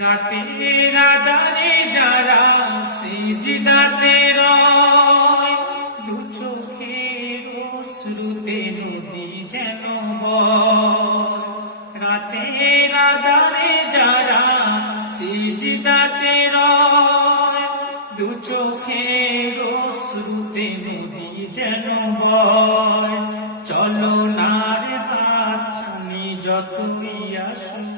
রাতের আঁধারে যারা সিজদাতে রয়, দু চোখের অশ্রুতে নদী যেন বয়। রাতের আঁধারে যারা সিজদাতে রয়, দু চোখের অশ্রুতে নদী যেন বয়। চলনার হাত ছানি যতই আসুক,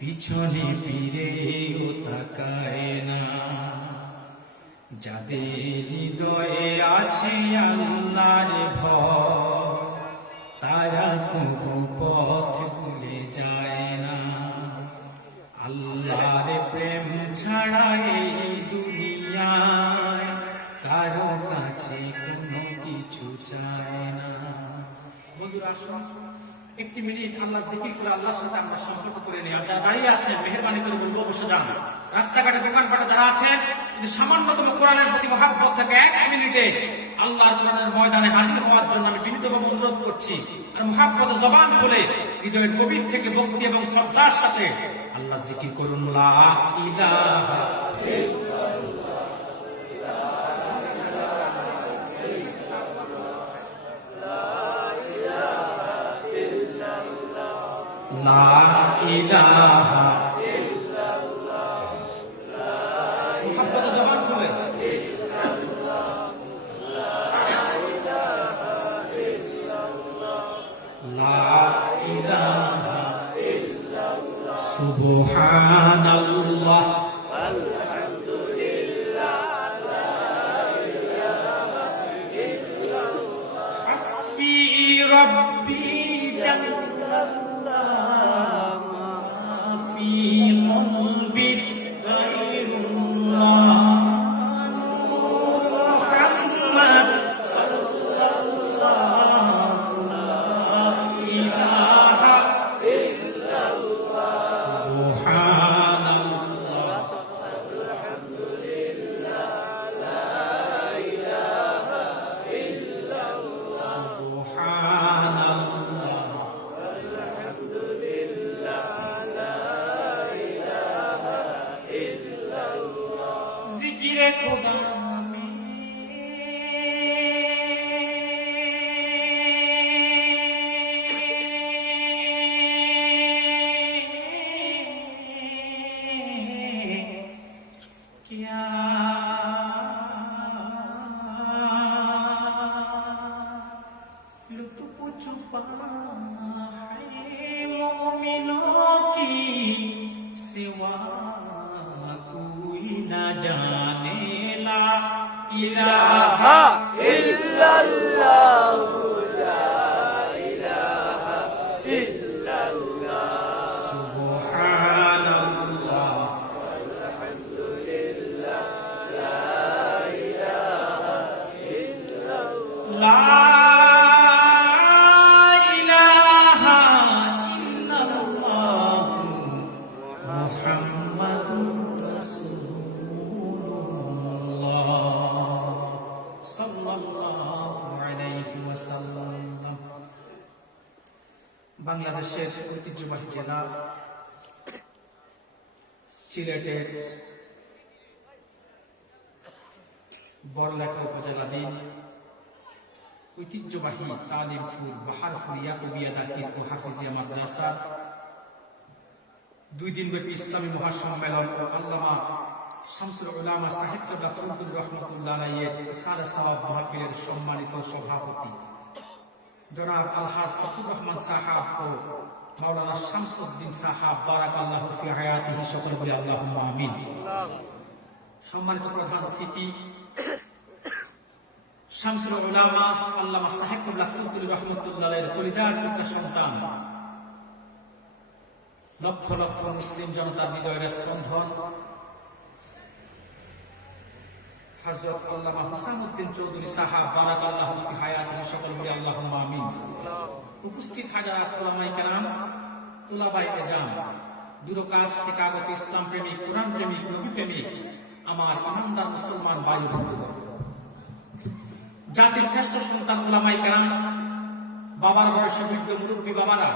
পিছনে ফিরেও তাকায় না। যাদের হৃদয়ে আছে আল্লাহর ভয়, তারা কোনো পথ ভুলে যায় না। আল্লাহর প্রেম ছাড়া এই দুনিয়ায় কারো কাছে কোনো কিছু চায় না। বন্ধুরা, আসুন একটি মিনিট আল্লাহ জিকির করে আল্লাহর সাথে আমরা সম্পর্ক করে নিই। যারা দাঁড়িয়ে আছেন মেহেরবানি করে বলবো বসে যান। রাস্তাঘাটে দোকানপাটে যারা আছেন, যদি সামান্যতম কোরআনের প্রতি মহাব্বত থেকে 1 মিনিটে আল্লাহর কোরআনের ময়দানে হাজির হওয়ার জন্য আমি বিনীতভাবে অনুরোধ করছি। আর মহাব্বতে জবান খুলে হৃদয়ের গভীর থেকে ভক্তি এবং শ্রদ্ধার সাথে আল্লাহ জিকির করুন। লা ইলাহা লা ইলাহা ইল্লাল্লাহ, মহাব্বতে জবান খুলে লা ইলাহা ইল্লাল্লাহ, সুবহানাল্লাহ আলহামদুলিল্লাহ, লা ইলাহা ইল্লাল্লাহ, হাসবি রাব্বি জাল্লাল্লাহ, জিকিরে খোদা কিয়া लुत्फ छुपा है मोमिनों की सिवा कोई न जाने। ला इलाहा इल्लल्लाह, ला इलाहा इल्लल्लाह, सुबहानल्लाह वल्हम्दुलिल्लाह, ला इलाहा इल्लल्लाह, বাংলাদেশের ঐতিহ্যবাহী জেলা সিলেটের বড়লেখা উপজেলাধীন ঐতিহ্যবাহী তালিমপুর বাহারপুর ইয়াকুবিয়া দাখিল ও হাফিজিয়া মাদ্রাসা 2 দিনব্যাপী ইসলামী মহাসম্মেলন ও আল্লামা শামসুল উলামা সাহেব কিবলা ফজলুর রহমাতুল্লাহ আলাইহির ইসারা সওয়াব মাহফিলের সম্মানিত সভাপতি জনাব আলহাজ আব্দুর রহমান সাহাব ও মাওলানা শামসুদ্দিন সাহাব বারাকাল্লাহু ফি হায়াতিহি, সকলে বলি আল্লাহুম্মা আমিন। সম্মানিত প্রধান অতিথি শামসুল উলামা আল্লামা সাহেব কিবলা ফজলুর রহমাতুল্লাহ আলাইহির কলিজার টুকরা সন্তান, লক্ষ লক্ষ মুসলিম জনতার হৃদয়ের স্পন্দন হযরত আল্লামা হুসাইনুদ্দিন চৌধুরী সাহাব বারাকাল্লাহু ফি হায়াতিহি, সকলে বলি আল্লাহুম্মা আমিন। উপস্থিত হাজারাত উলামায়ে কেরাম, তুলাবায়ে এজাম, দূর কাছ থেকে আগত ইসলাম প্রেমিক, কোরআন প্রেমিক, নবী প্রেমিক আমার ইমানদার মুসলমান ভাই বোনেরা, জাতির শ্রেষ্ঠ সন্তান উলামায়ে কেরাম, বাবার বয়সে বৃদ্ধ মুরব্বী বাবারা,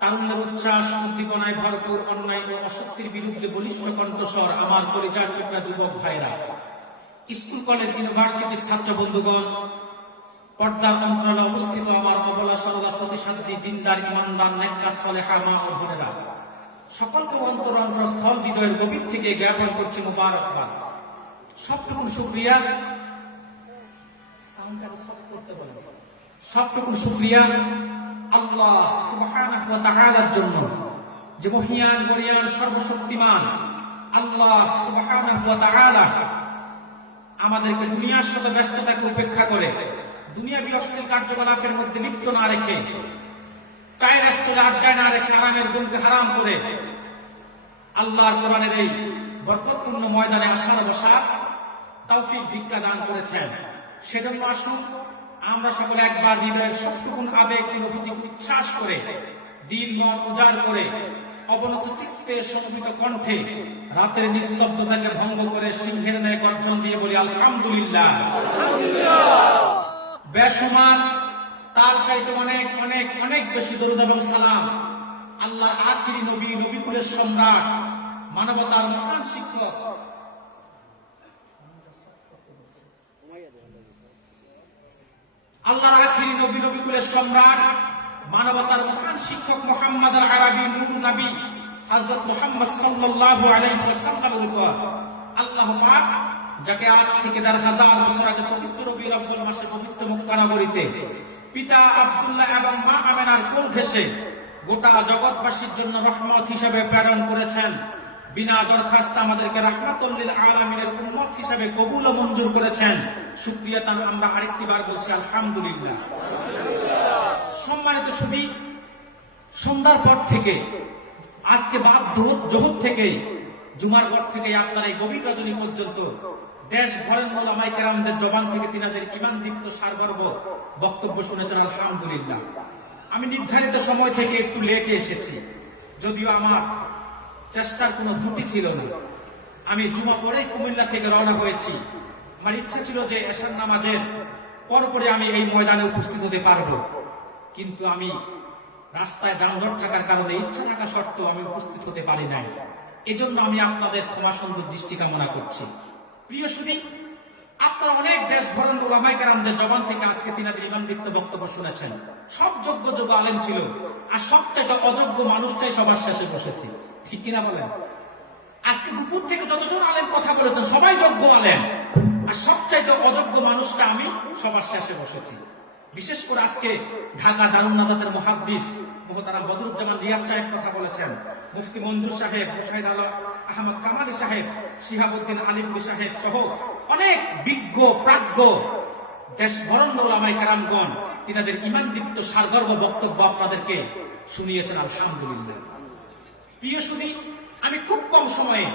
তারুণ্যের উচ্ছ্বাস উদ্দীপনায় ভরপুর, অন্যায় ও অসত্যের বিরুদ্ধে বলিষ্ঠ কণ্ঠস্বর আমার কলিজার টুকরা যুবক ভাইরা, স্কুল কলেজ ইউনিভার্সিটির ছাত্র বন্ধুগণ, পর্দার অন্তরালে অবস্থিত আমার অবলা সরলা সতীসাধ্বী দিনদার ইমানদার নেককার সালেহা মা ও বোনেরা, সকলকে অন্তরস্থল হৃদয়ের গভীর থেকে জ্ঞাপন করছি মুবারকবাদ। সবটুকু শুকরিয়া, সবটুকু শুকরিয়া আল্লাহ সুবহানাহু ওয়া তাআলার জন্য, যে মহিয়ান বলিয়ান সর্বশক্তিমান আল্লাহ সুবহানাহু ওয়া তাআলা আমাদেরকে দুনিয়ার সাথে ব্যস্ততাকে উপেক্ষা করে, দুনিয়াবী অশ্লীল কার্যকলাপের মধ্যে লিপ্ত না রেখে, চায়ের রেস্তোরা আড্ডায় না রেখে, হারামের গুণকে হারাম করে আল্লাহর কোরআনের এই বরকতপূর্ণ ময়দানে আসার বসার তৌফিক ভিক্ষা দান করেছেন। সেজন্য আসুন আমরা সকলে একবার হৃদয়ের সবটুকু আবেগ অনুভূতি উচ্ছ্বাস করে, দিন মন উজাড় করে, অবনত চিত্তে সমবেত কণ্ঠে রাতের নিস্তব্ধতাকে ভঙ্গ করে সিংহের ন্যায় গর্জন দিয়ে বলি আলহামদুলিল্লাহ। বেসমান তার চাইতে অনেক অনেক অনেক বেশি দরুদ এবং সালাম আল্লাহর আখিরি নবী, নবীকুলের সম্রাট, মানবতার মহান শিক্ষক, আল্লাহর আখিরি নবী, নবীকুলের সম্রাট, মানবতার মহান শিক্ষক মুহাম্মদ আল আরবি নূর নবী হযরত মুহাম্মদ সাল্লাল্লাহু আলাইহি ওয়াসাল্লামের উপর আল্লাহ পাক, যাকে আজ থেকে ১০০০ বছর আগে পবিত্র রবিউল আউয়াল মাসে পবিত্র মক্কা নগরীতে পিতা আব্দুল্লাহ এবং মা আমেনার কোল ঘেঁষে গোটা জগৎবাসীর জন্য রহমত হিসেবে প্রেরণ করেছেন। বিনা দরখাস্তে আমাদেরকে রাহমাতুল লিল আলামিনের উম্মত হিসেবে কবুল ও মঞ্জুর করেছেন। শুকরিয়া তার আমরা আরেকটি বার বলছি আলহামদুলিল্লাহ। সম্মানিত সুধী, সন্ধ্যার পর থেকে আজকে বাদ জোহর থেকে জুমার পর থেকে আপনার এই গভীর রজনী পর্যন্ত দেশ ভরের ওলামায়ে কেরামদের জবান থেকে তিনাদের ঈমান দীপ্ত সারগর্ব বক্তব্য শুনেছেন আলহামদুলিল্লাহ। আমি নির্ধারিত সময় থেকে একটু লেটে এসেছি, যদিও আমার চেষ্টার কোনো ত্রুটি ছিল না। আমি জুমা পরেই কুমিল্লা থেকে রওনা হয়েছি। আমার ইচ্ছা ছিল যে এশার নামাজের পরপরে আমি এই ময়দানে উপস্থিত হতে পারবো, কিন্তু আমি রাস্তায় যানজট থাকার কারণে ইচ্ছা থাকা সত্ত্বেও আমি উপস্থিত হতে পারি নাই। এজন্য আমি আপনাদের ক্ষমা সুন্দর দৃষ্টি কামনা করছি। প্রিয় সুধী, আপনারা অনেক দেশ ভরেন ওলামায়ে কেরামদের জবান থেকে আজকে তিনাদের ঈমানদীপ্ত বক্তব্য শুনেছেন। সব যোগ্য যোগ্য আলেম ছিল, আর সবচেয়ে অযোগ্য মানুষটাই সবার শেষে বসেছে, ঠিক কিনা বলেন? আজকে দুপুর থেকে যতজন আলেম কথা বলেছেন সবাই যোগ্য আলেম, আর সবচাইতে অযোগ্য মানুষটা আমি সবার শেষে বসেছি। বিশেষ করে আজকে ঢাকা দারুন নাজাতের মুহাদ্দিস মুহতারাম বদরুজ্জামান রিয়াদ সাহেব কথা বলেছেন, মুফতি মঞ্জুর সাহেব, মুশাহিদ আলম আহমদ কামালি সাহেব, শিহাবুদ্দিন আলিমুল সাহেব সহ অনেক বিজ্ঞ প্রাজ্ঞ দেশ বরেণ্য ওলামায়ে কেরামগণ তিনাদের ঈমানদীপ্ত সারগর্ব বক্তব্য আপনাদেরকে শুনিয়েছেন আলহামদুলিল্লাহ। প্রিয় সুধী, আমি খুব কম সময়ে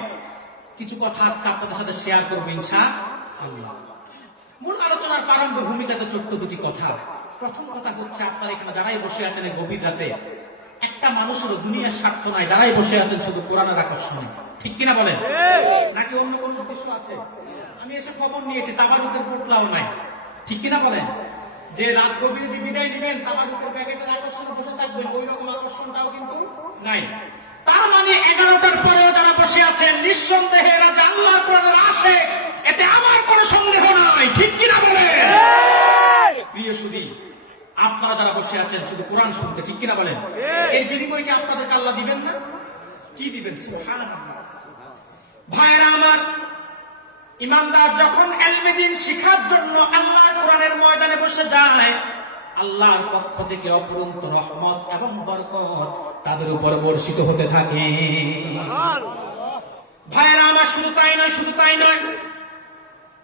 কিছু কথা আজকে আপনাদের সাথে শেয়ার করবো ইনশাআল্লাহ। মূল আলোচনার প্রারম্ভ ভূমিকাতে ছোট্ট দুটি কথা। প্রথম কথা হচ্ছে, আপনারা এখানে যারাই বসে আছেন এই গভীর রাতে, একটা মানুষেরও দুনিয়ার স্বার্থ নাই, যারাই বসে আছেন শুধু কোরআনের আকর্ষণে, ঠিক কিনা বলেন? নাকি অন্য কোন উদ্দেশ্য আছে? আমি এসে খবর নিয়েছি তাবারুকের পোটলাও নাই, ঠিক কিনা বলেন? যে রাত গভীরে যে বিদায় দিবেন তাবারুকের প্যাকেটের আকর্ষণে বসে থাকবেন, ওই রকম আকর্ষণটাও কিন্তু নাই। তার মানে 11টার পরেও যারা বসে আছেন নিঃসন্দেহে এরা যে আল্লাহর কোরআনের আশিক, এতে আমার কোনো সন্দেহ নাই, ঠিক কিনা বলেন? প্রিয় সুধী, আপনারা যারা বসে আছেন শুধু কোরআন শুনতে, ঠিক কিনা বলেন? এই বিনিময় কি আপনাদেরকে আল্লাহ দিবেন না? কি দিবেন? সুবহানাল্লাহ। ভাইরা আমার, ইমানদার যখন ইলমে দ্বীন শিখার জন্য আল্লাহর কোরআনের ময়দানে বসে যায়, আল্লাহর পক্ষ থেকে অপরন্ত রহমত এবং বরকত তাদের উপর বর্ষিত হতে থাকে। ভাইরা আমার, শুধু তাই নয়, শুধু তাই নয়,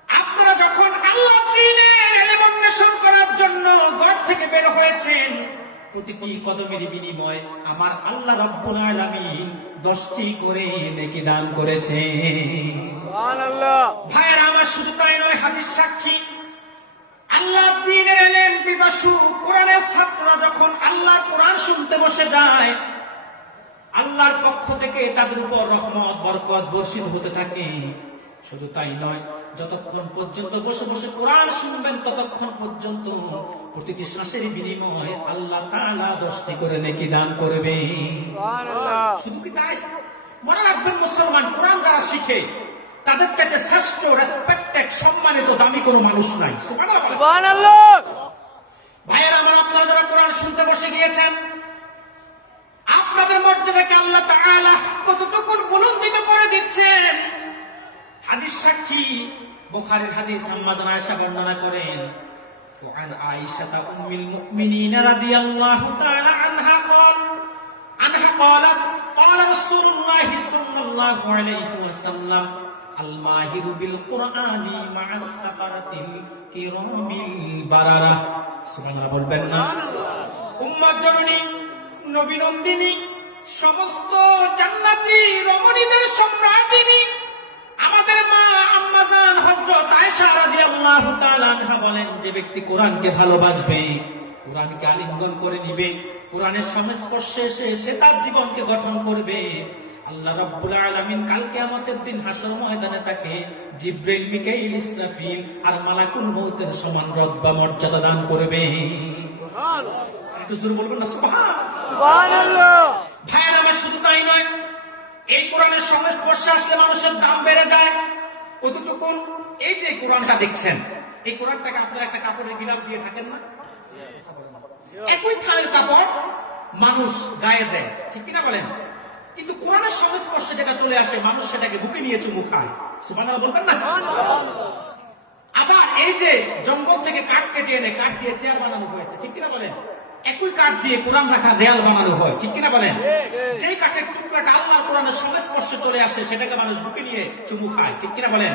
আপনারা যখন আল্লাহর দ্বীনের ইলম অন্বেষণ করার জন্য ঘর থেকে বের হয়েছেন, প্রতিটি কদমের বিনিময় আমার আল্লাহ রাব্বুল আলামিন 10টি করে নেকি দান করেছেন। সুবহানাল্লাহ। ভাইরা আমার, শুধু তাই নয়, হাদিস সাক্ষী, আল্লাহর দ্বীনের ইলম পিপাসু কোরআনের ছাত্ররা যখন আল্লাহর কোরআন শুনতে বসে যায়, আল্লাহর পক্ষ থেকে তাদের উপর রহমত বরকত বর্ষিত হতে থাকে। শুধু তাই নয়, যতক্ষণ পর্যন্ত বসে বসে কোরআন শুনবেন ততক্ষণ পর্যন্ত প্রতিটি শ্বাসের বিনিময়ে আল্লাহ তাআলা 10টি করে নেকি দান করবে। শুধু কি তাই, মনে রাখবেন মুসলমান, কোরআন যারা শিখে তাদের চাইতে শ্রেষ্ঠ, রেসপেক্টেড, সম্মানিত, দামি কোনো মানুষ নাই। সুবহানাল্লাহ। ভাইয়েরা আমার, আপনারা যারা কোরআন শুনতে বসে গিয়েছেন, আপনাদের মর্যাদাকে আল্লাহ তাআলা কতটুকু বুলন্দিত করে দিচ্ছেন। হাদিস সাক্ষী, বুখারীর হাদিস, আম্মা আয়েশা বর্ণনা করেন, وعن عائشة أم المؤمنين رضي الله تعالى عنها قالت قال رسول الله صلى الله عليه وسلم الماهر بالقرآن مع السفرة الكرام البررة। সুবহানাল্লাহ বলবেন না? উম্মার জননী, নবী নন্দিনী, সমস্ত জান্নাতি রমণীদের সম্রাটিনী আমাদের মা আম্মাজান হযরত আয়েশা রাদিয়াল্লাহু তাআলা আনহা বলেন, যে ব্যক্তি কোরআনকে ভালোবাসবে, কোরআনকে আলিঙ্গন করে নিবে, কোরআনের সংস্পর্শে এসে সে তার জীবনকে গঠন করবে, আল্লাহ রাব্বুল আলামিন কাল কিয়ামতের দিন হাসর ময়দানে তাকে জিবরাইল, মিকাইল, ইসরাফিল আর মালাকুল মউতের সমান রতবা মর্যাদা দান করবে। সুবহানাল্লাহ। একটু জোরে বলবেন না সুবহানাল্লাহ। ভাইরা আমার, শুধু তাই নয়, এই কোরআনের সংস্পর্শে আসলে মানুষের দাম বেড়ে যায়। কতটুকু? এই যে কোরআনটা দেখছেন, এই কোরআনটাকে আপনারা একটা কাপড়ের গিলাফ দিয়ে থাকেন না? একই থালের কাপড় মানুষ গায়ে দেয়, ঠিক কিনা বলেন? কিন্তু কোরআনের সংস্পর্শে যেটা চলে আসে, মানুষ সেটাকে বুকে নিয়ে চুমু খায়। সুবহানাল্লাহ বলবেন না? আবার এই যে জঙ্গল থেকে কাঠ কেটে এনে কাঠ দিয়ে চেয়ার বানানো হয়েছে, ঠিক কিনা বলেন? একই কাঠ দিয়ে কোরআন রাখা দেয়াল বানানো হয়, ঠিক কিনা বলেন? যেই কাঠের টুকরাটা আল্লাহর কোরআনের সংস্পর্শে চলে আসে, সেটাকে মানুষ বুকে নিয়ে চুমু খায়, ঠিক কিনা বলেন?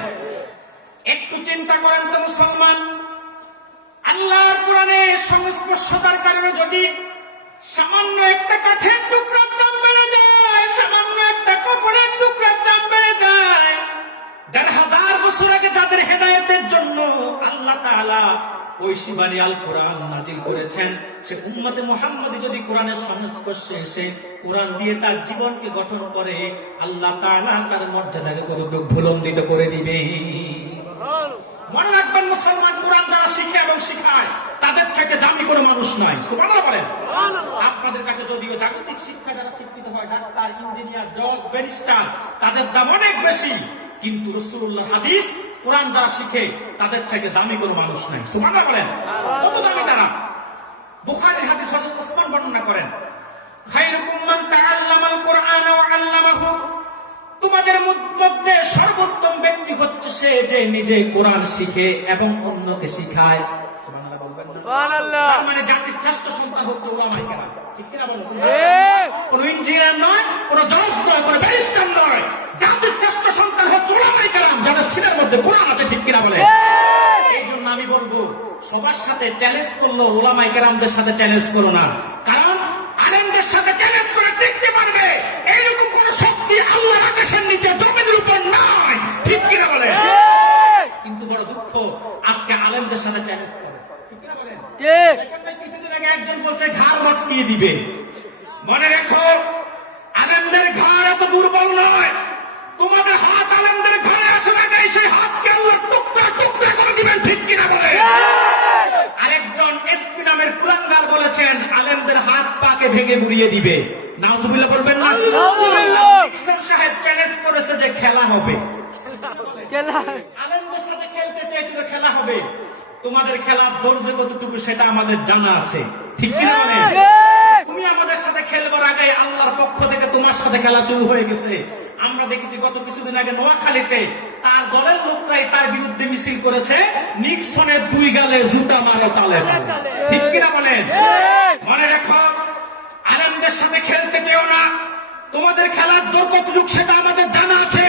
একটু চিন্তা করেন তো মুসলমান, আল্লাহর কোরআনের সংস্পর্শতার কারণে যদি সামান্য একটা কাঠের টুকরার দাম বেড়ে যায়, সামান্য একটা কাপড়ের টুকরার দাম বেড়ে যায়, ১,৫০০ বছর আগে যাদের হেদায়েতের জন্য আল্লাহ তাআলা ওই শিবানী আল কোরআন নাজিল করেছেন, সে উম্মতে মুহাম্মাদি যদি কোরআনের সংস্পর্শে এসে কোরআন দিয়ে তার জীবনকে গঠন করে, আল্লাহ তাআলা তার মর্যাদাকে কতটুকু ভুলন্দিত করে দিবে। মনে রাখবেন মুসলমান, কোরআন যারা শিখে এবং শিখায় তাদের চাইতে দামি কোনো মানুষ নাই। সুবহানাল্লাহ বলেন। আপনাদের কাছে যদিও জাগতিক শিক্ষা যারা শিক্ষিত হয়, ডাক্তার, ইঞ্জিনিয়ার, জজ, ব্যারিস্টার, তাদের দাম অনেক বেশি, কিন্তু রাসূলুল্লাহ হাদিস, কোরআন যারা শিখে তাদের চাইতে দামি কোনো মানুষ নাই। সুবহানাল্লাহ বলেন। কত দামি তারা! বুখারীর হাদিস হযরত ওসমান বর্ণনা করেন, খায়রুকুম মান তাআল্লামাল কোরআন ওয়া আল্লামাহু, তোমাদের মধ্যে সর্বোত্তম ব্যক্তি হচ্ছে সে যে নিজে কোরআন শিখে এবং অন্যকে শিখায়। সুবহানাল্লাহ বলবেন না? সুবহানাল্লাহ। তার মানে জাতির শ্রেষ্ঠ সন্তান হচ্ছে উলামায়ে কেরাম, ঠিক কি না বলেন? কোন ইঞ্জিনিয়ার নয়, কোন জজ নয়, কোন ব্যারিস্টার নয়, জাতির শ্রেষ্ঠ সন্তান হচ্ছে উলামায়ে কেরাম, যাদের সিনার মধ্যে কোরআন আছে, ঠিক কি না বলেন? এই জন্য আমি বলবো, সবার সাথে চ্যালেঞ্জ করলো, উলামায়ে কেরামদের সাথে চ্যালেঞ্জ করো না, কারণ আলেমদের সাথে চ্যালেঞ্জ করে টিকতে পারবে এইরকম কোন শক্তি আল্লাহর আকাশের নিচে জমিনের উপর নাই, ঠিক কিনা বলেন? কিন্তু বড় দুঃখ, আজকে আলেমদের সাথে চ্যালেঞ্জ করে, ঠিক কিনা বলেন? কিছুদিন আগে একজন বলছে ঘাড় রটিয়ে দিবে। মনে রেখো, আলেমদের ঘাড় এত দুর্বল নয়, তোমাদের হাত আলেমদের ঘাড়ে আসে না, সেই হাতকে আল্লাহ টুকরা টুকরা করে দিবেন, ঠিক কিনা বলেন? আরেকজন এসপি নামের কুলাঙ্গার বলেছেন আলেমদের হাত পাকে ভেঙে গুড়িয়ে দিবে। নাউজুবিল্লাহ বলবেন না? নিক্সন সাহেব চ্যালেঞ্জ করেছে যে খেলা হবে, আলেমদের সাথে খেলতে চেয়েছিল, খেলা হবে। তোমাদের খেলার ধৈর্য কতটুকু সেটা আমাদের জানা আছে, ঠিক কিনা বলেন? তুমি আমাদের সাথে খেলবার আগে আল্লাহর পক্ষ থেকে তোমার সাথে খেলা শুরু হয়ে গেছে। আমরা দেখেছি গত কিছুদিন আগে নোয়াখালীতে তার দলের লোকরাই তার বিরুদ্ধে মিছিল করেছে, নিক্সনের 2 গালে জুতা মারো তালে, ঠিক কিনা বলেন? মনে রেখো, আলেমদের সাথে খেলতে চেও না, তোমাদের খেলার দৌড় কতটুকু সেটা আমাদের জানা আছে।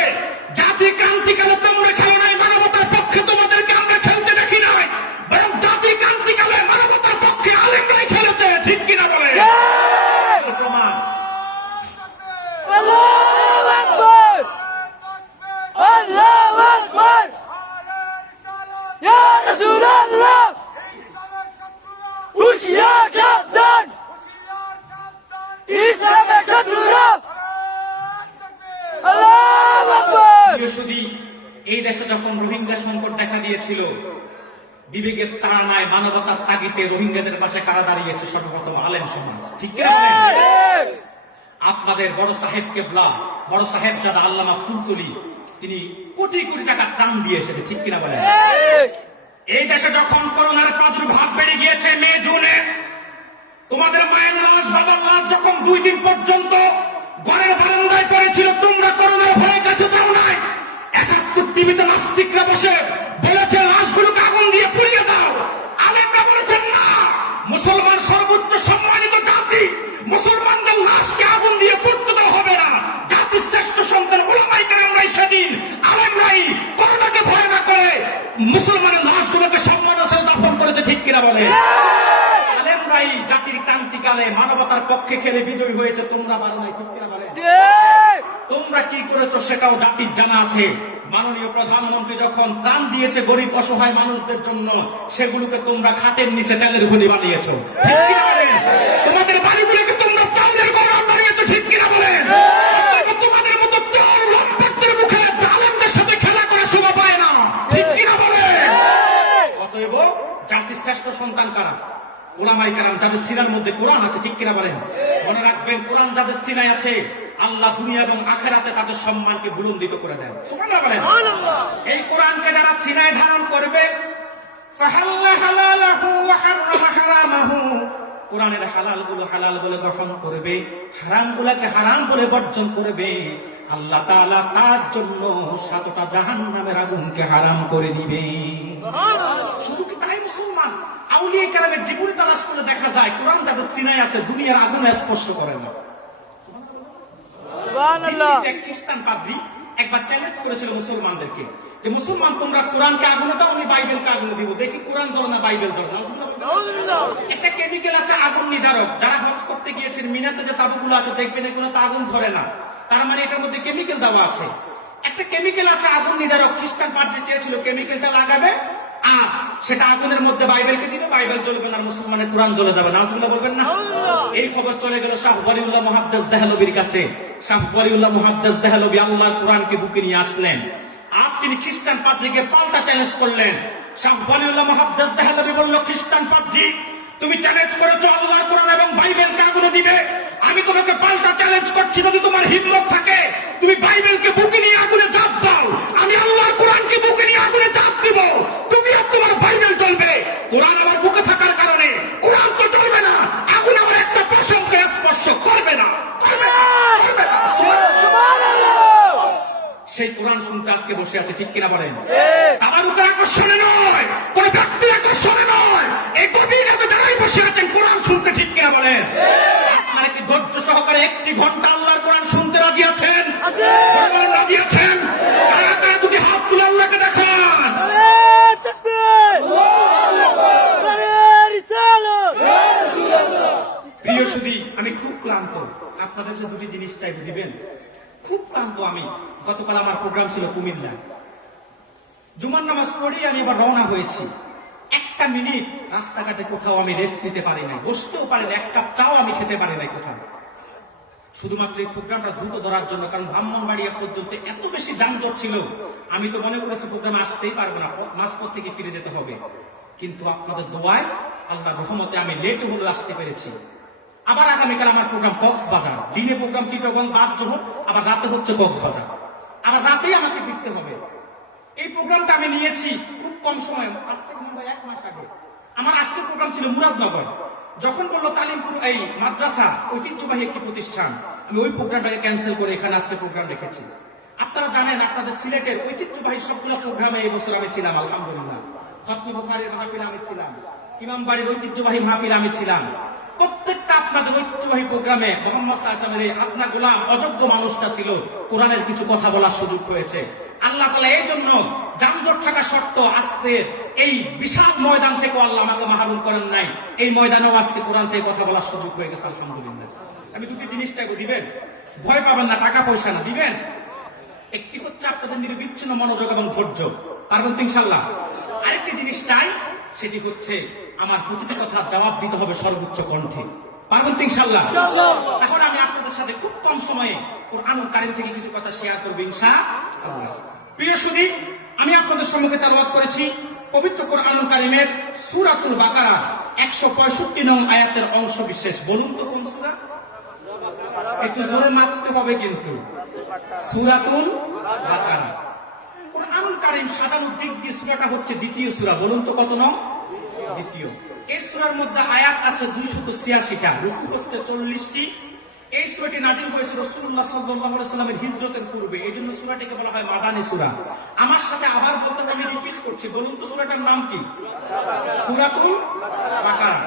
জাতি ক্রান্তিকালে তোমরা খেলো নাই, মানবতার পক্ষে তোমাদেরকে আমরা খেলতে দেখি নাই, বরং জাতি ক্রান্তিকালে মানবতার পক্ষে আলেমরাই খেলেছে, ঠিক কিনা বলেন? প্রমাণ। আল্লাহু আকবার, আল্লাহু আকবার, ইয়া রাসূলুল্লাহ, হুশিয়ার সাবধান, ইসলামের শত্রুরা। আল্লাহু আকবার। এই দেশে যখন রোহিঙ্গা সংকট দেখা দিয়েছিল, বিবেকের তাড়নায় মানবতার তাগিদে রোহিঙ্গাদের পাশে কারা দাঁড়িয়েছে? সর্বপ্রথম আলেম সমাজ, ঠিক কিনা বলেন? আপনাদের বড় সাহেব কেবলা, বড় সাহেব জাদা আল্লামা ফুলতলি, তিনি কোটি কোটি টাকা ত্রাণ দিয়ে এসেছে, ঠিক কিনা বলেন? এই দেশে যখন করোনার প্রাদুর্ভাব বেড়ে গিয়েছে মে জুনে, তোমাদের মায়ের লাশ, বাবার লাশ যখন 2 দিন পর্যন্ত ঘরের বারান্দায় পড়েছিল, তোমরা করোনার ভয়ে কাছে যাও নাই। 71 টিভিতে নাস্তিকরা বসে বলেছে লাশগুলোকে আগুন দিয়ে পুড়িয়ে দাও। আলেমরা বলেছেন না, মুসলমান সর্বোচ্চ সম্মানিত জাতি, মুসলমানদের লাশকে আগুন দিয়ে পুড়তে দেওয়া হবে না। জাতির শ্রেষ্ঠ সন্তান উলামায়ে কেরামরাই সেদিন, আলেমরাই করোনাকে ভয় না করে মুসলমানের লাশগুলোকে সম্মানের সাথে দাফন করেছে, ঠিক কিনা বলে? আলেমরাই জাতির ক্রান্তিকালে মানবতার পক্ষে খেলে বিজয়ী হয়েছে, তোমরা পারো নাই, ঠিক কিনা বলে? তোমরা কি করেছো সেটাও জাতির জানা আছে। মাননীয় প্রধানমন্ত্রী যখন ত্রাণ দিয়েছে গরিব অসহায় মানুষদের জন্য, সেগুলোকে তোমরা খাটের নিচে তেলের ঘড়ি বানিয়েছো, ঠিক কিনা বলেন? তোমাদের বাড়িগুলোকে তোমরা চাউলের গড়ান বানিয়েছো, ঠিক কিনা বলেন? তোমাদের মতো চোর লম্পটদের মুখে আলেমদের সাথে খেলা করে শোভা পায় না, ঠিক কিনা বলেন? অতএব জাতির শ্রেষ্ঠ সন্তান কারা? উলামায়ে কেরাম, যাদের সিনার মধ্যে কোরআন আছে, ঠিক কিনা বলেন? মনে রাখবেন, কোরআন যাদের সিনায় আছে, আল্লাহ দুনিয়া এবং আখিরাতে তাদের সম্মানকে বুলন্দিত করে দেন, সুবহানাল্লাহ বলেন। এই কোরআনকে যারা সিনায় ধারণ করবে, ফাহাল্লা হালালাহু ওয়া হারামা হারামাহু, কোরআনের হালালগুলো হালাল বলে গ্রহণ করবে, হারামগুলোকে হারাম বলে বর্জন করবে, আল্লাহ তাআলা তার জন্য 7টা জাহান্নামের আগুনকে হারাম করে দিবে। শুধু কি তাই মুসলমান, আউলিয়া কেরামের জীবনী তালাশ করে দেখা যায় কোরআন যাদের সিনায় আছে দুনিয়ার আগুন স্পর্শ করে না। সুবহানাল্লাহ। এক খ্রিস্টান পাদ্রী একবার চ্যালেঞ্জ করেছিল মুসলমানদেরকে যে, মুসলমান তোমরা কোরআনকে আগুনে দাও, আমি বাইবেলকে আগুনে দিব, দেখি কোরআন জ্বলে না বাইবেল জ্বলে না। একটা কেমিক্যাল আছে আগুন নিধারক, যারা হজ করতে গিয়েছেন মিনাতে যে তাবুগুলো আছে দেখবেন এগুলো তো আগুন ধরে না, তার মানে এটার মধ্যে কেমিক্যাল দেওয়া আছে। একটা কেমিক্যাল আছে আগুন নিধারক, খ্রিস্টান পাদ্রী চেয়েছিল কেমিক্যালটা লাগাবে আর সেটা আগুনের মধ্যে বাইবেলকে দিবে, বাইবেল জ্বলবে না, মুসলমানের কোরআন জ্বলে যাবে, নাউজুবিল্লাহ বলবেন না? এই খবর চলে গেল শাহ ওয়ালিউল্লাহ মুহাদ্দিস দেহলভির কাছে। শাহ ওয়ালিউল্লাহ মুহাদ্দিস দেহলভি আল্লাহর কোরআনকে বুকে নিয়ে আসলেন, আর তিনি খ্রিস্টান পাদ্রীকে পাল্টা চ্যালেঞ্জ করলেন। শাহ ওয়ালিউল্লাহ মুহাদ্দিস দেহলভি বলল, খ্রিস্টান পাদ্রী, তুমি চ্যালেঞ্জ করেছো আল্লাহর কোরআন এবং বাইবেলকে আগুনে দিবে, আমি তোমাকে পাল্টা চ্যালেঞ্জ করছি, যদি তোমার হিম্মত থাকে তুমি বাইবেলকে বুকে নিয়ে আগুনে ঝাঁপ দাও, আমি আল্লাহর কোরআনকে বুকে নিয়ে আগুনে ঝাঁপ দিব, তুমি আর তোমার বাইবেল জ্বলবে। কোরআন আমার বুকে থাকার কারণে কোরআন তো জ্বলবে না, আগুন আমার একটা প্রসঙ্গে স্পর্শ করবে না, করবে না, করবে না। সেই কোরআন শুনতে আজকে বসে আছে, ঠিক কিনা বলেন? আমার উপর আকর্ষণে নয়, কোন ব্যক্তির আকর্ষণে নয়, এই গভীর রাতে যারাই বসে আছেন কোরআন শুনতে, ঠিক কিনা বলেন? আপনারা কি ধৈর্য সহকারে 1 ঘন্টা আল্লাহর কোরআন শুনতে রাজি আছেন? রাজি আছেন? কারা কারা দুটি হাত তুলে আল্লাহকে দেখান। প্রিয় সুধী, আমি খুব ক্লান্ত, আপনাদের যে দুটি জিনিস চাই দিবেন, খুব ক্লান্ত আমি। গতকাল আমার প্রোগ্রাম ছিল কুমিল্লা, জুমার নামাজ পড়ি আমি আবার রওনা হয়েছি। 1 মিনিট রাস্তাঘাটে কোথাও আমি রেস্ট নিতে পারি নাই, বসতেও পারি না, 1 কাপ চাও আমি খেতে পারি নাই কোথাও, শুধুমাত্র এই প্রোগ্রামটা দ্রুত ধরার জন্য। কারণ ব্রাহ্মণবাড়িয়া পর্যন্ত এত বেশি যানজট ছিল, আমি তো মনে করেছি প্রোগ্রামে আসতেই পারবো না, মাঝপথ থেকে ফিরে যেতে হবে। কিন্তু আপনাদের দোয়ায়, আল্লাহর রহমতে আমি লেটে হলেও আসতে পেরেছি। আবার আগামীকাল আমার প্রোগ্রাম কক্সবাজার, দিনে প্রোগ্রাম চিটাগং বাদ জোহর, আবার রাতে হচ্ছে কক্সবাজার, আবার রাতেই আমাকে ফিরতে হবে। এই প্রোগ্রামটা আমি নিয়েছি খুব কম সময়, আজ থেকে 1 মাস আগে। আমার আজকের প্রোগ্রাম ছিল মুরাদনগর, যখন বললো তালিমপুর এই মাদ্রাসা ঐতিহ্যবাহী একটি প্রতিষ্ঠান, আমি ওই প্রোগ্রামটাকে ক্যান্সেল করে এখানে আজকে প্রোগ্রাম রেখেছি। আপনারা জানেন আপনাদের সিলেটের ঐতিহ্যবাহী সবগুলো প্রোগ্রামে এই বছর আমি ছিলাম, আলহামদুলিল্লাহ। খতমে বুখারীর মাহফিল আমি ছিলাম, ইমাম বাড়ির ঐতিহ্যবাহী মাহফিল আমি ছিলাম। প্রত্যেকটা আপনাদের ঐতিহ্যবাহী প্রোগ্রামে মোহাম্মদ সাল্লাল্লাহু আলাইহি ওয়াসাল্লামের এই আপনা গোলাম অযোগ্য মানুষটা ছিল, কোরআনের কিছু কথা বলার সুযোগ হয়েছে। আল্লাহ তাআলা এই জন্য যানজট থাকা সত্ত্বেও আজকে এই বিশাল ময়দান থেকে আল্লাহ আমাকে মাহরুম করেন নাই, এই ময়দানেও আজকে কোরআন থেকে কথা বলার সুযোগ হয়ে গেছে, আলহামদুলিল্লাহ। আমি দুটি জিনিসটা দিবেন, ভয় পাবেন না, টাকা পয়সা না, দিবেন। একটি হচ্ছে আপনাদের নিরবিচ্ছিন্ন মনোযোগ এবং ধৈর্য, পারবেন তো ইনশাআল্লাহ। আরেকটি জিনিস চাই, সেটি হচ্ছে আমার প্রতিটি কথার জবাব দিতে হবে সর্বোচ্চ কণ্ঠে, পারবেন তো ইনশাআল্লাহ। এখন আমি আপনাদের সাথে খুব কম সময়ে কোরআনুল কারীম থেকে কিছু কথা শেয়ার করব ইনশাআল্লাহ। প্রিয় সুধী, আমি আপনাদের সম্মুখে তেলাওয়াত করেছি পবিত্র কোরআনুল কারীমের সূরাতুল বাকারা 165 নং আয়াতের অংশ বিশেষ। বলুন তো কোন সূরা? একটু জোরে মারতে হবে কিন্তু। সূরাতুল বাকারা। কোরআনুল কারীম সাজানোর দিক দিয়ে সূরাটা হচ্ছে দ্বিতীয় সূরা। বলুন তো কত নং? দ্বিতীয়। এই সূরার মধ্যে আয়াত আছে 286টা, রুকু হচ্ছে 40টি। এই সূরাটি নাযিল হয়েছে রাসূলুল্লাহ সাল্লাল্লাহু আলাইহি ওয়াসাল্লামের হিজরতের পূর্বে। এইজন্য সূরাটিকে বলা হয় মাদানী সূরা। আমার সাথে আবার বলতে হবে, আমি রিপিট করছি। বলুন তো সূরাটার নাম কি? সূরাতুল বাকারা।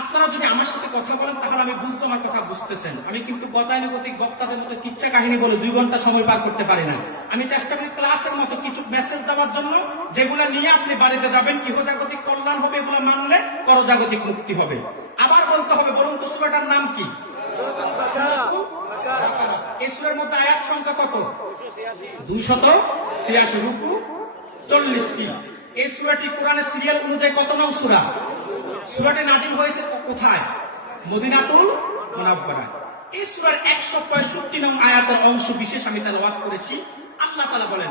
আপনারা যদি আমার সাথে কথা বলেন তাহলে আমি বুঝবো আমার কথা বুঝতেছেন। আমি কিন্তু গতানুগতিক বক্তাদের মতো কিচ্ছা কাহিনী বলে 2 ঘন্টা সময় পার করতে পারি না। আমি চেষ্টা করি ক্লাসের মতো কিছু মেসেজ দেওয়ার জন্য, যেগুলো নিয়ে আপনি বাড়িতে যাবেন, ইহজাগতিক কল্যাণ হবে, এগুলো মানলে পরজাগতিক মুক্তি হবে। আবার বলতে হবে, বলুন তো সূরাটার নাম কি? এই সূরার মধ্যে আয়াত সংখ্যা কত? 286, রুকু 40টি। এই সূরাটি কোরআনের সিরিয়াল অনুযায়ী কত নং সূরা? সূরাটি নাযিল হয়েছে কোথায়? মদিনাতুল মুনাওয়ারায়। এই সূরার 165 নং আয়াতের অংশ বিশেষ আমি তেলাওয়াত করেছি। আল্লাহ তাআলা বলেন,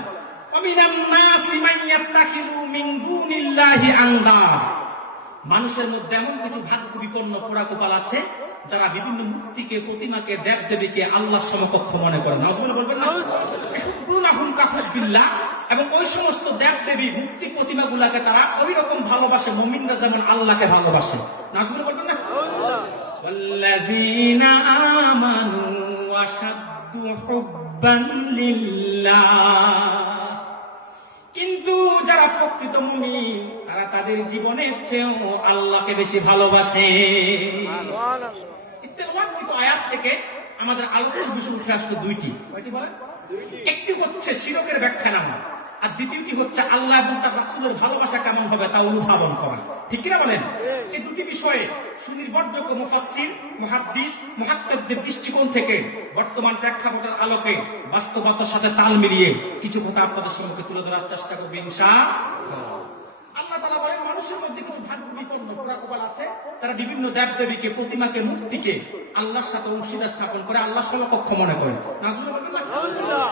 ওয়ামিনান নাসি মান ইয়াত্তাখিযু মিন দুনিল্লাহি আনদাদ। মানুষের মধ্যে এমন কিছু ভাগ্য বিপন্ন পোড়াকোপাল আছে যারা বিভিন্ন মূর্তিকে, প্রতিমাকে, দেবদেবীকে আল্লাহর সমকক্ষ মনে করে। নাউজুবিল্লাহ বলবেন না? ইহুব্বুনাহুম কাহুব্বিল্লাহ। এবং ওই সমস্ত দেবদেবী, মূর্তি, প্রতিমাগুলোকে তারা ওই রকম ভালোবাসে মুমিনরা যেমন আল্লাহকে ভালোবাসে। নাউজুবিল্লাহ বলবেন না? ওয়াল্লাযীনা আমানু আশাদ্দু হুব্বান লিল্লাহ। কিন্তু যারা প্রকৃত মুমিন তারা তাদের জীবনের চেয়েও আল্লাহকে বেশি ভালোবাসে। আয়াত থেকে আমাদের আলোচনার বিষয় উঠে আসলো 2টি। কয়টি বলেন? একটি হচ্ছে শিরকের ব্যাখ্যা নামা, আর দ্বিতীয়টি হচ্ছে আল্লাহ এবং তার রাসূলের ভালোবাসা কেমন হবে তা অনুধাবন করা। ঠিক কিনা বলেন? এই 2টি বিষয়ে সুনির্ভরযোগ্য মুফাসসির, মুহাদ্দিস, মুহাক্কিকদের দৃষ্টিকোণ থেকে বর্তমান প্রেক্ষাপটের আলোকে বাস্তবতার সাথে তাল মিলিয়ে কিছু কথা আপনাদের সম্মুখে তুলে ধরার চেষ্টা করব ইনশাআল্লাহ। আল্লাহ তাআলা বলেন, মানুষের মধ্যে কিছু ভাগ্য বিপন্ন পোড়াকোপাল আছে যারা বিভিন্ন দেবদেবীকে, প্রতিমাকে, মূর্তিকে আল্লাহর সাথে অংশীদার স্থাপন করে, আল্লাহর সমকক্ষ মনে করে। নাউজুবিল্লাহ।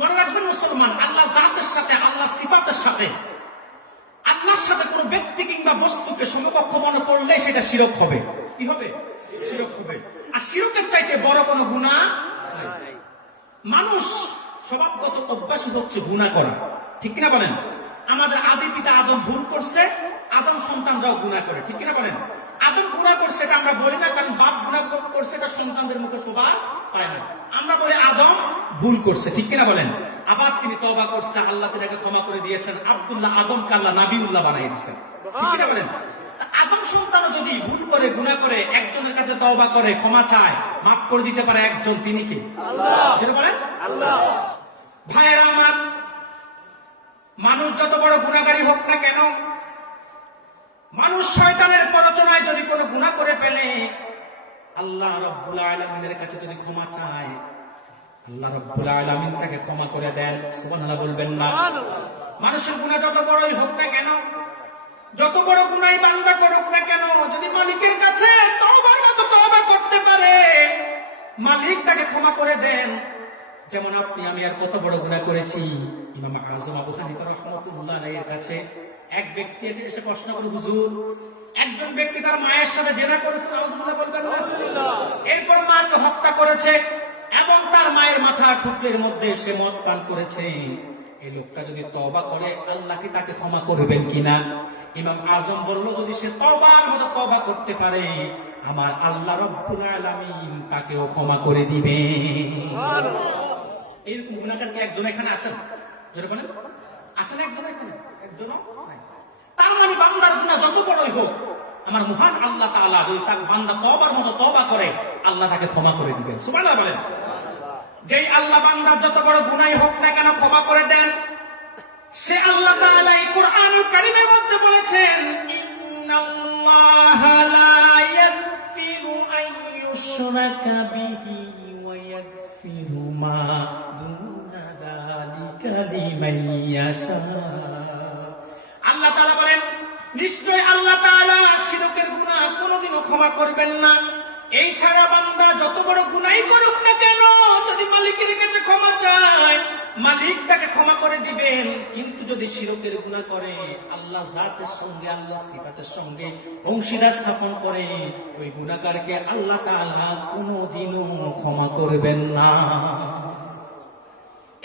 মনে রাখবেন মুসলমান, আল্লাহ জাতের সাথে, আল্লাহ সিফাতের সাথে, আল্লাহর সাথে কোনো ব্যক্তি কিংবা বস্তুকে সমকক্ষ মনে করলে সেটা শিরক হবে। কি হবে? শিরক হবে। আর শিরকের চাইতে বড় কোনো গুনাহ নাই। মানুষ স্বভাবগত অভ্যাস হচ্ছে গুনাহ করা। ঠিক কিনা বলেন? আমাদের আদি পিতা আদম ভুল করছে, আদম সন্তানরাও গুনাহ করে। ঠিক কিনা বলেন? আদম গুনাহ করছে এটা আমরা বলি না, কারণ বাপ গুনাহ করছে এটা সন্তানদের মুখে শোভা পায় না। আমরা বলি আদম ভুল করছে। ঠিক কিনা বলেন? আবার তিনি তওবা করছে, আল্লাহ তাকে ক্ষমা করে দিয়েছেন। আব্দুল্লাহ আদমকে আল্লাহ নবিউল্লাহ বানিয়ে দিয়েছেন। ঠিক কিনা বলেন? আদম সন্তানও যদি ভুল করে, গুনাহ করে, একজনের কাছে তওবা করে, ক্ষমা চায়, মাফ করে দিতে পারে একজন, তিনি কি? আল্লাহ। যেটা বলেন আল্লাহ। ভাইয়েরা আমার, মানুষ যত বড় গুনাহগারী হোক না কেন, মানুষ শয়তানের প্ররোচনায় যদি কোনো গুনাহ করে ফেলে, আল্লাহ রাব্বুল আলামিনের কাছে যদি ক্ষমা চায়, আল্লাহ রাব্বুল আলামিন তাকে ক্ষমা করে দেন। সুবহানাল্লাহ বলবেন না? মানুষের গুনাহ যত বড়ই হোক না কেন, যত বড় গুনাহই বান্দা করুক না কেন, যদি মালিকের কাছে তওবার মতো তওবা করতে পারে, মালিক তাকে ক্ষমা করে দেন। যেমন আপনি আমি আর কত বড় গুনাহ করেছি। ইমাম আযম আবু হানিফা রাহমাতুল্লাহ আলাইহির কাছে এক ব্যক্তি এসে প্রশ্ন করে, হুজুর, একজন ব্যক্তি তার মায়ের সাথে জেনা করেছে, নাউযুবিল্লাহ বলবেন না? এরপর মাকে হত্যা করেছে এবং তার মায়ের মাথা ঠুকরের মধ্যে সে মদ পান করেছে। এই লোকটা যদি তওবা করে, আল্লাহ কি তাকে ক্ষমা করবেন কিনা? ইমাম আযম বলল, যদি সে তওবার মতো তওবা করতে পারে, আমার আল্লাহ রাব্বুল আলামিন তাকেও ক্ষমা করে দিবে। এইরকম গুনাহগার কি একজন এখানে আছেন? যারা বলেন আছেন একজন এখানে? একজনও নাই। তার মানে বান্দার গুনাহ যত বড়ই হোক, আমার মহান আল্লাহ তাআলা যদি তার বান্দা তওবার মতো তওবা করে, আল্লাহ তাকে ক্ষমা করে দিবেন। সুবহানাল্লাহ বলেন। যেই আল্লাহ বান্দার যত বড় গুনাহই হোক না কেন ক্ষমা করে দেন, সে আল্লাহ তাআলা এই কোরআনুল কারীমের মধ্যে বলেছেন, ইন্নাল্লাহা লা ইয়াগফিরু আন ইউশরাকা বিহি ওয়া ইয়াগফিরু মা দুনা যালিকা লিমান ইয়াশা। আল্লাহ তাআলা বলেন, নিশ্চয় আল্লাহ তাআলা শিরকের গুনাহ কোনোদিনও ক্ষমা করবেন না। এই ছাড়া বান্দা যত বড় গুনাহই করুক না কেন, যদি মালিকের কাছে ক্ষমা চায়, মালিক তাকে ক্ষমা করে দিবেন। কিন্তু যদি শিরকের গুনাহ করে, আল্লাহ জাতের সঙ্গে আল্লাহ সিফাতের সঙ্গে অংশীদার স্থাপন করে, ওই গুনাহগারকে আল্লাহ তাআলা কোনোদিনও ক্ষমা করবেন না।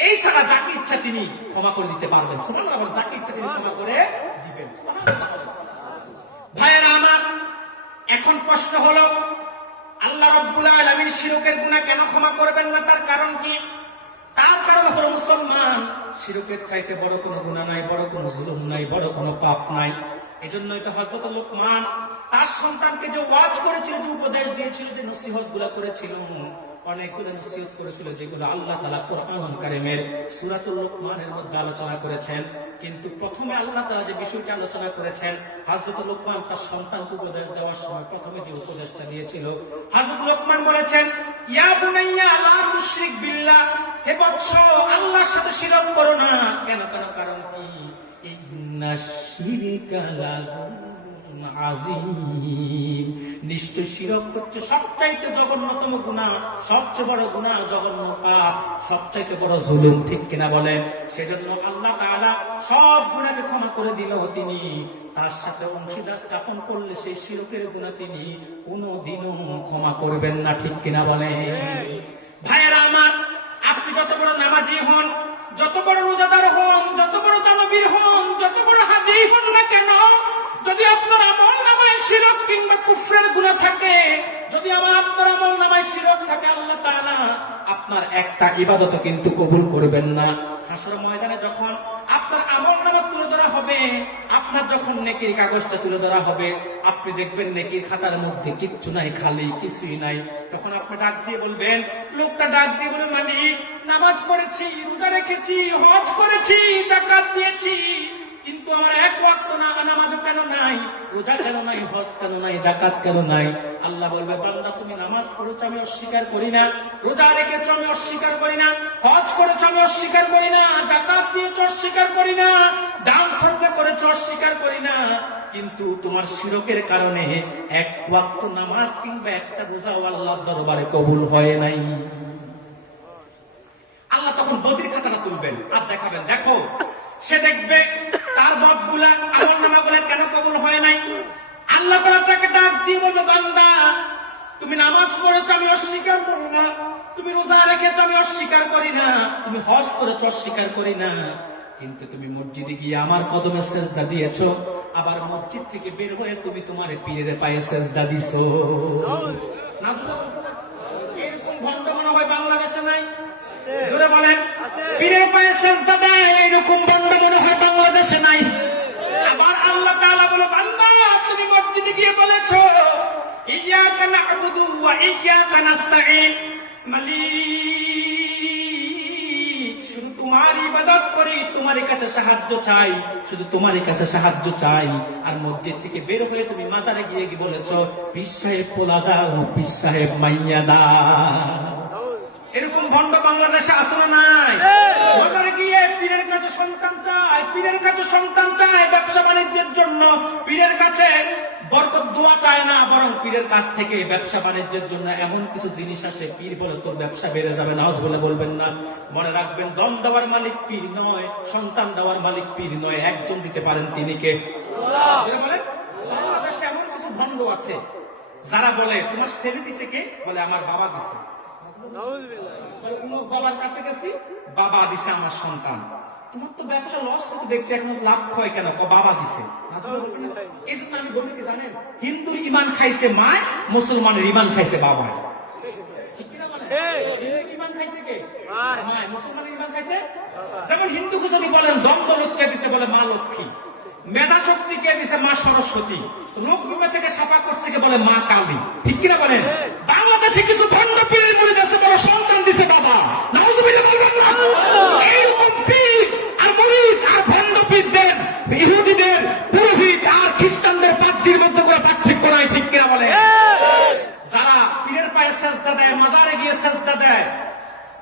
এই ছাড়া যাকে ইচ্ছা তিনি ক্ষমা করে দিতে পারবেন। সুবহানাল্লাহ, যাকে ইচ্ছা তিনি ক্ষমা করে দিবেন। সুবহানাল্লাহ। ভাইয়েরা আমার, এখন প্রশ্ন হলো, আল্লাহ রাব্বুল আলামিন শিরকের গুনাহ কেন ক্ষমা করবেন না? তার কারণ কি? তার কারণ হলো, মুসলমান, শিরকের চাইতে বড় কোনো গুনাহ নাই, বড় কোনো জুলুম নাই, বড় কোনো পাপ নাই। এজন্যই তো হযরত লোকমান তার সন্তানকে যে ওয়াজ করেছিল, যে উপদেশ দিয়েছিল, যে নসিহত গুলা করেছিল, অনেকগুলো নসিহত করেছিল, যেগুলো আল্লাহ তাআলা কোরআন কারীমের সূরাতুল লোকমানের মধ্যে আলোচনা করেছেন। কিন্তু প্রথমে আল্লাহ তাআলা যে বিষয়টি আলোচনা করেছেন, হযরত লোকমান তার সন্তানকে উপদেশ দেওয়ার সময় প্রথমে যে উপদেশটা দিয়েছিল, হযরত লোকমান বলেছেন, ইয়া বুনাইয়া লা তুশরিক বিল্লাহ, হে বৎস, আল্লাহর সাথে শিরক করো না। কেন? কারণ কি? ইন্নাশ শিরকা লাযুলমুন আযীম, নিশ্চয় শিরক হচ্ছে সবচাইতে জঘন্যতম গুনাহ, সবচেয়ে বড় গুনাহ, জঘন্য পাপ, সবচাইতে বড় জুলুম। ঠিক কিনা বলেন? সেজন্য আল্লাহ তাআলা সব গুনাহকে ক্ষমা করে দিল। তিনি তার সাথে অংশীদার স্থাপন করলে সেই শিরকের গুনাহ তিনি কোনোদিনও ক্ষমা করবেন না। ঠিক কিনা বলেন? ভাইয়েরা আমার, আপনি যত বড় নামাজি হন, যত বড় রোজাদার হন, যত বড় দানবীর হন, যত বড় হাজী হন না কেন, যদি আপনার আমল নামায় শিরক কিংবা কুফরের গুনাহ থাকে, যদি আপনার আমল নামায় শিরক থাকে, আল্লাহ তাআলা আপনার একটা ইবাদত কিন্তু কবুল করবেন না। হাসর ময়দানে যখন আপনার আমল নামা তুলে ধরা হবে, আপনার যখন নেকির কাগজটা তুলে ধরা হবে, আপনি দেখবেন নেকির খাতার মধ্যে কিচ্ছু নাই, খালি, কিছুই নাই। তখন আপনি ডাক দিয়ে বলবেন, লোকটা ডাক দিয়ে বলে, মালিক, নামাজ পড়েছি, রোজা রেখেছি, হজ করেছি, যাকাত দিয়েছি, কিন্তু আমার এক ওয়াক্ত নামাজও কেন নাই, রোজা কেন নাই, হজ কেন নাই, যাকাত কেন নাই? আল্লাহ বলবে, বান্দা, তুমি নামাজ পড়েছো, আমি অস্বীকার করি না, রোজা রেখেছো, আমি অস্বীকার করি না, হজ করেছো, আমি অস্বীকার করি না, যাকাত দিয়েছো, অস্বীকার করি না, দান সদকা করেছো, অস্বীকার করি না, কিন্তু তোমার শিরকের কারণে এক ওয়াক্ত নামাজ কিংবা একটা রোজাও আল্লাহর দরবারে কবুল হয় নাই। আল্লাহ তখন বদির খাতাটা তুলবেন আর দেখাবেন, দেখো। সে দেখবে তার বদগুলা, আমল নামাগুলা কেন কবুল হয় নাই। আল্লাহ তাআলা তাকে ডাক দিয়ে বলবে, বান্দা, তুমি নামাজ পড়েছো, আমি অস্বীকার করি না, তুমি রোজা রেখেছো, আমি অস্বীকার করি না, তুমি হজ করেছো, অস্বীকার করি না, কিন্তু তুমি মসজিদে গিয়ে আমার কদমে সেজদা দিয়েছো, আবার মসজিদ থেকে বের হয়ে তুমি তোমার পীরের পায়ে সেজদা দিছো। এরকম ভণ্ড মনে হয় বাংলাদেশে নাই? জোরে বলেন। পীরের পায়ে সেজদা দেয় এইরকম ভণ্ড মনে হয় বাংলাদেশে নাই? আবার আল্লাহ তাআলা বলে, বান্দা, তুমি মসজিদে গিয়ে বলেছো, ইয়্যাকা না'বুদু ওয়া ইয়্যাকা নাস্তাঈন, মালিক, শুধু তোমার ইবাদত করি, তোমার কাছে সাহায্য চাই, শুধু তোমার কাছে সাহায্য চাই। আর মসজিদ থেকে বের হয়ে তুমি মাজারে গিয়ে বলেছো, পীর সাহেব পোলা দাও, পীর সাহেব মাইয়া দাও। এরকম ভণ্ড বাংলাদেশে আছে না নাই? বাজারে গিয়ে পীরের কাছে সন্তান চায়, পীরের কাছে সন্তান চায় ব্যবসা বাণিজ্যের জন্য, পীরের কাছে বরকত দোয়া চায় না, বরং পীরের কাছ থেকে ব্যবসা বাণিজ্যের জন্য এমন কিছু জিনিস আসে, পীর বলে তোর ব্যবসা বেড়ে যাবে, নাউজ বলে বলবেন না। মনে রাখবেন, দম দেওয়ার মালিক পীর নয়, সন্তান দেওয়ার মালিক পীর নয়, একজন দিতে পারেন, তিনি কে? বলেন। বাংলাদেশে এমন কিছু ভণ্ড আছে যারা বলে, তোমার ছেলে দিছে কে? বলে, আমার বাবা দিছে। বাবার কাছে গেছি, বাবা দিছে আমার সন্তান। তোমার তো ব্যবসা লস হতে দেখছি, এখন লাভ হয় কেন? বাবা দিছে। এই জন্য আমি বলি কি জানেন, হিন্দুর ইমান খাইছে মায়, মুসলমানের ইমান খাইছে বাবায়। ঠিক কিনা বলেন? ইমান খাইছে কে? মায়। মুসলমানের ইমান খাইছে। যেমন হিন্দুকে যদি বলেন দ্বন্দ্ব কে দিছে, বলে মা লক্ষ্মী। মেধা শক্তি কে দিছে? মা সরস্বতী। রোগ রূপে থেকে সাফা করছে কে? বলে মা কালী। ঠিক কিনা বলেন? বাংলাদেশে কিছু ভণ্ড পীরের মুড়ি দেশে বলে সন্তান দিছে বাবা। নাউজুবিল্লাহ বলবেন না? এইরকম পীর আর মুরিদ আর ভণ্ড পীরদের, ইহুদিদের পুরোহিত আর খ্রিস্টানদের পাদ্রীর মধ্যে করে পার্থক্য নাই। ঠিক কিনা বলেন? যারা পীরের পায়ে সেজদা দেয়, মাজারে গিয়ে সেজদা দেয়,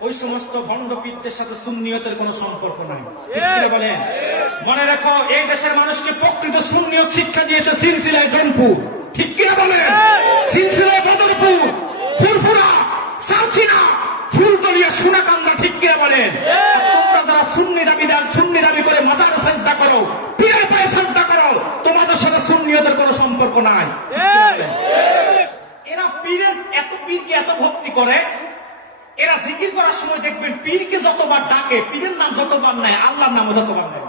ওই সমস্ত ভণ্ড পীরদের সাথে সুন্নিয়তের কোনো সম্পর্ক নাই। ঠিক কিনা বলেন? মনে রাখো, এই দেশের মানুষকে প্রকৃত সুন্নিয়ত শিক্ষা দিয়েছে সিলসিলায় জনপুর। ঠিক কিনা বলেন? সিলসিলায় বদরপুর, ফুরফুরা, সালসিনা, ফুলতলিয়া, সোনাকান্দা। ঠিক কিনা বলেন? তোমরা জিকির করার সময় দেখবেন পীরকে যতবার ডাকে, পীরের নাম যতবার নেয়, আল্লাহর নামও ততবার নেয়।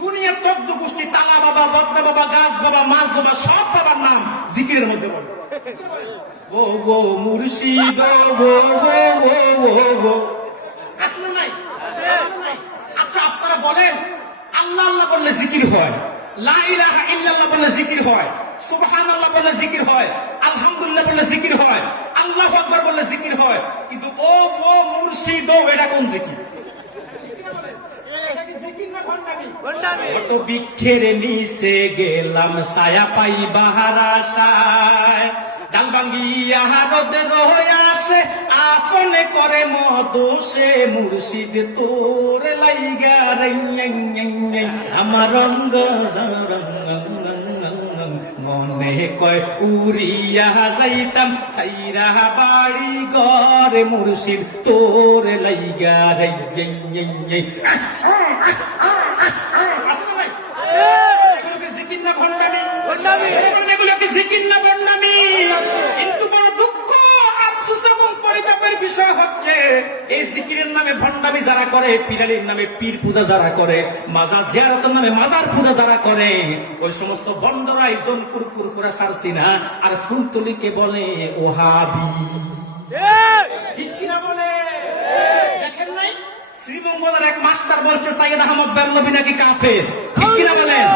দুনিয়ার 14 গোষ্ঠী তালা বাবা, বদনা বাবা, গাছ বাবা, মাছ বাবা, সব বাবার নাম জিকিরের মধ্যে বলে। ও গো মুর্শিদ, আসলে নাই? আচ্ছা আপনারা বলেন, আল্লাহ আল্লাহ বললে জিকির হয়, লা ইলাহা ইল্লাল্লাহ বললে জিকির হয়, সুবহানাল্লাহ বললে জিকির হয়, আলহামদুলিল্লাহ বললে জিকির হয়, আল্লাহু আকবার বললে জিকির হয়, কিন্তু ও মুর্শিদ এটা কোন জিকির? কত বৃক্ষের নিচে গেলাম ছায়া পাই বাহার আশায়, ডাল ভাঙ্গিয়া রোদ রয়ে আসে আপনে করে মদোষে, মুর্শিদ তোর লাইগা আমার রঙ্গ মনে কয় উড়িয়া যাইতাম সাইরা বাড়ি ঘরে, মুর্শিদ তোর লাইগা কিন্তু বড় দুঃখ, আফসোস এবং পরিতাপের বিষয় হচ্ছে এই জিকিরের নামে ভণ্ডামি যারা করে, পীরালির নামে পীর পূজা যারা করে, মাজার জিয়ারতের নামে মাজার পূজা যারা করে, ওই সমস্ত বন্ডরাই জনপুর ফুরফুরা সারছি না আর ফুলতলিকে বলে ওহাবি। ঠিক কিনা বলে? দেখেন নাই শ্রীমঙ্গলের এক মাস্টার বলছে সাইয়েদ আহমদ বেরলভী নাকি কাফের। ঠিক কিনা বলেন?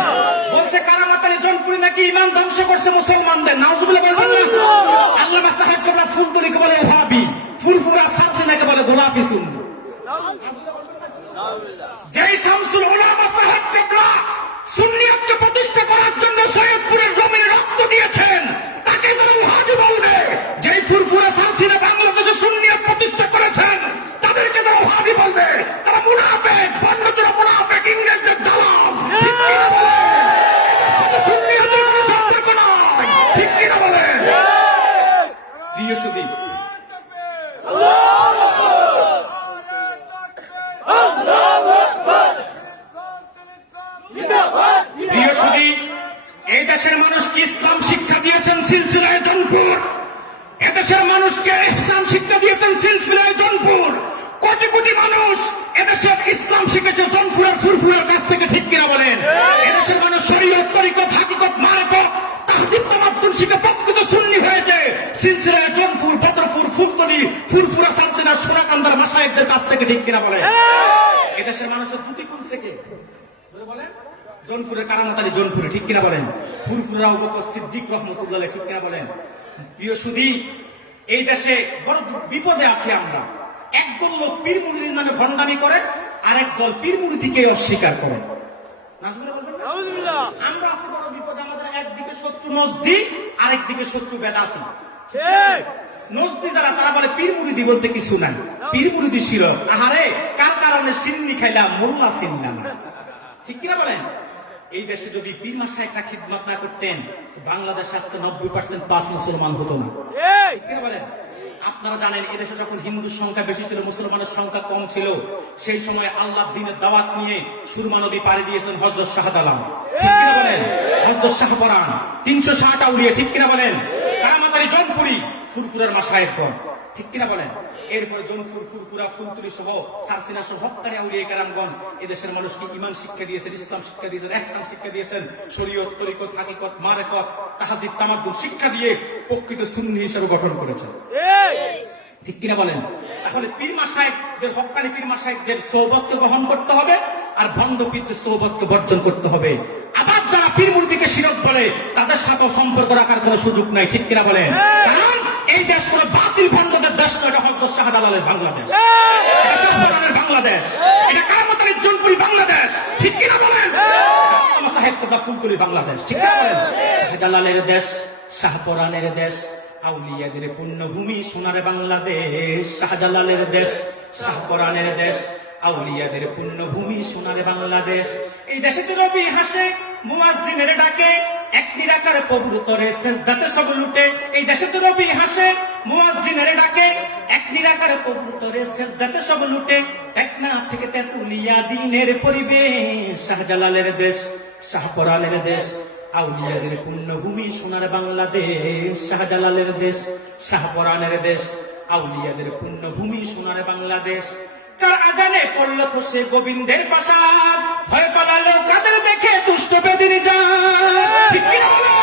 বলছে কারামাতানি জনপুরি নাকি ইমান ধ্বংস করছে মুসলমানদের। নাউজুবিল্লাহ বলবেন না? আল্লামা সাহেব কেবলা ফুলতলিকে বলে ওহাবি, ফুরফুরা সারসিনাকে বলে গোলাপি সুন্নি। যেই শামসুল উলামা সাহেব কেবলা সুন্নিয়তকে প্রতিষ্ঠা করার জন্য সৈয়দপুরের জমিনে রক্ত দিয়েছেন, তাকে যারা ওহাবি বলবে, যেই ফুরফুরা সারসিনা বাংলাদেশে সুন্নিয়ত প্রতিষ্ঠা করেছেন, তাদেরকে যারা ওহাবি বলবে, তারা মুনাফিক, বন্ডচোরা মুনাফিক, ইংরেজদের দালাল। ঠিক কিনা বলেন? সুন্নিয়তের কোনো সম্পর্ক নয়। ঠিক কিনা বলেন? প্রিয় সুধী, প্রিয় সুধী, এই দেশের মানুষকে ইসলাম শিক্ষা দিয়েছেন সিলসিলায় জনপুর, এদেশের মানুষকে ইহসান শিক্ষা দিয়েছেন সিলসিলায় জনপুর। কোটি কোটি মানুষ এদেশে ইসলাম শিখেছে জনপুরের ফুরফুরের কাছ থেকে। ঠিক কিনা বলেন? এদেশের মানুষ শরীয়ত, তরিকত, হাকিকত, মারাফত, তাহজিব, তামাদ্দুন শিখে প্রকৃত সুন্নি হয়েছে সিলসিলায় জনপুর, বদরপুর, ফুলতলি, ফুরফুরা, সালসিনা, সোনাকান্দার মাশায়েখদের কাছ থেকে। ঠিক কিনা বলেন? এদেশের মানুষের দুটি খুলছে কে বলেন? জনপুরের কারামাতারি জনপুরে। ঠিক কিনা বলেন? ফুরফুরা আবু বকর সিদ্দিক রাহমাতুল্লাহ। ঠিক কিনা বলেন? প্রিয় সুধী, এই দেশে বড় বিপদে আছে আমরা। একদল লোক পীর মুরিদির নামে ভণ্ডামি করে, আর একদল পীর মুরিদিকে অস্বীকার করে। আমরা আছি বড় বিপদে। আমাদের একদিকে শত্রু নজদি, আরেকদিকে শত্রু বেদাতি। নজদি যারা, তারা বলে পীর মুরিদি বলতে কিছু নাই, পীর মুরিদি শিরক। আহারে, কার কারণে সিন্নি খাইলাম, মোল্লা চিনলাম না। ঠিক কিনা বলেন? এই দেশে যদি পীর মাশায়েখরা খিদমত না করতেন, বাংলাদেশ আজকে 90% পাঁচ মুসলমান হতো না। ঠিক কিনা বলেন? আপনারা জানেন, এদেশে যখন হিন্দুর সংখ্যা বেশি ছিল, মুসলমানের সংখ্যা কম ছিল, সেই সময় আল্লাহর দ্বীনের দাওয়াত নিয়ে সুরমা নদী পাড়ি দিয়েছেন হযরত শাহজালাল। ঠিক কিনা বলেন? হযরত শাহপরান 360 আউলিয়া। ঠিক কিনা বলেন? কারামাতারি জনপুরি, ফুরফুরার মাশায়েখগণ। ঠিক কিনা বলেন? এরপরে জনপুর, ফুরফুরা, ফুলতলি সহ সারসিনা সহ হক্কানি আউলিয়া কেরামগণ এদেশের মানুষকে ঈমান শিক্ষা দিয়েছেন, ইসলাম শিক্ষা দিয়েছেন, ইহসান শিক্ষা দিয়েছেন, শরীয়ত, তরিকত, হাকিকত, মারিফত, তাহজিব, তামাদ্দুন শিক্ষা দিয়ে প্রকৃত সুন্নি হিসেবে গঠন করেছেন। ঠিক কিনা বলেন? এখন পীর মাশায়েখদের, হক্কানি পীর মাশায়েখদের সোহবতকে গ্রহণ করতে হবে, আর ভণ্ড পীরদের সোহবতকে বর্জন করতে হবে। আবার যারা পীর মুরিদিকে শিরক বলে, তাদের সাথেও সম্পর্ক রাখার কোনো সুযোগ নাই। ঠিক কিনা বলেন? কারণ এই দেশ কোনো বাতিল ভণ্ডদের দেশ নয়। এটা হযরত শাহজালালের বাংলাদেশ, এটা শাহপরানের বাংলাদেশ, এটা কারামাতারি জনপুরি বাংলাদেশ। ঠিক কিনা বলেন? আল্লামা সাহেব কোটা ফুলতলি বাংলাদেশ। ঠিক কিনা বলেন? শাহজালালের দেশ, শাহপরানের দেশ, আউলিয়াদের পুণ্যভূমি সোনার বাংলাদেশ। শাহজালালের দেশ, শাহপরানের দেশ, আউলিয়াদের পুণ্যভূমি সোনার বাংলাদেশ। এই দেশে তো রবি হাসে, মুয়াজ্জিনের ডাকে, এক নিরাকার প্রভুর তরে সেজদাতে সব লুটে। এই দেশে তো রবি হাসে, মুয়াজ্জিনের ডাকে, এক নিরাকার প্রভুর তরে সেজদাতে সব লুটে। টেকনাফ থেকে তেতুলিয়া দিনের পরিবেশ। শাহজালালের দেশ, শাহপরানের দেশ, আউলিয়াদের পুণ্যভূমি সোনার বাংলাদেশ। শাহজালালের দেশ, শাহপরানের দেশ, আউলিয়াদের পুণ্যভূমি সোনার বাংলাদেশ। কার আজানে পড়ল তো সে গোবিন্দের প্রাসাদ, ভয় পালালো কাদের দেখে দুষ্ট বেদিনী জাত। ঠিক কি না বলে?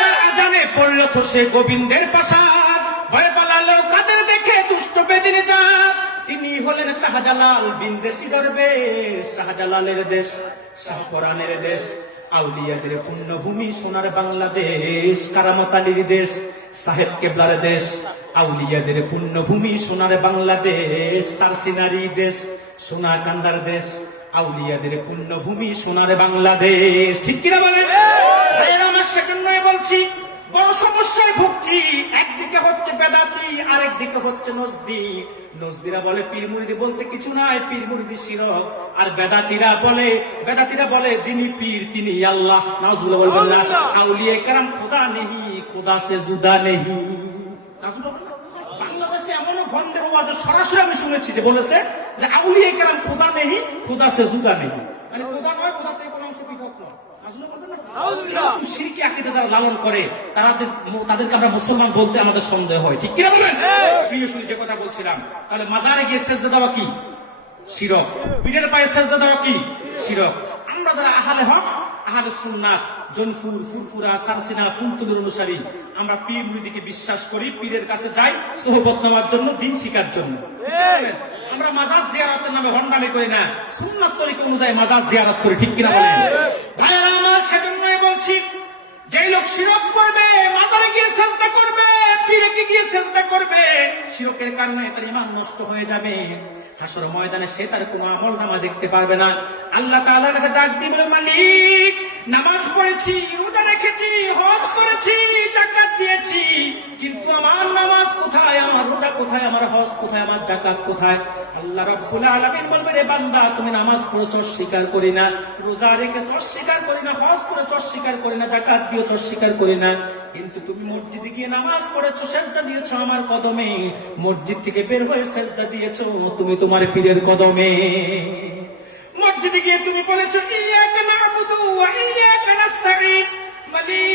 কার আজানে পড়ল তো সে গোবিন্দের প্রাসাদ, ভয় পালালো কাদের দেখে দুষ্ট বেদিনী জাত। তিনি হলেন শাহজালাল বিন্দেশি দরবেশ, শাহজালালের দেশ শাহপরানের দেশ, আউলিয়াদের পুণ্যভূমি সোনার বাংলাদেশ, কারামত আলীর দেশ, সাহেব কেবলার দেশ, আউলিয়াদের পুণ্যভূমি সোনার বাংলাদেশ, সারসিনারি দেশ, সোনা কান্দার দেশ, আউলিয়াদের পুণ্যভূমি সোনার বাংলাদেশ। ঠিক কিনা বলেন? আমার সেজন্যই বলছি বড় সমস্যায় ভুগছি। একদিকে হচ্ছে বেদাতি, আরেকদিকে হচ্ছে নজদি। নজদিরা বলে পীর মুরিদি বলতে কিছু নাই, পীর মুরিদি শিরক। আর বেদাতিরা বলে যিনি পীর তিনি আল্লাহ। নাউজুবিল্লাহ বলবেন না? আউলিয়া কেরাম খোদা নেহি, খোদা সে জুদা নেহি। বাংলাদেশে এমনও ভণ্ডের ওয়াজ সরাসরি আমি শুনেছি যে বলেছে যে আউলিয়া কেরাম খোদা নেহি, খোদা সে জুদা নেহি। মানে খোদা নয়, খোদা থেকে কোনো অংশ পৃথক নয়। শিরকি আকীদা যারা লালন করে তাদেরকে আমরা মুসলমান বলতে আমাদের সন্দেহ হয়। ঠিক কিনা বলেন? প্রিয় শুনি যে কথা বলছিলাম, তাহলে মাজারে গিয়ে সেজদা দেওয়া কি? শিরক। পীরের পায়ে সেজদা দেওয়া কি? শিরক। আমরা যারা আহলে হক, আহলে সুন্নাত, জনফুর, ফুরফুরা, সারসিনা, ফুলতুলের অনুসারী, আমরা পীর মুরিদিকে বিশ্বাস করি, পীরের কাছে যাই সোহবত নেওয়ার জন্য, দিন শিকার জন্য। আমরা মাজার জিয়ারতের নামে হন্ডামি করি না, সুন্নাত তরিকা অনুযায়ী মাজার জিয়ারত করি। ঠিক কিনা বলেন? ভাইয়েরা আমার, সেজন্যই বলছি যেই লোক শিরক করবে, মাজারে গিয়ে সেজদা করবে, পীরকে গিয়ে সেজদা করবে, শিরকের কারণে তার ঈমান নষ্ট হয়ে যাবে। হাসর ময়দানে সে তার কোনো আমলনামা দেখতে পারবে না। আল্লাহ তাআলার কাছে ডাক দিয়ে বলে, মালিক নামাজ পড়েছি, রোজা রেখেছি, হজ করেছি, যাকাত দিয়েছি, কিন্তু আমার নামাজ কোথায়, আমার রোজা কোথায়, আমার হজ কোথায়, আমার যাকাত কোথায়? আল্লাহ রাব্বুল আলামিন বলবে, রে বান্দা তুমি নামাজ পড়েছ স্বীকার করি না, রোজা রেখেছ স্বীকার করি না, হজ করেছ স্বীকার করি না, যাকাত দিয়েছ স্বীকার করি না, কিন্তু তুমি মসজিদে গিয়ে নামাজ পড়েছো, সেজদা দিয়েছো আমার কদমে, মসজিদ থেকে বের হয়ে সেজদা দিয়েছো তুমি তোমার পীরের কদমে। মসজিদে গিয়ে তুমি বলেছো ইয়্যাকা না'বুদু ওয়া ইয়্যাকা নাস্তাঈন, মালিক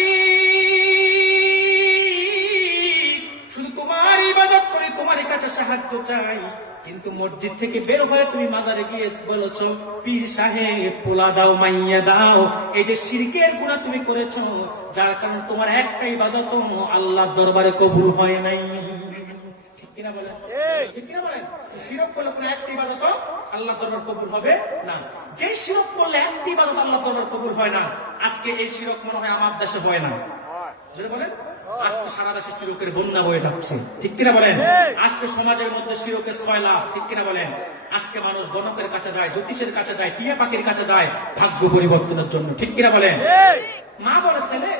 শুধু তোমার ইবাদত করি, তোমার কাছে সাহায্য চাই, কিন্তু মসজিদ থেকে বের হয়ে তুমি মাজারে গিয়ে বলেছো পীর সাহেব পোলা দাও, মাইয়া দাও। এই যে শিরকের গুনাহ তুমি করেছো, যার কারণে তোমার একটা ইবাদত আল্লাহর দরবারে কবুল হয় নাই। ঠিক কিনা বলেন? ঠিক কিনা বলেন? শিরক করলে কোনো একটা ইবাদত আল্লাহর দরবার কবুল হবে না। যে শিরক করলে একটা ইবাদত আল্লাহর দরবার কবুল হয় না, আজকে এই শিরক মনে হয় আমার দেশে হয় না। যদি বলেন আজকে সারা দেশে শিরকের বন্যা বয়ে যাচ্ছে। ঠিক কিনা বলেন? আজকে সমাজের মধ্যে শিরকের 6 লাখ। ঠিক কিনা বলেন? আজকে মানুষ গণকের কাছে যায়, জ্যোতিষের কাছে যায়, টিয়া পাখির কাছে যায় ভাগ্য পরিবর্তনের জন্য। ঠিক কিনা বলেন? মা বলে ছেলে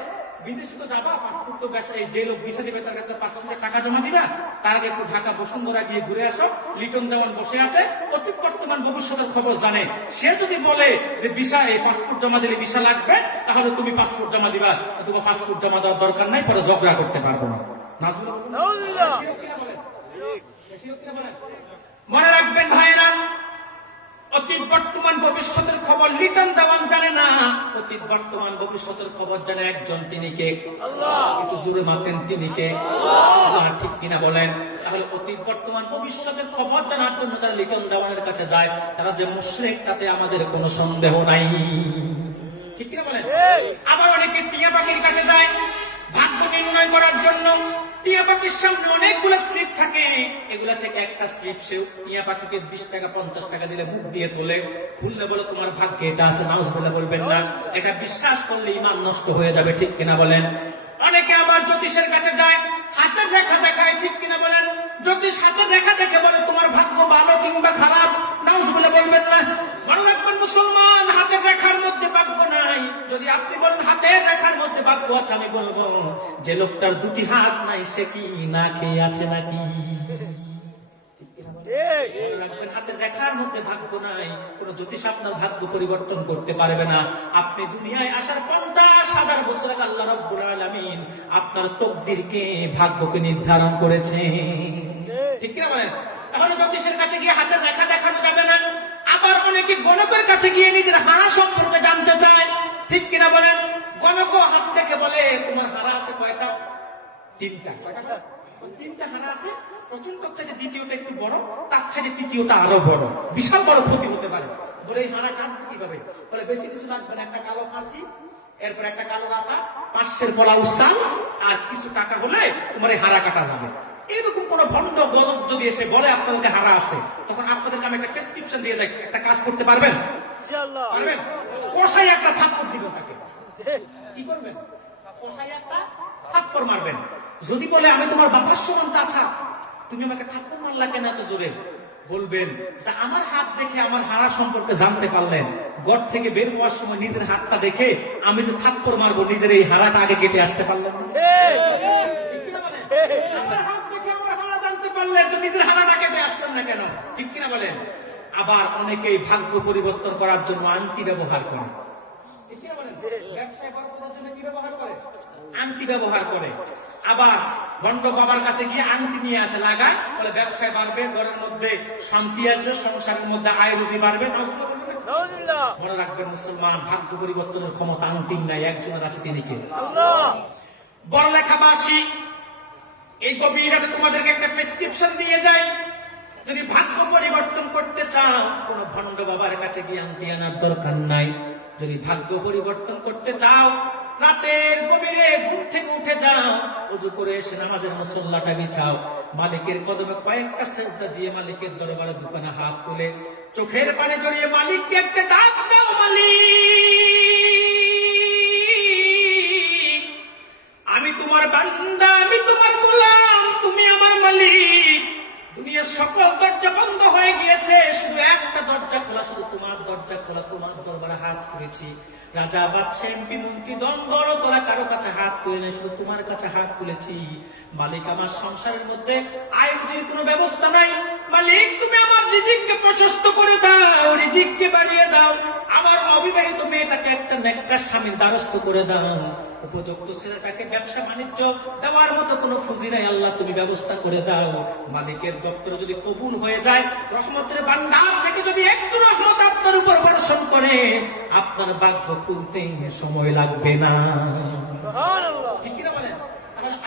বিদেশে তো যাবা, পাসপোর্ট তো যে লোক ভিসা দিবে তার কাছে পাসপোর্টের টাকা জমা দিবা, তার আগে একটু ঢাকা বসুন্ধরা গিয়ে ঘুরে আসো। লিটন দেওয়ান বসে আছে, অতীত বর্তমান ভবিষ্যতের খবর জানে। সে যদি বলে যে ভিসা, এই পাসপোর্ট জমা দিলে ভিসা লাগবে, তাহলে তুমি পাসপোর্ট জমা দিবা। তোমার পাসপোর্ট জমা দেওয়ার দরকার নাই, পরে ঝগড়া করতে পারবো না। মনে রাখবেন ভাইয়েরা, অতীত বর্তমান ভবিষ্যতের খবর লিটন দেওয়ান জানে না, অতীত বর্তমান ভবিষ্যতের খবর জানে একজন, তিনি কে? আল্লাহ। কিন্তু জোরে মাতেন, তিনি কে? আল্লাহ। ঠিক কিনা বলেন? তাহলে অতীত বর্তমান ভবিষ্যতের খবর জানার জন্য যারা লিটন দেওয়ানের কাছে যায়, তারা যে মুশরিক তাতে আমাদের কোনো সন্দেহ নাই। ঠিক কিনা বলেন? আবার অনেকে টিয়া পাখির কাছে যায় ভাগ্য নির্ণয় করার জন্য। টিয়া পাখির সামনে অনেকগুলো স্লিপ থাকে, এগুলা থেকে একটা স্লিপ সে টিয়া পাখিকে 20 টাকা 50 টাকা দিলে মুখ দিয়ে তোলে, খুললে বলে তোমার ভাগ্যে এটা আছে। নাউজুবিল্লাহ বলবেন না? এটা বিশ্বাস করলে ঈমান নষ্ট হয়ে যাবে। ঠিক কিনা বলেন? অনেকে আবার জ্যোতিষের কাছে যায়, হাতের রেখা দেখায়। ঠিক কিনা বলেন? জ্যোতিষ হাতের রেখা দেখে বলে তোমার ভাগ্য ভালো কিংবা খারাপ। নাউজুবিল্লাহ বলবেন না? মনে রাখবেন মুসলমান, হাতের রেখার মধ্যে ভাগ্য নাই। যদি আপনি বলেন হাতের রেখার মধ্যে ভাগ্য আছে, আমি বলবো যে লোকটার 2টি হাত নাই সে কি না খেয়ে আছে নাকি? হাতের রেখার মধ্যে ভাগ্য নাই, কোন জ্যোতিষ আপনার ভাগ্য পরিবর্তন করতে পারবে না। আপনি দুনিয়ায় আসার 50,000 বছর আগে আল্লাহ রাব্বুল আলামিন আপনার তকদিরকে, ভাগ্যকে নির্ধারণ করেছে। ঠিক কিনা বলেন? তাহলে জ্যোতিষের কাছে গিয়ে হাতের রেখা দেখানো যাবে না। আবার অনেকে গণকের কাছে গিয়ে নিজের হারা সম্পর্কে জানতে চায়। ঠিক কিনা বলেন? গণক হাত দেখে বলে তোমার হারা আছে কয়টা? 3টা। ওই তিনটা হাড় আছে, প্রথমটার চাইতে দ্বিতীয়টা একটু বড়, তার চাইতে তৃতীয়টা আরো বড়, বিশাল বড় ক্ষতি হতে পারে। বলে এই হাড়া কাটবে কিভাবে? বলে বেশি কিছু লাগবে না, একটা কালো ফাঁসি, এরপর একটা কালো রাতা, 500 পোলাও চাল, আর কিছু টাকা হলে তোমার এই হাড়া কাটা যাবে। এইরকম কোন ভণ্ড গলব যদি এসে বলে আপনাদের হাড়া আছে, তখন আপনাদেরকে আমি একটা প্রেসক্রিপশন দিয়ে যাই, একটা কাজ করতে পারবেন? পারবেন? কষাই একটা থাপ্পড় দিবেন তাকে। কি করবেন? কষাই একটা থাপ্পড় মারবেন। যদি বলে আমি তোমার বাবার সমান চাচা, তুমি আমাকে থাপ্পড় মারলা কেন এত জোরে? বলবেন যে আমার হাত দেখে আমার হাড়া সম্পর্কে জানতে পারলেন, ঘর থেকে বের হওয়ার সময় নিজের হাতটা দেখে আমি যে থাপ্পড় মারবো নিজের এই হাড়াটা আগে কেটে আসতে পারলেন না? আমার হাত দেখে আমার হাড়া জানতে পারলেন, তো নিজের হাড়াটা কেটে আসলেন না কেন? ঠিক কিনা বলেন? আবার অনেকেই ভাগ্য পরিবর্তন করার জন্য আংটি ব্যবহার করে। ঠিক কিনা বলেন? ব্যবসায় বরকতের জন্য কি ব্যবহার করে? আংটি ব্যবহার করে। আবার ভণ্ড বাবার কাছে গিয়ে আংটি নিয়ে আসে, লাগায়, বলে ব্যবসায় বাড়বে, ঘরের মধ্যে শান্তি আসবে, সংসারের মধ্যে আয় রুজি বাড়বে। মনে রাখবেন মুসলমান, ভাগ্য পরিবর্তনের ক্ষমতা আংটির নাই, একজনের আছে, তিনি কে? বড় লেখাবাসী, এই গভীর রাতে তোমাদেরকে একটা প্রেসক্রিপশন দিয়ে যায়, যদি ভাগ্য পরিবর্তন করতে চাও কোন ভণ্ড বাবার কাছে গিয়ে আংটি আনার দরকার নাই। যদি ভাগ্য পরিবর্তন করতে চাও, রাতের গভীরে ঘুম থেকে উঠে যাও, ওযু করে এসে নামাজের মুসল্লাটা বিছাও, মালিকের কদমে কয়েকটা সেজদা দিয়ে মালিকের দরবারে দুখানা হাত তুলে চোখের পানি জড়িয়ে মালিককে একটা ডাক দাও, মালিক আমি তোমার বান্দা, আমি তোমার গোলাম, তুমি আমার মালিক। দুনিয়ার সকল দরজা বন্ধ হয়ে গিয়েছে, শুধু একটা দরজা খোলা, শুধু তোমার দরজা খোলা। তোমার দরবারে হাত তুলেছি, রাজা বাদশা এমপি মন্ত্রী দ্বন্দ্ব তোরা কারো কাছে হাত তুলে নেই, শুধু তোমার কাছে হাত তুলেছি। মালিক আমার সংসারের মধ্যে আয় রুজির কোনো ব্যবস্থা নাই, মালিক তুমি আমার রিজিককে প্রশস্ত করে দাও, রিজিককে বাড়িয়ে দাও, আমার অবিবাহিত মেয়েটাকে একটা নেককার স্বামীর দ্বারস্থ করে দাও, উপযুক্ত ছেলেটাকে ব্যবসা বাণিজ্য দেওয়ার মতো কোনো ফুজি নাই, আল্লাহ তুমি ব্যবস্থা করে দাও। মালিকের দপ্তরে যদি কবুল হয়ে যায়, রহমতের ভান্ডার থেকে যদি একটু রহমত আপনার উপর বর্ষণ করে, আপনার ভাগ্য খুলতে সময় লাগবে না। ঠিক কিনা বলেন?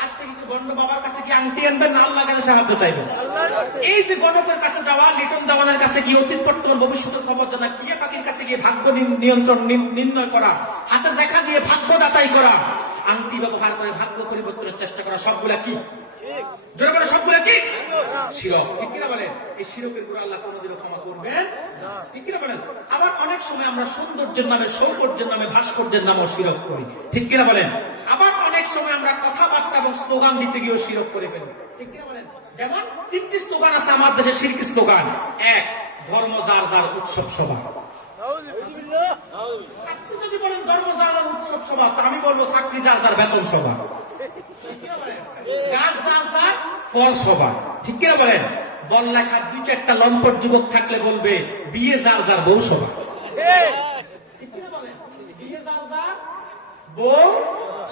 আজ থেকে কি গণ্ড বাবার কাছে কি আংটি আনবেন না আল্লাহর কাছে সাহায্য চাইবেন? এই যে গণকের কাছে যাওয়া, লিটন দেওয়ানের কাছে গিয়ে অতীত বর্তমান ভবিষ্যতের খবর জানা, টিয়া পাখির কাছে গিয়ে ভাগ্য নিয়ন্ত্রণ নির্ণয় করা, হাতের দেখা দিয়ে ভাগ্য যাচাই করা, আংটি ব্যবহার করে ভাগ্য পরিবর্তনের চেষ্টা করা, সবগুলা কি? জোরে বলে সবগুলা কি? শিরক। ঠিক কিনা বলেন? এই শিরকের গুলো আল্লাহ কোনোদিনও ক্ষমা করবেন? ঠিক কিনা বলেন? আবার অনেক সময় আমরা সৌন্দর্যের নামে, সৌকর্যের নামে, ভাস্কর্যের নামেও শিরক করি। ঠিক কিনা বলেন? আবার অনেক সময় আমরা কথাবার্তা এবং স্লোগান দিতে গিয়েও শিরক করে ফেলি। ঠিক কিনা বলেন? যেমন 3টি স্লোগান আছে আমার দেশে, শিরকি স্লোগান। 1, ধর্ম যার যার উৎসব সভা। আপনি যদি বলেন ধর্ম যার যার উৎসব সভা, তা আমি বলবো চাকরি যার যার বেতন সভা, গাছ যার যার ফল সভা। ঠিক কিনা বলেন? বল লেখা 2-4টা লম্পট যুবক থাকলে বলবে বিয়ে যার যার বউ সভা। ঠিক কিনা বলেন? বিয়ে যার যার বউ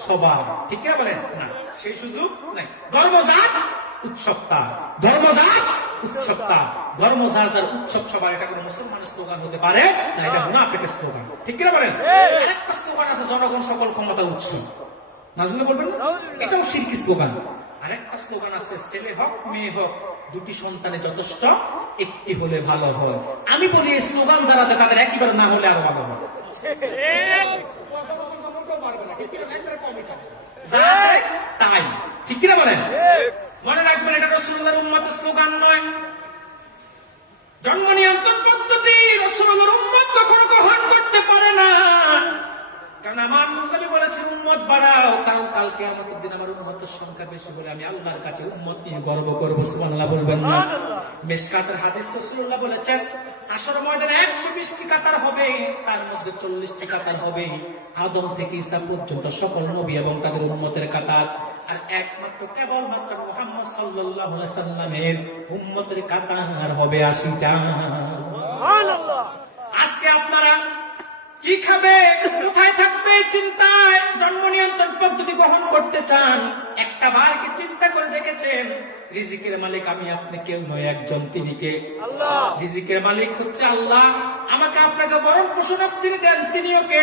সভা। ঠিক কিনা বলেন? না, সেই সুযোগ নাই। ধর্মজাত উৎসবটা, ধর্মজাত উৎসবটা, ধর্ম যার যার উৎসব সভা, এটা কোনো মুসলমানের স্লোগান হতে পারে না, এটা মুনাফিকের স্লোগান। ঠিক কিনা বলেন? আরেকটা স্লোগান আছে, জনগণ সকল ক্ষমতার উৎস। নাজমুল বলবেন, এটাও শিরকি স্লোগান। আরেকটা স্লোগান আছে, ছেলে হোক মেয়ে হোক, 2টি সন্তানে যথেষ্ট, একটি হলে ভালো হয়। আমি বলি এই স্লোগান যারা দেয় তাদের একেবারে না হলে আরো ভালো হয়। তাই ঠিক কিনা বলেন? মনে রাখবেন, এটা রাসূলুল্লাহর উম্মতের স্লোগান নয়। জন্ম নিয়ন্ত্রণ পদ্ধতি রাসূলুল্লাহর উম্মত কখনো গ্রহণ করতে পারে না, কারণ আমার নবী বলেছেন উম্মত বাড়াও, কারণ কাল কিয়ামতের দিন আমার উম্মতের সংখ্যা বেশি বলে আমি আল্লাহর কাছে উম্মত নিয়ে গর্ব করব। সুবহানাল্লাহ বলবেন না? মিশকাতের হাদিস, রাসূলুল্লাহ বলেছেন হাসর ময়দানে 120টি কাতার হবে, তার মধ্যে 40টি কাতার হবে আদম থেকে ঈসা পর্যন্ত সকল নবী এবং তাদের উম্মতের কাতার, আর একমাত্র কেবলমাত্র মুহাম্মদ সাল্লাল্লাহু আলাইহি সাল্লামের উম্মতের কাতার হবে 80টা। সুবহানাল্লাহ। আজকে আপনারা কি খাবে, কোথায় থাকবে চিন্তায় জন্ম নিয়ন্ত্রণ পদ্ধতি গ্রহণ করতে চান। একটা বার কি চিন্তা করে দেখেছেন, রিজিকের মালিক আমি আপনি কেউ নয়, একজন, তিনি কে? আল্লাহ। রিজিকের মালিক হচ্ছে আল্লাহ, আমাকে আপনাকে বরং পোষণ তিনি দেন, তিনিও কে?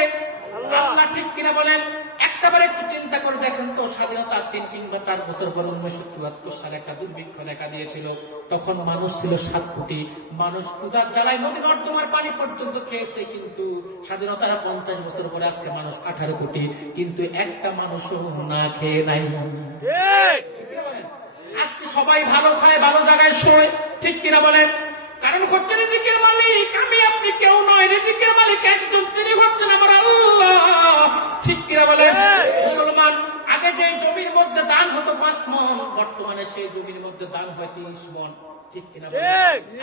আল্লাহ। ঠিক কিনা বলেন? একটা একটাবার একটু চিন্তা করে দেখেন তো, স্বাধীনতার 3 কিংবা 4 বছর পর 1974 সালে একটা দুর্ভিক্ষ দেখা দিয়েছিল। তখন মানুষ ছিল 7 কোটি। মানুষ ক্ষুধার জ্বালায় নদী নর্দমার পানি পর্যন্ত খেয়েছে। কিন্তু স্বাধীনতার 50 বছর পরে আজকে মানুষ 18 কোটি, কিন্তু একটা মানুষও না খেয়ে নাই। আজকে সবাই ভালো খায়, ভালো জায়গায় শোয়, ঠিক কিনা বলেন? কারণ হচ্ছে রিজিকের মালিক আমি আপনি কেউ নয়, রিজিকের মালিক একজন, তিনি হচ্ছেন আমার আল্লাহ, ঠিক কিনা বলেন? মুসলমান, আগে যে জমির মধ্যে দান হতো 5 মণ, বর্তমানে সেই জমির মধ্যে দান হয় 30 মণ, ঠিক কিনা বলেন?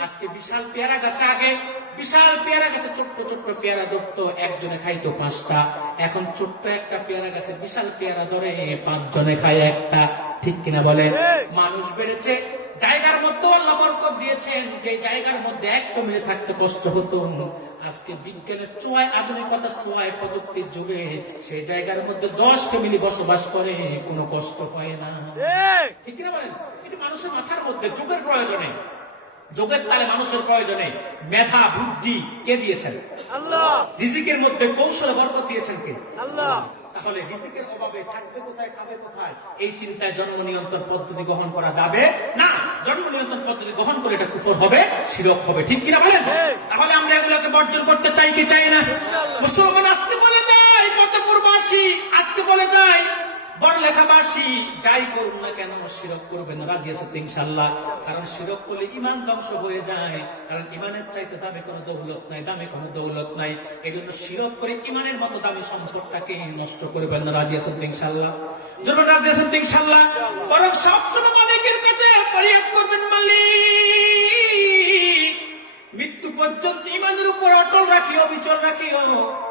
আজকে বিশাল পেয়ারা গাছে, আগে বিশাল পেয়ারা গাছে ছোট্ট ছোট্ট পেয়ারা ধরতো, একজনে খাইতো 5টা। এখন ছোট্ট একটা পেয়ারা গাছে বিশাল পেয়ারা ধরে 5 জনে খায় একটা, ঠিক কিনা বলেন? মানুষ বেড়েছে, জায়গার মধ্যে আল্লাহ বরকত দিয়েছেন, যে জায়গার মধ্যে একটু মিলে থাকতে কষ্ট হতো, আজকে বিজ্ঞানের ছোঁয়ায়, আধুনিকতার ছোঁয়ায়, প্রযুক্তির যুগে সেই জায়গার মধ্যে 10 ফ্যামিলি বসবাস করে, কোনো কষ্ট হয় না, ঠিক কিনা বলেন? এটি মানুষের মাথার মধ্যে যুগের প্রয়োজনে, যোগের তালে মানুষের প্রয়োজনে মেধা বুদ্ধি কে দিয়েছেন? আল্লাহ। রিজিকের মধ্যে কৌশল বরকত দিয়েছেন কে? আল্লাহ। তাহলে রিজিকের অভাবে থাকবে কোথায়, খাবে কোথায়, এই চিন্তায় জন্ম নিয়ন্ত্রণ পদ্ধতি গ্রহণ করা যাবে না। জন্ম নিয়ন্ত্রণ পদ্ধতি গ্রহণ করে এটা কুফর হবে, শিরক হবে, ঠিক কিনা বলেন? তাহলে আমরা এগুলোকে বর্জন করতে চাই কি চাই না? মুসলমান আজকে বলে যায়, ফতেপুরবাসী আজকে বলে যায়, বড়লেখাবাসী, যাই করুন না কেন শিরক করবেন, রাজি আছো তো ইনশাআল্লাহ? কারণ শিরক করলে ঈমান ধ্বংস হয়ে যায়। কারণ ঈমানের চাইতে দামে কোনো দৌলত নাই, দামে কোনো দৌলত নাই। এজন্য শিরক করে ঈমানের মতো দামি সম্পদটাকে নষ্ট করবেন না, রাজি আছো তো ইনশাআল্লাহ? জন্য রাজি আছো তো ইনশাআল্লাহ? বরং সবসময় মালিকের কাছে ফরিয়াদ করবেন, মালিক মৃত্যু পর্যন্ত ঈমানের উপর অটল রাখিও, অবিচল রাখিও।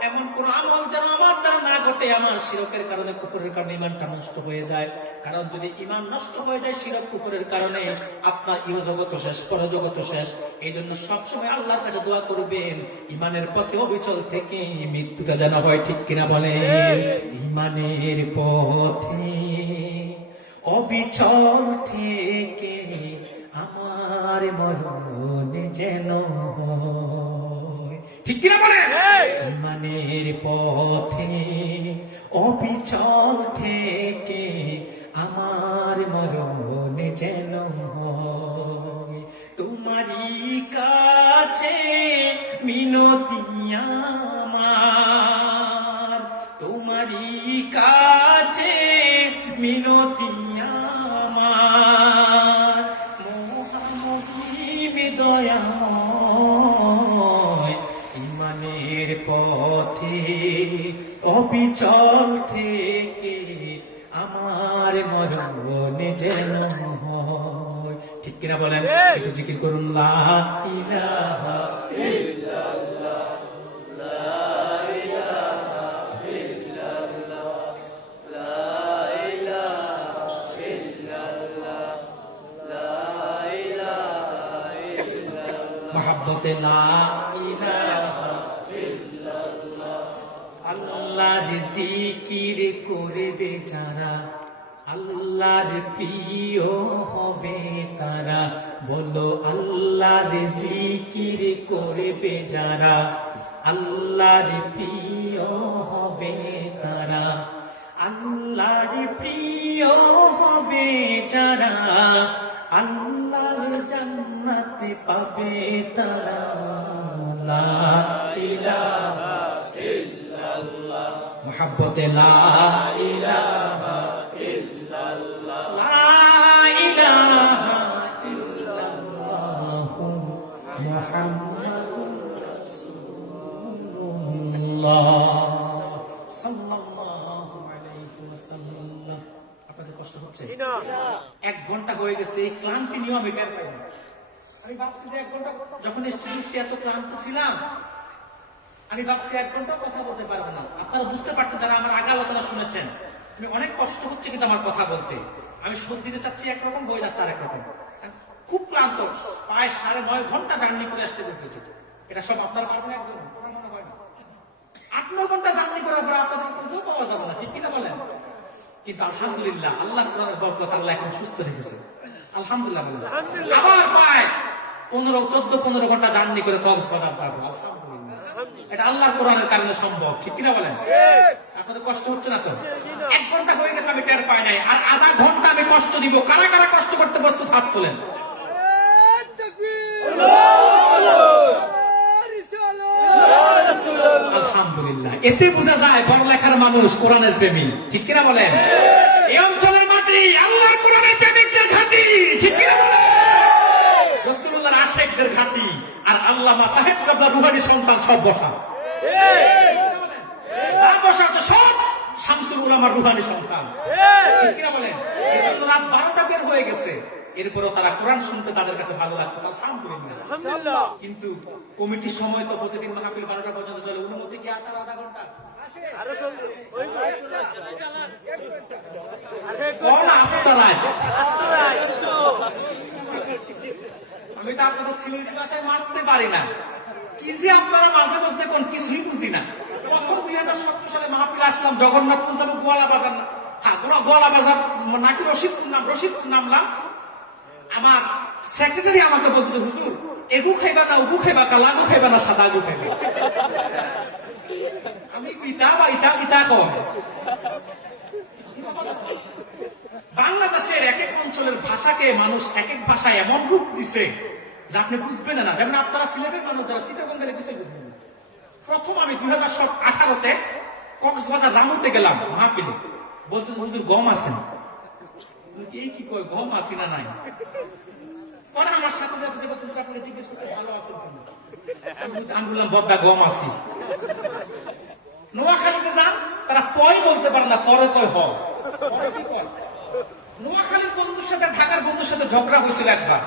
এমন কোন আমল যেন আমার দ্বারা না ঘটে, আমার শিরকের কারণে, কুফরের কারণে ঈমানটা নষ্ট হয়ে যায়। কারণ যদি ঈমান নষ্ট হয়ে যায় শিরক কুফরের কারণে, আপনার ইহজগত শেষ, পরজগত শেষ। এই জন্য সবসময় আল্লাহর কাছে দোয়া করবেন, ঈমানের পথে অবিচল থেকে মৃত্যুটা যেন হয়, ঠিক কিনা বলেন? ঈমানের পথে অবিচল থেকে আমার মরণ যেন হয়, ঠিক কিনা বলে? ঈমানের পথে অবিচল থেকে আমার মরণ যেন হয়। তোমারই কাছে মিনতি আমার, তোমারই কাছে মিনতি আমার, দয়াময় ঈমানের পথে অবিচল থেকে আমার মরণ যেন হয়, ঠিক কিনা বলেন? একটু জিকির করুন, লা ইলাহা ইল্লাল্লাহ, লা ইলাহা ইল্লাল্লাহ, লা ইলাহা ইল্লাল্লাহ, লা মহাব্বতে লা ইলাহা ইল্লাল্লাহ। আল্লাহর জিকির করবে যারা, আল্লাহর প্রিয় হবে তারা। বলো আল্লাহর জিকির করবে যারা, আল্লাহর প্রিয় হবে তারা। আল্লাহর প্রিয় হবে যারা, আল্লাহর জান্নাতে পাবে তারা। লা ইলাহা ইল্লাল্লাহ, মুহাব্বতে লা ইলাহা ইল্লাল্লাহ, লা ইলাহা ইল্লাল্লাহ, মুহাম্মাদুর রাসূলুল্লাহ সাল্লাল্লাহু আলাইহি ওয়াসাল্লাম। আপনাদের কষ্ট হচ্ছে? 1 ঘন্টা হয়ে গেছে, এই ক্লান্তি নিয়ে আমি বের পাই না। আমি ভাবছি যে 1 ঘন্টা যখন এসেছি এত ক্লান্ত ছিলাম, আমি ভাবছি 1 ঘন্টা কথা বলতে পারবো না। আপনারা বুঝতে পারছেন যারা আমার আগে আলোচনা শুনেছেন, আমি অনেক কষ্ট হচ্ছে কিন্তু আমার কথা বলতে। আমি শোধ দিতে চাচ্ছি একরকম, বই যাচ্ছে আরেক রকম। খুব ক্লান্ত, প্রায় 9.5 ঘন্টা জার্নি করে আসতে করতেছে। এটা সব আপনার পারবেন একজন? মনে হয় না। 8-9 ঘন্টা জার্নি করার পর আপনাদের খুঁজেও পাওয়া যাবে না, ঠিক কিনা বলেন? কিন্তু আলহামদুলিল্লাহ, আল্লাহ বরকত, আল্লাহ এখন সুস্থ রেখেছে, আলহামদুলিল্লাহ। আবার প্রায় 14-15 ঘন্টা জার্নি করে কক্সবাজার যাবো, আলহামদুলিল্লাহ। এটা আল্লাহর কোরআনের কারণে সম্ভব, ঠিক কিনা বলেন? আপনাদের কষ্ট হচ্ছে না তো? 1 ঘন্টা হয়ে গেছে আমি টের পাই নাই, আর আধা ঘন্টা আমি কষ্ট দিব। কারা কারা কষ্ট করতে প্রস্তুত হাত তোলেন। আলহামদুলিল্লাহ, এতে বোঝা যায় পড়ালেখার মানুষ কোরআনের প্রেমী, ঠিক কিনা বলেন? এই অঞ্চলের মাটি আল্লাহর কোরআনের প্রেমিকদের ঘাঁটি, ঠিক কিনা বলেন? রাসূলুল্লাহর আশিকদের ঘাঁটি, আর আল্লামা সাহেব কাবলা রুহানি সন্তান সব বসা, যা বসা আছে সব শামসুল উলামার রুহানি সন্তান, ঠিক কিনা বলেন? এই জন্য রাত 12টা বের হয়ে গেছে, এরপরও তারা কোরআন শুনতে তাদের কাছে ভালো লাগতেছে, আলহামদুলিল্লাহ। কিন্তু কমিটির সময় তো প্রতিদিন মাহফিল 12টা পর্যন্ত চলে, অনুমতি কি আছে আধা ঘন্টা? কোন আস্তারায়? আমি তো আপনাদের সিলেটি ভাষায় মারতে পারি না, কি যে আপনারা মাঝে মধ্যে কোন কিছুই বুঝি না। প্রথম 2017 সালে মাহফিল আসলাম, জগন্নাথপুর যাবো, গোয়ালা বাজার, গোয়ালা বাজার নাকি রশিদপুর নামলাম। আমার সেক্রেটারি আমাকে বলছে, হুজুর এগু খাইবা না উগু খাইবা, কালাগু খাইবা না সাদা গু খাইবা। আমি ইটা বা ইটা ইটা কম। বাংলাদেশের এক এক অঞ্চলের ভাষাকে মানুষ এক এক ভাষায় এমন রূপ দিছে যে আপনি বুঝবেন না। যেমন আপনারা সিলেটের মানুষ যারা চিটাগং গেলে কিছু বুঝবেন না। প্রথম আমি 2018-তে কক্সবাজার রামুতে গেলাম মাহফিলে, বলতেছে হুজুর গম আছেন? এই কি কয়, গম আসি না নাই? পরে আমার সাথে যাচ্ছে সে বলছে আপনাকে জিজ্ঞেস করতে ভালো আছেন, আমি বললাম বদ্দা গম আসি। নোয়াখালীতে যান, তারা পয় বলতে পারে না, পরে কয় হ। নোয়াখালীর বন্ধুর সাথে ঢাকার বন্ধুর সাথে ঝগড়া হয়েছিল একবার,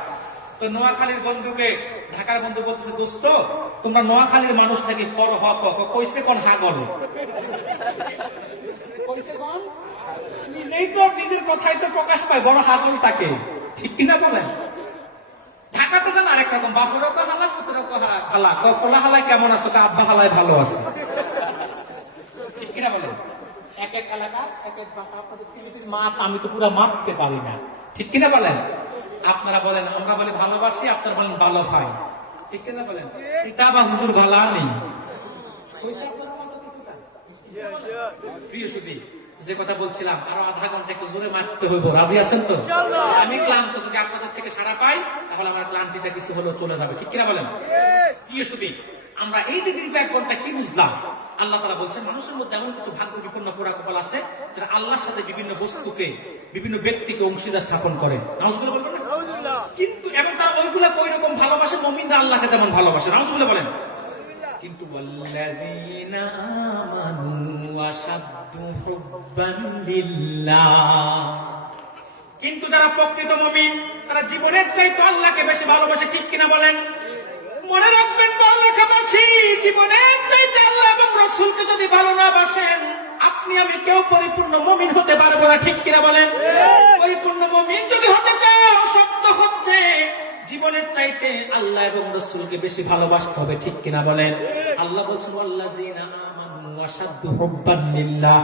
তো নোয়াখালীর বন্ধুকে ঢাকার বন্ধু বলতেছে, দোস্ত তোমরা নোয়াখালীর মানুষ নাকি ফর হ কইছে কোন হা গল, নিজেই তো নিজের কথাই তো প্রকাশ পায়, বড় হাগল তাকে, ঠিক কিনা বলেন? ঢাকাতে যান আরেক রকম, বাপুরও হালা পুত্রও হালা, ফলা হালায় কেমন আছো, আব্বা হালায় ভালো আছে, ঠিক কিনা বলেন? এক এক এলাকা এক এক ভাষা, আপনাদের সিলেটের মাপ আমি তো পুরো মাপতে পারি না, ঠিক কিনা বলেন? আপনারা বলেন, আমরা বলি ভালোবাসি, আপনারা বলেন ভালো ভাই, ঠিক কিনা বলেন? পিতা বা হুজুর ভালা নেই। প্রিয় সুধী, যে কথা বলছিলাম, আরো আধা ঘন্টা একটু জোরে মারতে হইব, রাজি আছেন তো? আমি ক্লান্ত, যদি আপনাদের থেকে সাড়া পাই তাহলে আমার ক্লান্তিটা কিছু হলেও চলে যাবে, ঠিক কিনা বলেন? প্রিয় সুধী, আমরা এই যে দীর্ঘ 1 ঘন্টা কি বুঝলাম? আল্লাহ তাআলা বলছেন মানুষের মধ্যে এমন কিছু ভাগ্য বিপন্ন পোড়া কপাল আছে যারা আল্লাহর সাথে বিভিন্ন বস্তুকে, বিভিন্ন ব্যক্তিকে অংশীদার স্থাপন করে, নাউজুবিল্লাহ বলবেন না? কিন্তু এবং তারা ওইগুলা ওই রকম ভালোবাসে, মুমিনরা আল্লাহকে যেমন ভালোবাসে, নাউজুবিল্লাহ বলেন। কিন্তু ওয়াল্লাযীনা আমানু আশাদ্দু হুব্বান লিল্লাহ, কিন্তু যারা প্রকৃত মুমিন তারা জীবনের চাইতে আল্লাহকে বেশি ভালোবাসে, ঠিক কিনা বলেন? মনে রাখবেন বাংলাবাসী, জীবনের চাইতে আল্লাহ এবং রাসূলকে যদি ভালো না বাসেন, আপনি আমি কেউ পরিপূর্ণ মুমিন হতে পারবো না, ঠিক কিনা বলেন? পরিপূর্ণ মুমিন যদি হতে চাও, শব্দ হচ্ছে জীবনের চাইতে আল্লাহ এবং রাসূলকে বেশি ভালোবাসতে হবে, ঠিক কিনা বলেন? আল্লাহ বলছেন ওয়াল্লাযীনা আমানু আশাদ্দু হুব্বান লিল্লাহ,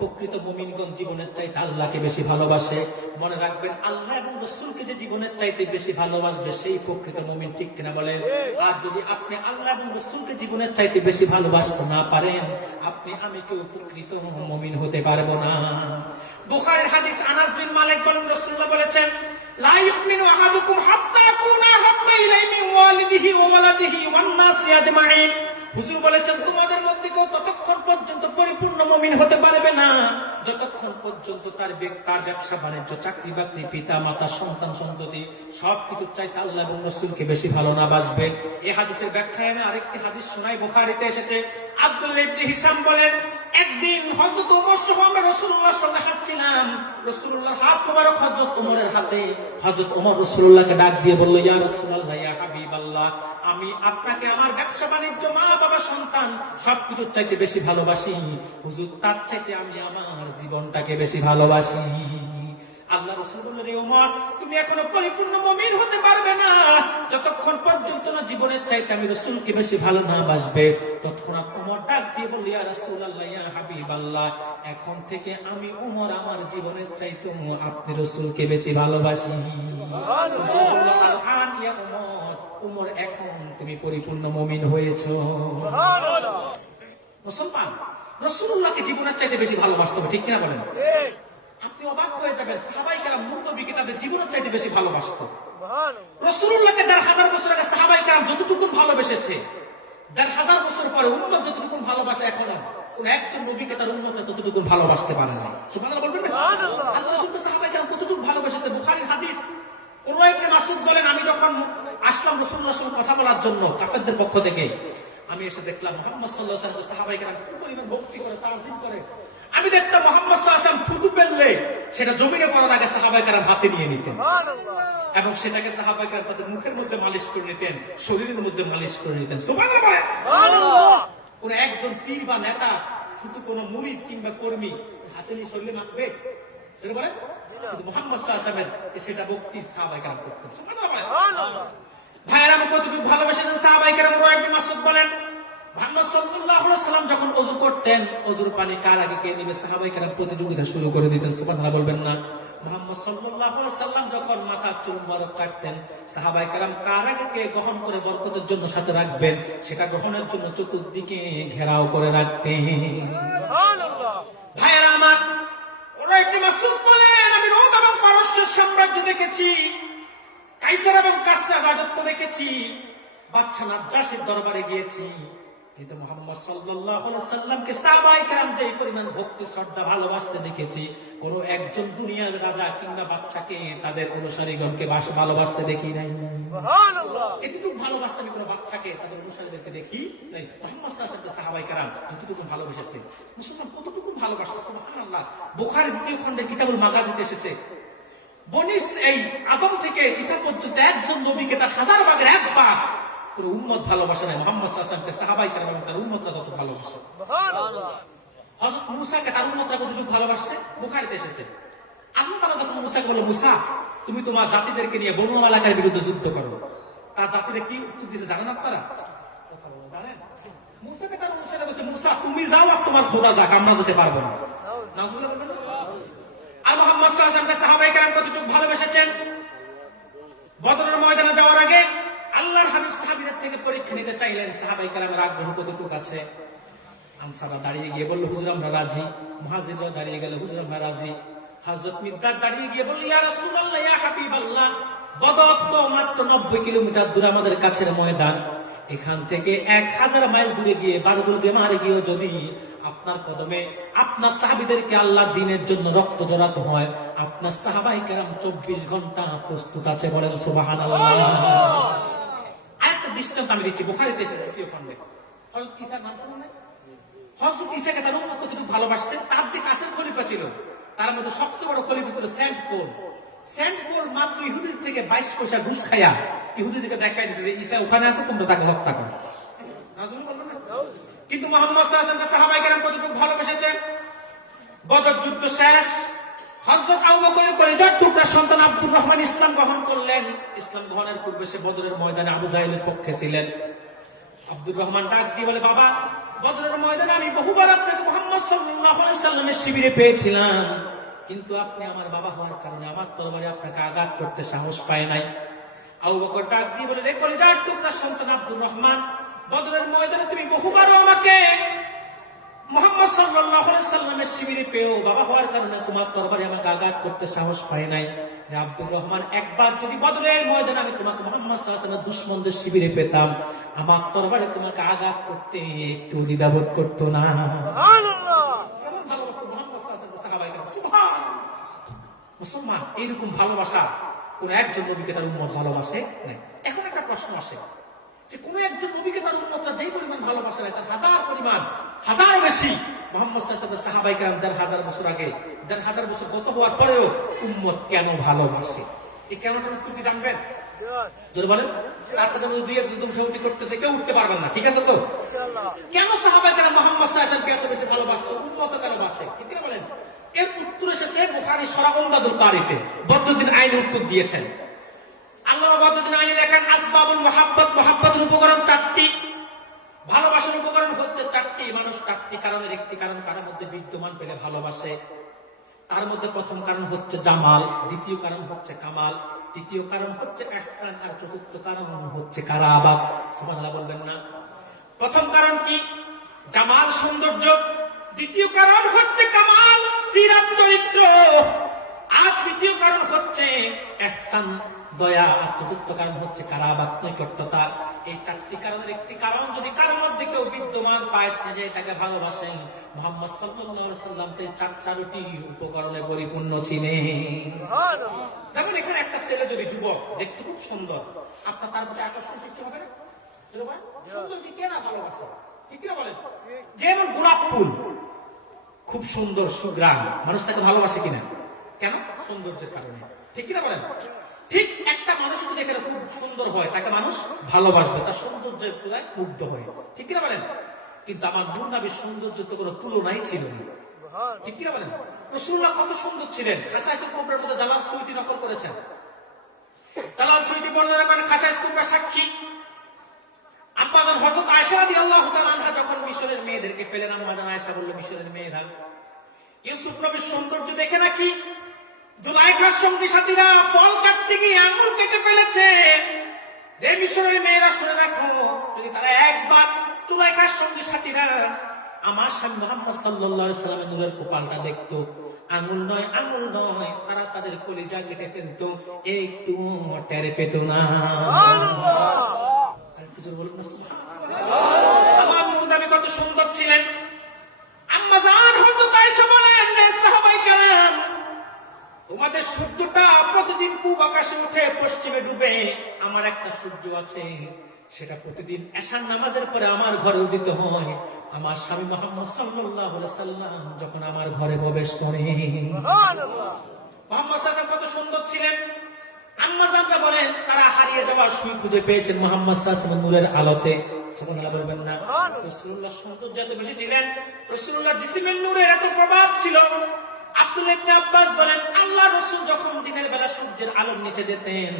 প্রকৃত মুমিনগণ জীবনের চাইতে আল্লাহকে বেশি ভালোবাসে। মনে রাখবেন, আল্লাহ এবং রাসূলকে যে জীবনের চাইতে বেশি ভালোবাসবে সেই প্রকৃত মুমিন, ঠিক কিনা বলেন? আর যদি আপনি আল্লাহ এবং রাসূলকে জীবনের চাইতে বেশি ভালোবাসতে না পারেন, আপনি আমি কেউ প্রকৃত মুমিন হতে পারবো না। বুখারীর হাদিস, আনাস বিন মালিক বলেন রাসূলুল্লাহ বলেছেন, লা ইউমিনু আহাদুকুম হাত্তা ইয়াকুনা হাব্বা ইলাইহি মিন ওয়ালিদিহি ওয়া ওয়ালাদিহি ওয়ান নাসি আজমাইন। হুজুর বলেছেন, তোমাদের মধ্যে কেউ ততক্ষণ পর্যন্ত পরিপূর্ণ মুমিন হতে পারবে না যতক্ষণ পর্যন্ত তার ব্যবসা বাণিজ্য, চাকরি বাকরি, পিতা মাতা, সন্তান সন্ততি সবকিছু চাইতে আল্লাহ এবং রাসূলকে বেশি ভালো না বাসবে। এই হাদিসের ব্যাখ্যায় আমি আরেকটি হাদিস শোনাই, বুখারীতে এসেছে। আব্দুল্লাহ ইবনে হিশাম বলেন, একদিন হযরত ওমর সহ আমরা রাসূলুল্লাহর সঙ্গে হাঁটছিলাম, রাসূলুল্লাহর হাত মোবারক হযরত ওমরের হাতে। হযরত ওমর রাসূলুল্লাহকে ডাক দিয়ে বলল, ইয়া রাসূলুল্লাহ, ইয়া হাবিবাল্লাহ, আমি আপনাকে আমার ব্যবসা বাণিজ্য, মা বাবা, সন্তান সবকিছু চাইতে বেশি ভালোবাসি। হুজুর, তার চাইতে আমি আমার জীবনটাকে বেশি ভালোবাসি। আল্লাহ রাসূল বললেন, ওমর তুমি এখনো পরিপূর্ণ মুমিন হতে পারবে না যতক্ষণ পর্যন্ত না জীবনের চাইতে আমি রাসূলকে বেশি ভালো না বাসবে। তৎক্ষণাৎ ওমর ডাক দিয়ে বলল, ইয়া রাসূলুল্লাহ, ইয়া হাবিবাল্লাহ, এখন থেকে আমি ওমর আমার জীবনের চাইতে আপনি রাসূলকে বেশি ভালোবাসি। সুবহানাল্লাহ। আল-আন ইয়া ওমর, ওমর এখন তুমি পরিপূর্ণ মুমিন হয়েছো। সুবহানাল্লাহ। মুসলমান রাসূলুল্লাহকে জীবনের চাইতে বেশি ভালোবাসতে হবে, ঠিক কিনা বলেন? আপনি অবাক হয়ে যাবেন, সাহাবায়ে কেরাম নবীকে তাদের জীবনের চাইতে বেশি ভালোবাসতো। রাসূলুল্লাহকে ১,৫০০ বছর আগে সাহাবায়ে কেরাম যতটুকু ভালোবেসেছে, ১,৫০০ বছর পরে উম্মত যতটুকু ভালোবাসে এখনো কোন একজন নবীকে তার উম্মত ততটুকু ভালোবাসতে পারে না। সুবহানাল্লাহ বলবেন না? আল্লাহ রাসূল সাহাবায়ে কেরাম কতটুকু ভালোবেসেছে। বুখারীর হাদিস, উরওয়া ইবনে মাসউদ বলেন, আমি যখন আসলাম রাসূলুল্লাহর সঙ্গে কথা বলার জন্য কাফেরদের পক্ষ থেকে, আমি এসে দেখলাম মুহাম্মদ সাল্লাল্লাহু আলাইহি ওয়াসাল্লাম সাহাবায়ে কেরাম কি পরিমাণ ভক্তি করে, তাজিম করে। আমি দেখতাম মুহাম্মদ সাল্লাল্লাহু আলাইহি ওয়াসাল্লাম থুতু ফেললে সেটা জমিনে পড়ার আগে সাহাবায়ে কেরাম হাতে নিয়ে নিতেন এবং সেটাকে সাহাবায়ে কেরাম তাদের মুখের মধ্যে মালিশ করে নিতেন, শরীরের মধ্যে মালিশ করে নিতেন। সুবহানাল্লাহ। কোন একজন পীর বা নেতা শুধু কোন মুরিদ কিংবা কর্মী হাতে নিয়ে শরীরে মাখবে? যেটা বলেন মুহাম্মদ সাল্লাল্লাহু আলাইহি ওয়াসাল্লামের সেটা ভক্তি সাহাবায়ে কেরাম করতেন। সুবহানাল্লাহ। ভাইয়েরা, আমি কতটুকু ভালোবেসেছেন সাহাবায়ে কেরাম। উরওয়া ইবনে মাসউদ বলেন, মুহাম্মদ সাল্লাল্লাহু আলাইহি ওয়াসাল্লাম যখন ওযু করতেন, ওযুর পানি কার আগে কে নেবে সাহাবায়ে কেরাম প্রতিযোগিতা শুরু করে দিতেন। সুবহানাল্লাহ বলবেন না? মুহাম্মদ সাল্লাল্লাহু আলাইহি ওয়াসাল্লাম যখন মাথার চুল মুবারক কাটতেন, সাহাবায়ে কেরাম কার আগে কে গ্রহণ করে বরকতের জন্য সাথে রাখবেন সেটা গ্রহণের জন্য চতুর্দিকে ঘেরাও করে রাখতেন। সুবহানাল্লাহ। ভাইয়েরা আমার, উরওয়া ইবনে মাসউদ বলেন, আমি রোম এবং পারস্যের সাম্রাজ্য দেখেছি, কাইসার এবং কাসরার রাজত্ব দেখেছি, বাদশা নাজ্জাশীর দরবারে গিয়েছি, কিন্তু মুহাম্মদ সাল্লাল্লাহু আলাইহি ওয়াসাল্লামকে সাহাবায়ে কেরাম যে পরিমাণ ভক্তি শ্রদ্ধা ভালোবাসতে দেখেছি, কোন একজন দুনিয়ার রাজা কিংবা বাদশাকে তাদের অনুসারীগণকে ভালোবাসতে দেখি নাই। সুবহানাল্লাহ। এতটুকু ভালোবাসতে আমি কোন বাদশাকে তাদের অনুসারীদেরকে দেখি নাই। মুহাম্মদ সাল্লাল্লাহু আলাইহি ওয়াসাল্লাম সাহাবায়ে কেরাম যতটুকু ভালোবেসেছে, মুসলমান কতটুকু ভালোবাসে। সুবহানাল্লাহ। বুখারী ২য় খণ্ডের কিতাবুল মাগাজিতে এসেছে, এই আদম থেকে ঈসা পর্যন্ত একজন নবীকে তার ১০০০ ভাগের ১ ভাগ পুরো উম্মত ভালোবাসে না। মুহাম্মদ সাল্লাল্লাহু আলাইহি ওয়াসাল্লামকে সাহাবায়ে কেরাম এবং তার উম্মতরা যত ভালোবাসে। সুবহানাল্লাহ। হযরত মূসাকে তার উম্মতরা কতটুকু ভালোবাসে বুখারীতে এসেছে। আল্লাহ তাআলা যখন মূসাকে বলল, মুসা তুমি তোমার জাতিদেরকে নিয়ে বনু মালাকার বিরুদ্ধে যুদ্ধ করো, তার জাতিরা কি উত্তর দিয়েছে জানেন আপনারা? জানেন? মূসাকে তার অনুসারীরা বলছে, মুসা তুমি যাও আর তোমার খোদা যাক, আমরা যেতে পারবো না। নাউজুবিল্লাহ বলবেন না? আর মুহাম্মদ সাল্লাল্লাহু আলাইহি ওয়াসাল্লামকে সাহাবায়ে কেরাম কতটুকু ভালোবেসেছেন। বদরের ময়দানে যাওয়ার আগে আল্লাহর হাবিব সাহাবীদের থেকে পরীক্ষা নিতে চাইলেন সাহাবায়ে কেরামের আগ্রহ কতটুকু আছে। আনসাররা দাঁড়িয়ে গিয়ে বলল, হুজুর আমরা রাজি। মুহাজিররা দাঁড়িয়ে গেল, হুজুর আমরা রাজি। হযরত মিকদাদ দাঁড়িয়ে গিয়ে বলল, ইয়া রাসূলুল্লাহ, ইয়া হাবিবাল্লাহ, বদর তো মাত্র ৯০ কিলোমিটার দূরে আমাদের কাছের ময়দান, এখান থেকে ১০০০ মাইল দূরে গিয়ে বারগুল গেমারে গিয়েও যদি আপনার কদমে আপনার সাহাবীদেরকে আল্লাহ দ্বীনের জন্য রক্ত ঝরাতে হয়, আপনার সাহাবায়ে কেরাম ২৪ ঘন্টা প্রস্তুত আছে। বলেন সুবহানাল্লাহ। আরেকটা দৃষ্টান্ত আমি দিচ্ছি, বুখারীতে এসেছে ৩য় খণ্ডে। হযরত ঈসার নাম শুনুন না? হযরত ঈসাকে তার উম্মত কতটুকু ভালোবাসছে। তার যে কাছের খলিফা ছিল তার মধ্যে সবচেয়ে বড় খলিফা ছিল সেন্ট পল। সেন্ট পল মাত্র ইহুদির থেকে ২২ পয়সা ঘুষ খায়া ইহুদিদেরকে দেখাই দিয়েছে যে ঈসা ওখানে আছে, তোমরা তাকে হত্যা করো। কিন্তু মুহাম্মদ সাল্লাল্লাহু আলাইহি ওয়াসাল্লাম সাহাবায়ে কেরাম কতটুকু ভালোবেসেছে। বদর যুদ্ধ শেষ, হযরত আবু বকরের কলিজার টুকরা সন্তান আব্দুর রহমান ইসলাম গ্রহণ করলেন। ইসলাম গ্রহণের পূর্বে সে বদরের ময়দানে আবু জাহেলের পক্ষে ছিলেন। আব্দুর রহমান ডাক দিয়ে বলে, বাবা, বদরের ময়দানে আমি বহুবার আপনাকে মুহাম্মদ সাল্লাল্লাহু আলাইহি ওয়াসাল্লামের শিবিরে পেয়েছিলাম, কিন্তু আপনি আমার বাবা হওয়ার কারণে আমার তরবারি আপনাকে আঘাত করতে সাহস পায় নাই। আবু বকর ডাক দিয়ে বলে, রে কলিজার টুকরা সন্তান আব্দুর রহমান, বদরের ময়দানে তুমি বহুবার আমাকে মুহাম্মদ সাল্লাল্লাহু আলাইহি ওয়াসাল্লামের শিবিরে পেও, বাবা হওয়ার কারণে তোমার তরবারি আমাকে আঘাত করতে সাহস পায় নাই। আব্দুর রহমান, একবার যদি বদরের ময়দানে আমি তোমাকে মুহাম্মদ সাল্লাল্লাহু আলাইহি ওয়াসাল্লামের দুশমনদের শিবিরে পেতাম, আমার তরবারি তোমাকে আঘাত করতে একটু দ্বিধাবোধ করতো না। সুবহানাল্লাহ। কেমন ভালোবাসা মুহাম্মদ সাল্লাল্লাহু আলাইহি ওয়াসাল্লাম সাহাবায়ে কেরাম। সুবহানাল্লাহ। মুসলমান এইরকম ভালোবাসা কোন একজন নবীকে তার উম্মত ভালোবাসে নাই। এখন একটা প্রশ্ন আসে যে কোন একজন নবীকে তার উম্মতরা যেই পরিমাণ ভালোবাসা নাই তার হাজার বেশি মুহাম্মদ সাল্লাল্লাহু আলাইহি ওয়াসাল্লাম সাহাবায়ে কেরাম ১,৫০০ বছর আগে, ১,৫০০ বছর গত হওয়ার পরেও উম্মত কেন ভালোবাসে? এই কেনটার উত্তর কি জানবেন? যদি বলেন আপনাদের মধ্যে দুই একজন উঠাউঠি করতেছে, কেউ উঠতে পারবেন না, ঠিক আছে তো? কেন সাহাবায়ে কেরাম মুহাম্মদ সাল্লাল্লাহু আলাইহি ওয়াসাল্লামকে এত বেশি ভালোবাসতো, উম্মত কেন বাসে? ঠিক না বলেন? এর উত্তর এসেছে বুখারী সূরা উমদাতুল কারীতে। বদরুদ্দীন আইনি উত্তর দিয়েছেন। আল্লামা বদরুদ্দীন আইনি দেখেন আসবাবুল মুহাব্বত, মুহাব্বতের উপকরণ 4টি, ভালোবাসার উপকরণ হচ্ছে 4টি। মানুষ 4টি কারণের একটি কারণ কারোর মধ্যে বিদ্যমান পেলে ভালোবাসে। তার মধ্যে প্রথম কারণ হচ্ছে জামাল, দ্বিতীয় কারণ হচ্ছে কামাল, তৃতীয় কারণ হচ্ছে ইহসান, আর চতুর্থ কারণ হচ্ছে কারাবাত। সুবহানাল্লাহ বলবেন না? প্রথম কারণ কি? জামাল, সৌন্দর্য। দ্বিতীয় কারণ হচ্ছে কামাল, সিরাত, চরিত্র। আর তৃতীয় কারণ হচ্ছে ইহসান, দয়া। আর চতুর্থ কারণ হচ্ছে কারাবাত, নৈকট্যতা। এই 4টি কারণের একটি কারণ যদি কারোর মধ্যে কেউ বিদ্যমান পায় যে তাকে ভালোবাসেন, মুহাম্মদ সাল্লাল্লাহু আলাইহি সাল্লাম তো 4টি উপকরণে পরিপূর্ণ ছিলেন। যেমন এখানে একটা ছেলে যদি যুবক দেখতে খুব সুন্দর, আপনার তার প্রতি আকর্ষণ সৃষ্টি হবে না? সুন্দর কি কে না ভালোবাসে? ঠিক না বলেন? যেমন গোলাপ ফুল খুব সুন্দর, সুগ্রাম, মানুষ তাকে ভালোবাসে কিনা? কেন? সৌন্দর্যের কারণে। ঠিক কিনা বলেন? ঠিক একটা মানুষ যদি এখানে খুব সুন্দর হয়, তাকে মানুষ ভালোবাসবে, তার সৌন্দর্যের তুলনায় মুগ্ধ হয়। ঠিক কিনা বলেন? কিন্তু আমার নূর নবীর সৌন্দর্য তো কোনো তুলনাই ছিল না। ঠিক কিনা বলেন? রাসূলুল্লাহ কত সুন্দর ছিলেন। খাসাইসুল কুবরার মধ্যে জালাল সুয়ুতী নকল করেছেন। জালাল সুয়ুতী বর্ণনা করেন, খাসাইসুল কুবরা সাক্ষী আম্মাজান হযরত আয়েশা রাদিয়াল্লাহু তাআলা আনহা যখন মিশরের মেয়েদেরকে পেলেন, আম্মাজান আয়েশা বলল, মিশরের মেয়েরা ইউসুফ নবীর সৌন্দর্য দেখে নাকি জুলাইখার সঙ্গী সাথীরা ফল কাটতে গিয়ে আঙুল কেটে ফেলেছে। রে মিশরের মেয়েরা শুনে রাখো, যদি তারা একবার জুলাইখার সঙ্গী সাথীরা আমার স্বামী মুহাম্মদ সাল্লাল্লাহু আলাইহি সাল্লামের নূরের কপালটা দেখতো, আঙুল নয়, আঙুল নয়, তারা তাদের কলিজা কেটে ফেলতো, একটু টেরে পেত না। আমার নূর নবী কত সুন্দর ছিলেন। আম্মা জান হযরত আয়েশা বলেন, রে সাহাবায়ে কেরাম, তোমাদের সূর্যটা প্রতিদিন পূব আকাশে উঠে পশ্চিমে ডুবে, আমার একটা সূর্য আছে, সেটা প্রতিদিন এশার নামাজের পরে আমার ঘরে উদিত হয়। আমার স্বামী মুহাম্মদ সাল্লাল্লাহু আলাইহি সাল্লাম যখন আমার ঘরে প্রবেশ করে, সুবহানাল্লাহ, মুহাম্মদ সাল্লাল্লাহু আলাইহি সাল্লাম কত সুন্দর ছিলেন। আম্মা জানরা বলেন, তারা হারিয়ে যাওয়ার সুই খুঁজে পেয়েছেন মুহাম্মদ সাল্লাল্লাহু আলাইহি ওয়াসাল্লামের নূরের আলোতে। সুবহানাল্লাহ বলবেন না? রাসূলুল্লাহ সৌন্দর্য এত বেশি ছিলেন, রাসূলুল্লাহ জিসিমের নূরের এত প্রভাব ছিল। আব্দুল্লাহ ইবনে আব্বাস বলেন, আল্লাহ রাসূল যখন দিনের বেলা সূর্যের আলোর নিচে যেতেন,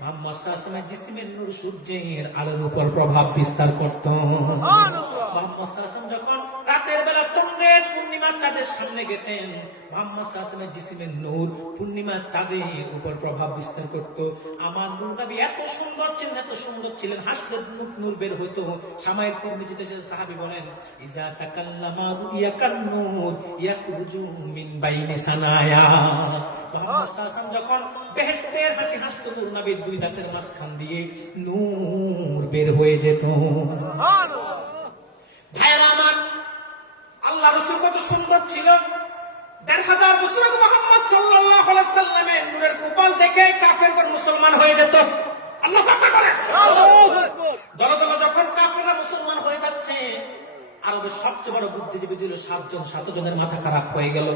মুহাম্মদ সাল্লাল্লাহু আলাইহি ওয়াসাল্লামের জিসিমের নূর সূর্যের আলোর উপর প্রভাব বিস্তার করত। সুবহানাল্লাহ। মুহাম্মদ সাল্লাল্লাহু আলাইহি ওয়াসাল্লাম যখন রাতের বেলা চন্দ্রের পূর্ণিমার চাঁদের সামনে গেতেন, মুহাম্মদ সাল্লাল্লাহু আলাইহি ওয়াসাল্লামের জিসিমের নূর পূর্ণিমার চাঁদের উপর প্রভাব বিস্তার করত। আমার নূর নবী এত সুন্দর ছিলেন, এত সুন্দর ছিলেন, হাসলে নূর বের হইতো। শামায়েল তিরমিজিতে সে সাহাবী বলেন, ইজা তাকাল্লামা রুইয়াকান নূর ইয়াখরুজু মিন বাইনি সানায়া। মুহাম্মদ সাল্লাল্লাহু আলাইহি ওয়াসাল্লাম যখন বেহেশতের হাসি হাসতো, নূর নবীর দুই দাঁতের মাঝখান দিয়ে নূর বের হয়ে যেত। সুবহানাল্লাহ। ভাইরা আমার, আল্লাহ রাসূল কত সুন্দর ছিল। ১,৫০০ বছর আগে মুহাম্মদ সাল্লাল্লাহু আলাইহি সাল্লামের নূরের কপাল দেখে কাফেরগণ মুসলমান হয়ে যেত। আল্লাহু আকবার বলেন। দলে দলে যখন কাফেররা মুসলমান হয়ে যাচ্ছে, আরবের সবচেয়ে বড় বুদ্ধিজীবী ছিল 7 জনের মাথা খারাপ হয়ে গেল।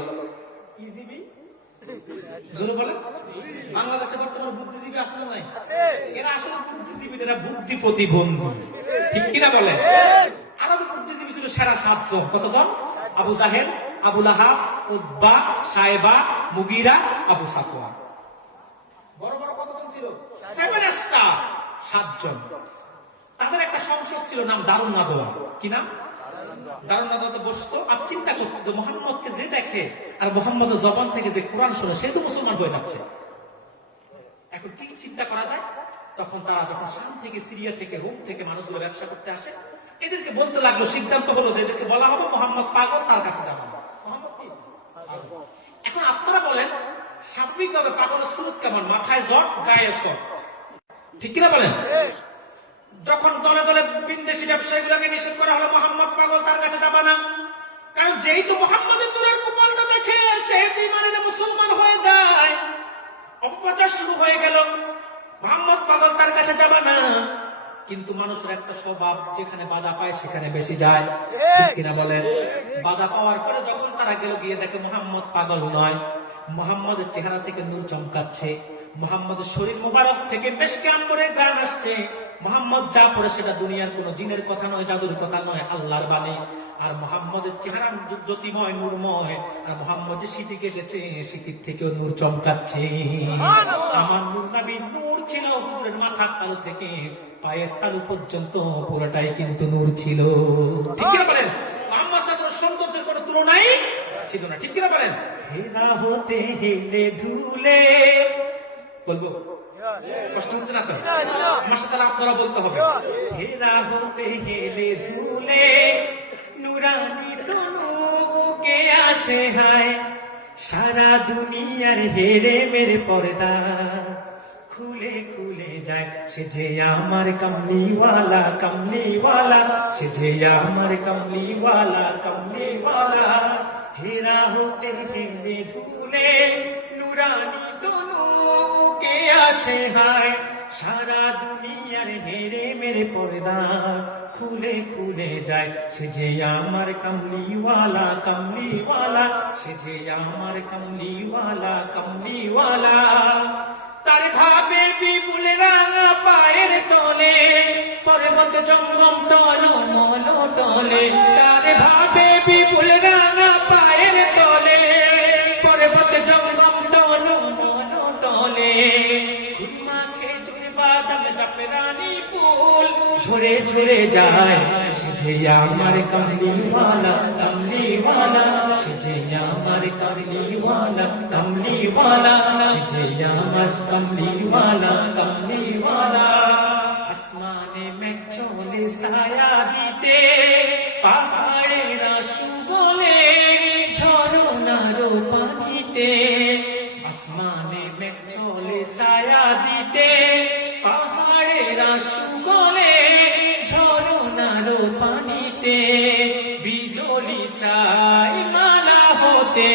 কি জীবী? জোরে বলেন। বাংলাদেশে বর্তমানে বুদ্ধিজীবী আসলে নাই, এরা আসলে বুদ্ধিজীবী, এরা বুদ্ধি প্রতিবন্ধী। ঠিক কিনা বলেন? আরবি বুদ্ধিজীবী ছিল সেরা 7 জন। কতজন? আবু জাহেল, আবু লাহাব, উতবা, সাইবা, মুগিরা, আবু সাফওয়ান। বড় বড় কতজন ছিল? 7 জন। তাদের একটা সংসদ ছিল, নাম দারুন নাদওয়া। কি নাম? দারুন নাদওয়াতে বসতো আর চিন্তা করতো যে মুহাম্মদকে যে দেখে আর মুহাম্মদের জবান থেকে যে কোরআন শুনে, সে তো মুসলমান হয়ে যাচ্ছে। এখন কি চিন্তা করা যায়? তখন তারা যখন শাম থেকে, সিরিয়া থেকে, রোম থেকে মানুষগুলো ব্যবসা করতে আসে, এদেরকে বলতে লাগলো, সিদ্ধান্ত হলো যে এদেরকে বলা হবে মুহাম্মদ পাগল, তার কাছে যাওয়া হবে। মুহাম্মদ কি? এখন আপনারা বলেন, স্বাভাবিকভাবে পাগলের সুরত কেমন? মাথায় জট, গায়ে জট। ঠিক কিনা বলেন? যখন দলে দলে বিদেশি ব্যবসায়ীগুলোকে নিষেধ করা হলো, মুহাম্মদ পাগল, তার কাছে যাবা না, কারণ যেই তো মুহাম্মদের নূরের কপালটা দেখে সে ঈমানে মুসলমান হয়ে যায়, অপপ্রচার শুরু হয়ে গেল। মুহাম্মদ পাগল, তার কাছে যাবা না। কিন্তু মানুষের একটা স্বভাব, যেখানে বাধা পায় সেখানে বেশি যায়। ঠিক কিনা বলেন? বাধা পাওয়ার পরে যখন তারা গেল, গিয়ে দেখে মুহাম্মদ পাগল নয়, মুহাম্মদের চেহারা থেকে নূর চমকাচ্ছে, মুহাম্মদের শরীর মোবারক থেকে মিশকে আম্বরের গান আসছে, মুহাম্মদ যা পড়ে সেটা দুনিয়ার কোন জিনের কথা নয়, জাদুর কথা নয়, আল্লাহর বাণী। আর মুহাম্মদের চেহারা জ্যোতিময়, নূরময়। আর মুহাম্মদ যে সিঁথি কেটেছে, সিঁথির থেকেও নূর চমকাচ্ছে। আমার নূর নবী নূর ছিল, হুজুরের মাথার তালু থেকে পায়ের তালু পর্যন্ত পুরোটাই কিন্তু নূর ছিল। ঠিক কিনা বলেন? মুহাম্মদ সাল্লাল্লাহু আলাইহি ওয়াসাল্লামের সৌন্দর্যের কোনো তুলনাই ছিল না। ঠিক কিনা বলেন? হেরা হতে হেলে ধুলে, বলবো কষ্ট হচ্ছে না তো? আমার সাথে আপনারা বলতে হবে, হেরা হতে হেলে ধুলে নুরানি তনুকে আসে হায়, সারা দুনিয়ার হেরে মেরে পর্দা খুলে খুলে যায়। সে যে আমার কামলিওয়ালা, কামলিওয়ালা, সে যে আমার কামলিওয়ালা, কামলিওয়ালা। হেরা হতে হেলে ধুলে নুরানি তনুকে আসে হায়, সারা দুনিয়ার হেরে মেরে পর্দা খুলে খুলে যায়। সে যে আমার কামলিওয়ালা, কামলিওয়ালা, সে যে আমার কামলিওয়ালা, কামলিওয়ালা। তার ভাবে বিপুল রাঙা পায়ের তলে পর্বত জঙ্গম টল মল টলে। তার ভাবে বিপুল রাঙা পায়ের তলে পর্বত জঙ্গম টল মল টলে। খুরমা খেজুর বাদাম জাফরানি ফুল ঝরে ঝরে যায়। সে যে আমার কামলিওয়ালা, কামলিওয়ালা, সে যে আমার কামলিওয়ালা, কামলিওয়ালা, সে যে আমার কামলিওয়ালা, কামলিওয়ালা। আসমানে মেঘ চলে ছায়া দিতে, পাহাড়েরা সুবলে ঝরনার পানিতে। আসমানে মেঘ চলে ছায়া দিতে, পাহাড়েরা সুবলে ঝরনার পানিতে। বিজলি চাই মালা হতে,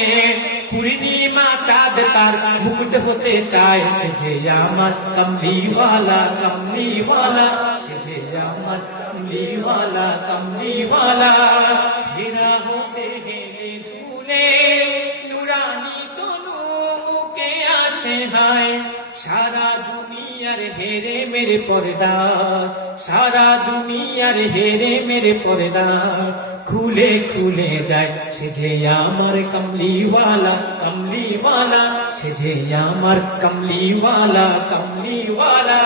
পূর্ণিমা চাঁদ তার মুকুট হতে চায়। সে যে আমার কামলিওয়ালা, কামলিওয়ালা, সে যে আমার কামলিওয়ালা, কামলিওয়ালা। হীরা হতে হেলে ধুলে নুরানি তনুকে আসে হায়, সারা দুনিয়ার হেরে মেরে পর্দা, সারা দুনিয়ার হেরে মেরে পর্দা খুলে খুলে যায়। সে যে আমার কামলিওয়ালা, কামলিওয়ালা, সে যে আমার কামলিওয়ালা, কামলিওয়ালা।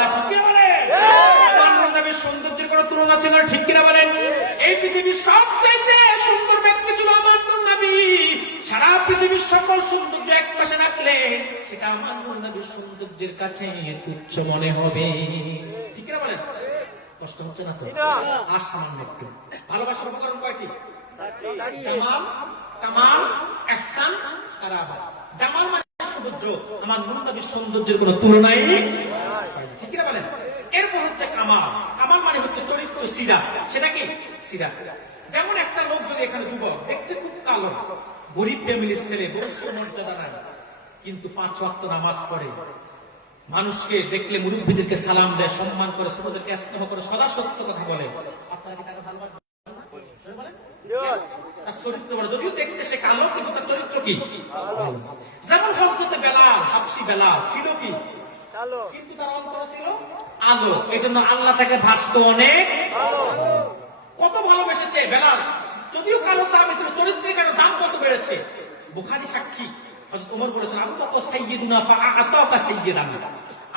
সৌন্দর্যের কোনো তুলনা ছিল না। ঠিক কিনা বলেন? এই পৃথিবীর সবচাইতে সুন্দর ব্যক্তি ছিল আমার নূর নবী। সারা পৃথিবীর সকল সৌন্দর্য এক পাশে রাখলে সেটা আমার নূর নবীর সৌন্দর্যের কাছে তুচ্ছ মনে হবে। ঠিক কিনা বলেন? কষ্ট হচ্ছে না তো? আর সামান্য একটু। ভালোবাসার উপকরণ কয়টি? জামাল, কামাল, ইহসান, কারামত। জামাল মানে সৌন্দর্য, আমার নূর নবীর সৌন্দর্যের কোনো তুলনাই নেই। ঠিক কিনা বলেন? এরপর হচ্ছে কামাল। কামাল মানে হচ্ছে চরিত্র, সিরা। সেটা কি? সিরা। যেমন একটা লোক যদি এখানে যুবক দেখতে খুব কালো, গরিব ফ্যামিলির ছেলে, বংশ মর্যাদা নাই, কিন্তু 5 ওয়াক্ত নামাজ পড়ে, মানুষকে দেখলে মুরব্বীদেরকে সালাম দেয়, সম্মান করে, ছোটদেরকে স্নেহ করে, সদা সত্য কথা বলে, আপনারা কি তাকে ভালোবাসেন? তার চরিত্র বড়, যদিও দেখতে সে কালো কিন্তু তার চরিত্র কি? যেমন হযরতে বেলাল, হাবশী বেলাল ছিল কি? কিন্তু তার অন্তর ছিল আলো। এই জন্য আল্লাহ তাকে ভাসত অনেক কত ভালোবেসেছে বেলাল। যদিও কালো সাহাবী ছিল, চরিত্রের কারণে দাম কত বেড়েছে। বুখারী সাক্ষী, হযরত ওমর বলেছেন, আবু বকর সাইয়্যিদুনা ফাআতাকা সাইয়্যিদান।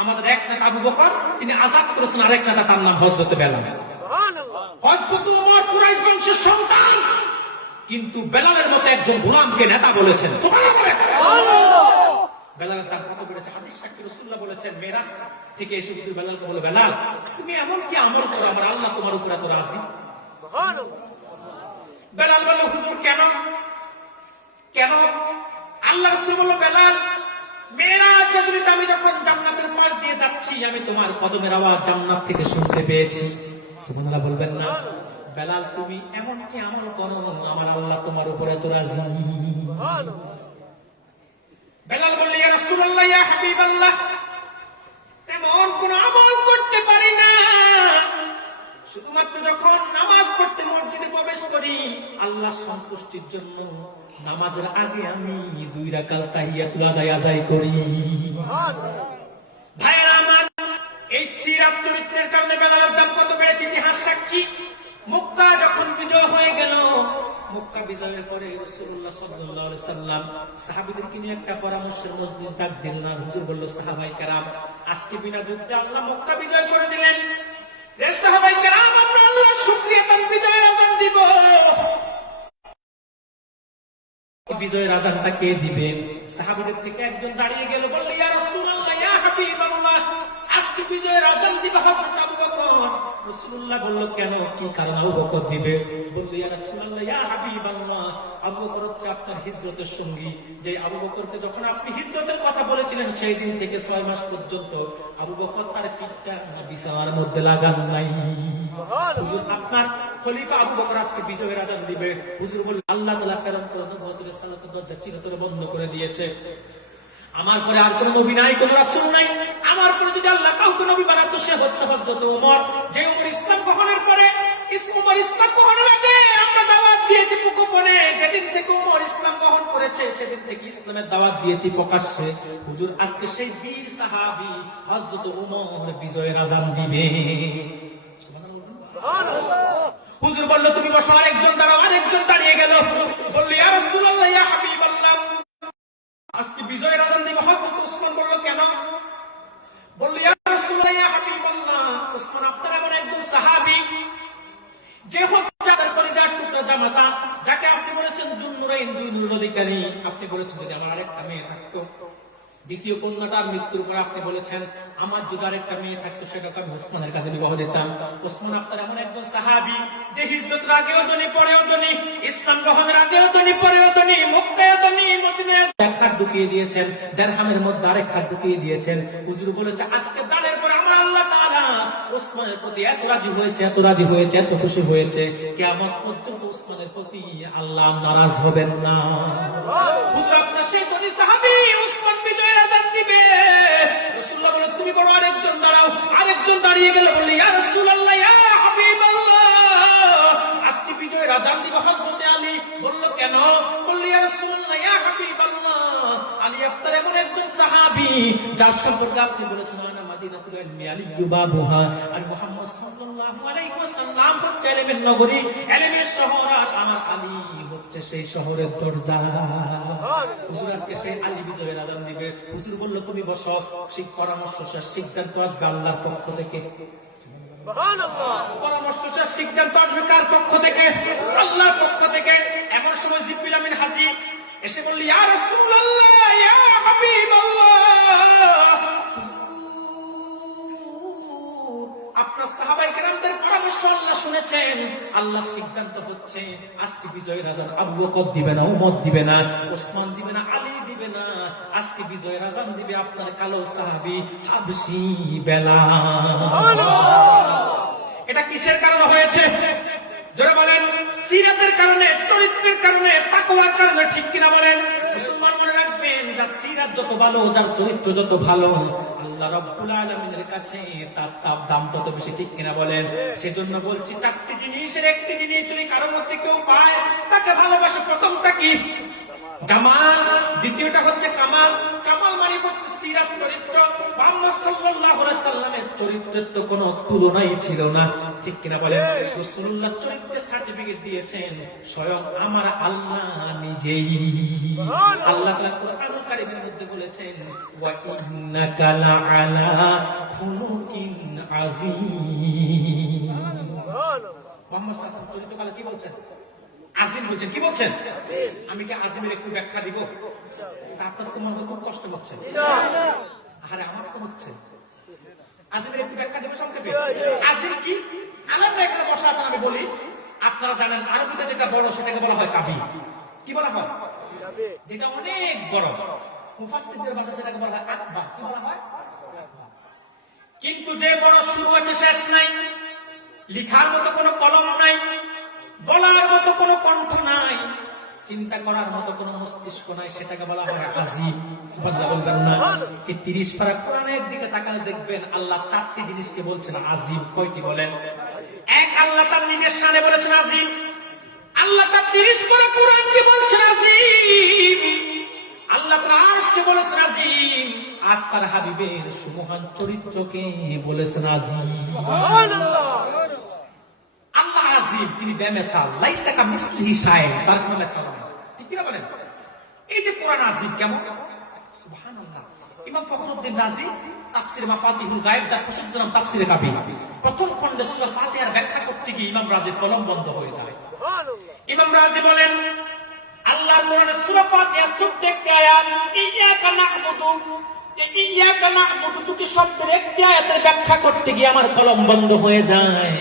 আমাদের এক নেতা আবু বকর, তিনি আযাদ করেছেন আরেক নেতা, তার নাম হযরত বেলাল। সুবহানাল্লাহ। হযরত ওমর কুরাইশ বংশের সন্তান, কিন্তু বেলালের মতো একজন গোলামকে নেতা বলেছেন। সুবহানাল্লাহ। বেলালের দাম কত বেড়েছে। হাদিস সাক্ষী রাসূলুল্লাহ বলেছেন, মেরাজ থেকে এসে হুজুর বেলালকে বলে, বেলাল তুমি এমন কি আমল করো আমার আল্লাহ তোমার উপর এত রাজি? সুবহানাল্লাহ। বেলাল বলল, হুজুর কেন? কেন? আল্লাহ রাসূল বলল, বেলাল মেরাজ রাতে আমি যখন জান্নাতের পাশ দিয়ে যাচ্ছি, আমি তোমার কদমের আওয়াজ জান্নাত থেকে শুনতে পেয়েছি। সুবহানাল্লাহ বলবেন না? বেলাল তুমি এমন কি আমল করো আমার আল্লাহ তোমার উপর এত রাজি? সুবহানাল্লাহ। বেলাল বলল, ইয়া রাসূলুল্লাহ, ইয়া হাবিবাল্লাহ, তেমন কোন আমল করতে পারি না, শুধুমাত্র যখন নামাজ পড়তে মসজিদে প্রবেশ করি আল্লাহ সন্তুষ্টির জন্য নামাজের আগে আমি 2 রাকাত তাহিয়াতুল আদায় করি। ভাইরা আমার, এই সিরাত চরিত্রের কারণে বেলালের বিজয়ের পরে রাসূলুল্লাহ সাল্লাল্লাহু আলাইহি সাল্লাম সাহাবীদেরকে নিয়ে একটা পরামর্শের মজলিস ডাক দিলেন। আর হুজুর বলল, সাহাবায়ে কেরাম, আজকে বিনা যুদ্ধে আল্লাহ মক্কা বিজয় করে দিলেন। রে সাহাবায়ে কেরাম, আমরা আল্লাহর শুকরিয়া তার বিজয়ের আযান দিব। বিজয়ের আযানটা কে দিবে? সাহাবীদের থেকে একজন দাঁড়িয়ে গেল, বলল, ইয়া রাসূলুল্লাহ, ইয়া হাবিবাল্লাহ, আজকে বিজয়ের আযান দিবে হযরত আবু বকর। রাসূলুল্লাহ বলল, কেন, কি কারণে আবু বকর দিবে? বলল, ইয়া রাসূলুল্লাহ, ইয়া হাবিবাল্লাহ, আবু বকর হচ্ছে আপনার হিজরতের সঙ্গী। যে আবু বকরকে যখন আপনি হিজরতের কথা বলেছিলেন, সেই দিন থেকে 6 মাস পর্যন্ত আবু বকর তার পিঠটা বিছানার মধ্যে লাগান নাই। হুজুর, আপনার খলিফা আবু বকর আজকে বিজয়ের আযান দিবে। হুজুর বলল, আল্লাহ তাআলা প্রেরণ করে নবুয়তের সালাতের দরজা চিরতরে বন্ধ করে দিয়েছে। আমার পরে আর কোন নবী নাই, কোন রাসূল নাই। আমার পরে যদি আল্লাহ কাউকে নবী বানাতো, সে হচ্ছে হযরত ওমর। যে ওমর ইসলাম গ্রহণের পরে ইসলাম গ্রহণের আগে আমরা দাওয়াত দিয়েছি গোপনে। যেদিন থেকে ওমর ইসলাম গ্রহণ করেছে, সেদিন থেকে ইসলামের দাওয়াত দিয়েছি প্রকাশ্যে। হুজুর, আজকে সেই বীর সাহাবী হযরত ওমর বিজয়ের আযান দিবে। হুজুর বলল, তুমি বসো। আরেকজন দাঁড়াও। আরেকজন দাঁড়িয়ে গেল, বলল, ইয়া রাসূলুল্লাহ, ইয়া হাবিবাল্লাহ, আজকে বিজয়ের আযান দিবে হযরত ওসমান। বলল, কেন? বলল, ইয়া রাসূলুল্লাহ, ইয়া হাবিবাল্লাহ, ওসমান আপনার এমন একজন সাহাবী, যে হচ্ছে তার পরিজার টুকরা জামাতা, যাকে আপনি বলেছেন যুন্নুরাইন, দুই নূরের অধিকারী। আপনি বলেছেন, যদি আমার আরেকটা মেয়ে থাকতো, দ্বিতীয় কন্যাটার মৃত্যুর পর আপনি বলেছেন, আমার যদি আরেকটা মেয়ে থাকতো, সেটাকে আমি ওসমানের কাছে বিবাহ দিতাম। ওসমান আপনার এমন একজন সাহাবী, যে হিজরতের আগেও ধনী, পরেও ধনী, ইসলাম গ্রহণের আগেও ধনী, পরেও ধনী, মক্কায় ধনী, মদিনায় এক হাত ঢুকিয়ে দিয়েছেন, দিরহামের মধ্যে আরেক হাত ঢুকিয়ে দিয়েছেন। হুজুর বলেছে, আজকে দানের পর আমার আল্লাহ তাআলা ওসমানের প্রতি এত রাজি হয়েছে, এত রাজি হয়েছে, এত খুশি হয়েছে, কিয়ামত পর্যন্ত ওসমানের প্রতি আল্লাহ নারাজ হবেন না। হুজুর, আপনার সেই ধনী সাহাবী ওসমান বিজয়ের আযান দিবে। রাসূলুল্লাহ বলেন, তুমি বড়। আরেকজন দাঁড়াও। আরেকজন দাঁড়িয়ে গেল, বলল, ইয়া রাসূলুল্লাহ, ইয়া হাবিবাল্লাহ, আজকে বিজয়ের আযান দিবে হযরত আলী। বলল, কেন? বলল, ইয়া রাসূলুল্লাহ, ইয়া হাবিবাল্লাহ, আলী আপনার এমন একজন সাহাবী, যার সম্পর্কে আপনি বলেছেন, আনা মাদিনাতুল ইলমি আলী জুবাবুহা, আর মুহাম্মদ সাল্লাল্লাহু আলাইহি ওয়াসাল্লাম হচ্ছে ইলমের নগরী, ইলমের শহর, আর আমার আলী হচ্ছে সেই শহরের দরজা। হুজুর, আজকে সেই আলী বিজয়ের আযান দিবে। হুজুর বলল, তুমি বসো। সেই পরামর্শ শেষ, সিদ্ধান্ত আসবে আল্লাহর পক্ষ থেকে। পরামর্শ শেষ, সিদ্ধান্ত আসবে কার পক্ষ থেকে? আল্লাহর পক্ষ থেকে। এমন সময় জিবরিল আমিন হাজির এসে বলল, ইয়া রাসূলুল্লাহ, ইয়া হাবিবাল্লাহ, আপনার সাহাবায়ে কেরামদের পরামর্শ আল্লাহ শুনেছেন। আল্লাহ সিদ্ধান্ত হচ্ছে, আজকে বিজয়ের আযান আবু বকর দিবে না, ওমর দিবে না, ওসমান দিবে না, আলী দিবে না। আজকে বিজয়ের আযান দিবে আপনার কালো সাহাবী হাবশী বেলাল। এটা কিসের কারণে হয়েছে? জোরে বলেন। সিরাতের কারণে, চরিত্রের কারণে, তাকওয়ার কারণে, ঠিক কিনা বলেন? মুসলমান মনে রাখবেন, যার সিরাত যত ভালো, যার চরিত্র যত ভালো, আল্লাহ রাব্বুল আলামিনের কাছে তার দাম তত বেশি, ঠিক কিনা বলেন? সেজন্য বলছি, চারটি জিনিসের একটি জিনিস যদি কারোর মধ্যে কেউ পায়, তাকে ভালোবাসে। প্রথমটা কি? জামাল। দ্বিতীয়টা হচ্ছে কামাল। কামাল মানে হচ্ছে সিরাত, চরিত্র। মুহাম্মদ সাল্লাল্লাহু আলাইহি সাল্লামের চরিত্রের তো কোনো তুলনাই ছিল না, ঠিক কিনা বলেন? রাসূলুল্লাহ চরিত্রের সার্টিফিকেট দিয়েছেন স্বয়ং আমার আল্লাহ নিজেই। আল্লাহ তাআলা কোরআনুল কারীমের মধ্যে বলেছেন, ওয়া ইন্নাকা লাআলা খুলুকিন আযীম। মুহাম্মদ সাল্লাল্লাহু আলাইহি ওয়াসাল্লাম চরিত্র কালে কি বলছেন? আজিম বলছেন। কি বলছেন? আমি কি আজিমের একটু ব্যাখ্যা দিব? আপনার তোমার খুব কষ্ট হচ্ছে। আরে আমার তো হচ্ছে। আজিমের একটু ব্যাখ্যা দেবো সংক্ষেপে। আজিম কি? আলাদা এখানে বসা আছেন, আমি বলি। আপনারা জানেন আরবিতে যেটা বড় সেটাকে বলা হয় কাবি। কি বলা হয়? যেটা অনেক বড়। মুফাসসিরদের ভাষায় সেটাকে বলা হয় আকবার। কি বলা হয়? কিন্তু যে বড় শুরু আছে শেষ নাই, লিখার মতো কোনো কলম নাই, বলার মতো কোনো কণ্ঠ নাই, চিন্তা করার মতো কোনো মস্তিষ্ক নাই, সেটাকে বলা হয় আজিম। সুবহানাল্লাহ বলবেন না? এই 30 পারা কোরআনের দিকে তাকালে দেখবেন আল্লাহ চারটি জিনিসকে বলছেন আজিম। কয়টি বলেন? এক, আল্লাহ তার নিজের শানে বলেছেন আজিম। আল্লাহ তার 30 পারা কোরআনকে বলছেন আজিম। আল্লাহ তার আরশকে বলেছেন আজিম। আর তার হাবিবের সুমহান চরিত্রকে বলেছেন আজিম। সুবহানাল্লাহ। আল্লাহ আজিম। আজিম, তিনি বেমেসাল, লাইসা কামিসলিহি শাইউন, তার কোনো মেসাল নেই। ঠিক কি না বলেন? এই যে কোরআন আজিম কেমন, সুবহানাল্লাহ। ইমাম ফখরুদ্দিন রাজি তাফসির মাফাতিহুল গায়ব, যার প্রসিদ্ধ নাম তাফসিরে কাবীর, প্রথম খণ্ডে সূরা ফাতিহার ব্যাখ্যা করতে গিয়ে ইমাম রাজির কলম বন্ধ হয়ে যায়। ইমাম রাজি বলেন, আল্লাহর কোরআনের সূরা ফাতিহার ছোট্ট একটি আয়াত, ইয়্যাকা না'বুদু, ইয়্যাকা না'বুদু দুটি শব্দের একটি আয়াতের ব্যাখ্যা করতে গিয়ে আমার কলম বন্ধ হয়ে যায়।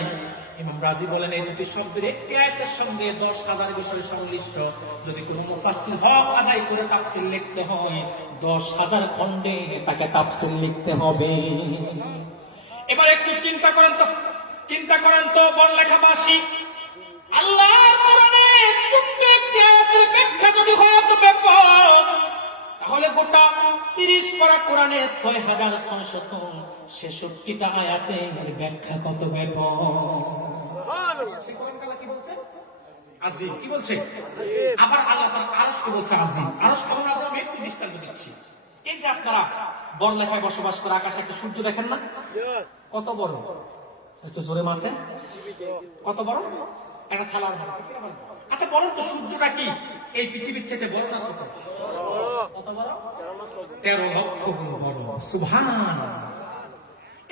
ইমাম রাজি বলেন, এই দুটি শব্দের একটি আয়াতের সঙ্গে 10,000 বিষয় সংশ্লিষ্ট। যদি কোনো মুফাসসির হক আদায় করে তাফসীর লিখতে হয়, 10,000 খণ্ডে তাকে তাফসীর লিখতে হবে। এবার একটু চিন্তা করেন তো বড়লেখাবাসী, আল্লাহর কোরআনের ছোট্ট একটি আয়াতের ব্যাখ্যা যদি হয় এত ব্যাপক, তাহলে গোটা 30 পারা কোরআনে 6,666টা আয়াতের ব্যাখ্যা কত ব্যাপক। কি বলছে? আজিম। কি বলছে? আবার আল্লাহ তাআলা আরশকে বলছে আজিম। আরশ কেমন আছে আমি একটু দৃষ্টান্ত দিচ্ছি। এই যে আপনারা বড়লেখায় বসবাস করে আকাশে একটা সূর্য দেখেন না, কত বড়, একটু জোরে মারতেন, কত বড় একটা খেলার মাঠ। আচ্ছা বলেন তো, সূর্যটা কি এই পৃথিবীর চেয়ে বড় না ছোট? কত বড়? 13 লক্ষ গুণ বড়। সুবহানাল্লাহ।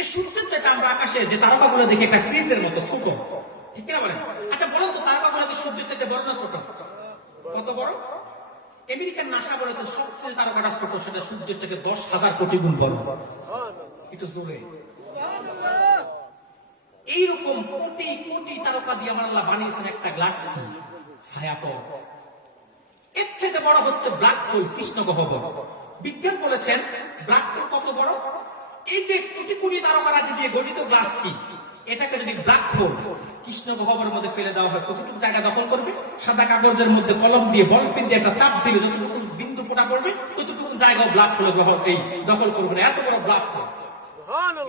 এই সূর্যের চেয়ে আমরা আকাশে যে তারকাগুলো দেখি একটা ফ্রিজের মতো ছোট, ঠিক কিনা বলেন? আচ্ছা বলেন তো, তারকাগুলো কি সূর্যের চেয়ে বড় না ছোট? কত বড়? আমেরিকার নাসা বলে তো সবচেয়ে তারকাটা ছোট, সেটা সূর্যের থেকে 10,000 কোটি গুণ বড়। একটু জোরে। এইরকম কোটি কোটি তারকা দিয়ে আমার আল্লাহ বানিয়েছেন একটা গ্লাস ছায়াপথ। এর চেয়ে বড় হচ্ছে ব্ল্যাক হোল, কৃষ্ণ গহ্বর। বিজ্ঞান বলেছেন ব্ল্যাক হোল কত বড়? এই যে কোটি কোটি তারকারাজি দিয়ে গঠিত গ্লাস কি, এটাকে যদি ব্ল্যাক হোল কৃষ্ণ গহ্বরের মধ্যে ফেলে দেওয়া হয়, কতটুকু জায়গা দখল করবে? সাদা কাগজের মধ্যে কলম দিয়ে বল পেন দিয়ে একটা তাপ দিলে যতটুকু বিন্দু ফোটা পড়বে ততটুকু জায়গা ব্ল্যাক হোল এই দখল করবে না, এত বড় ব্ল্যাক হোল।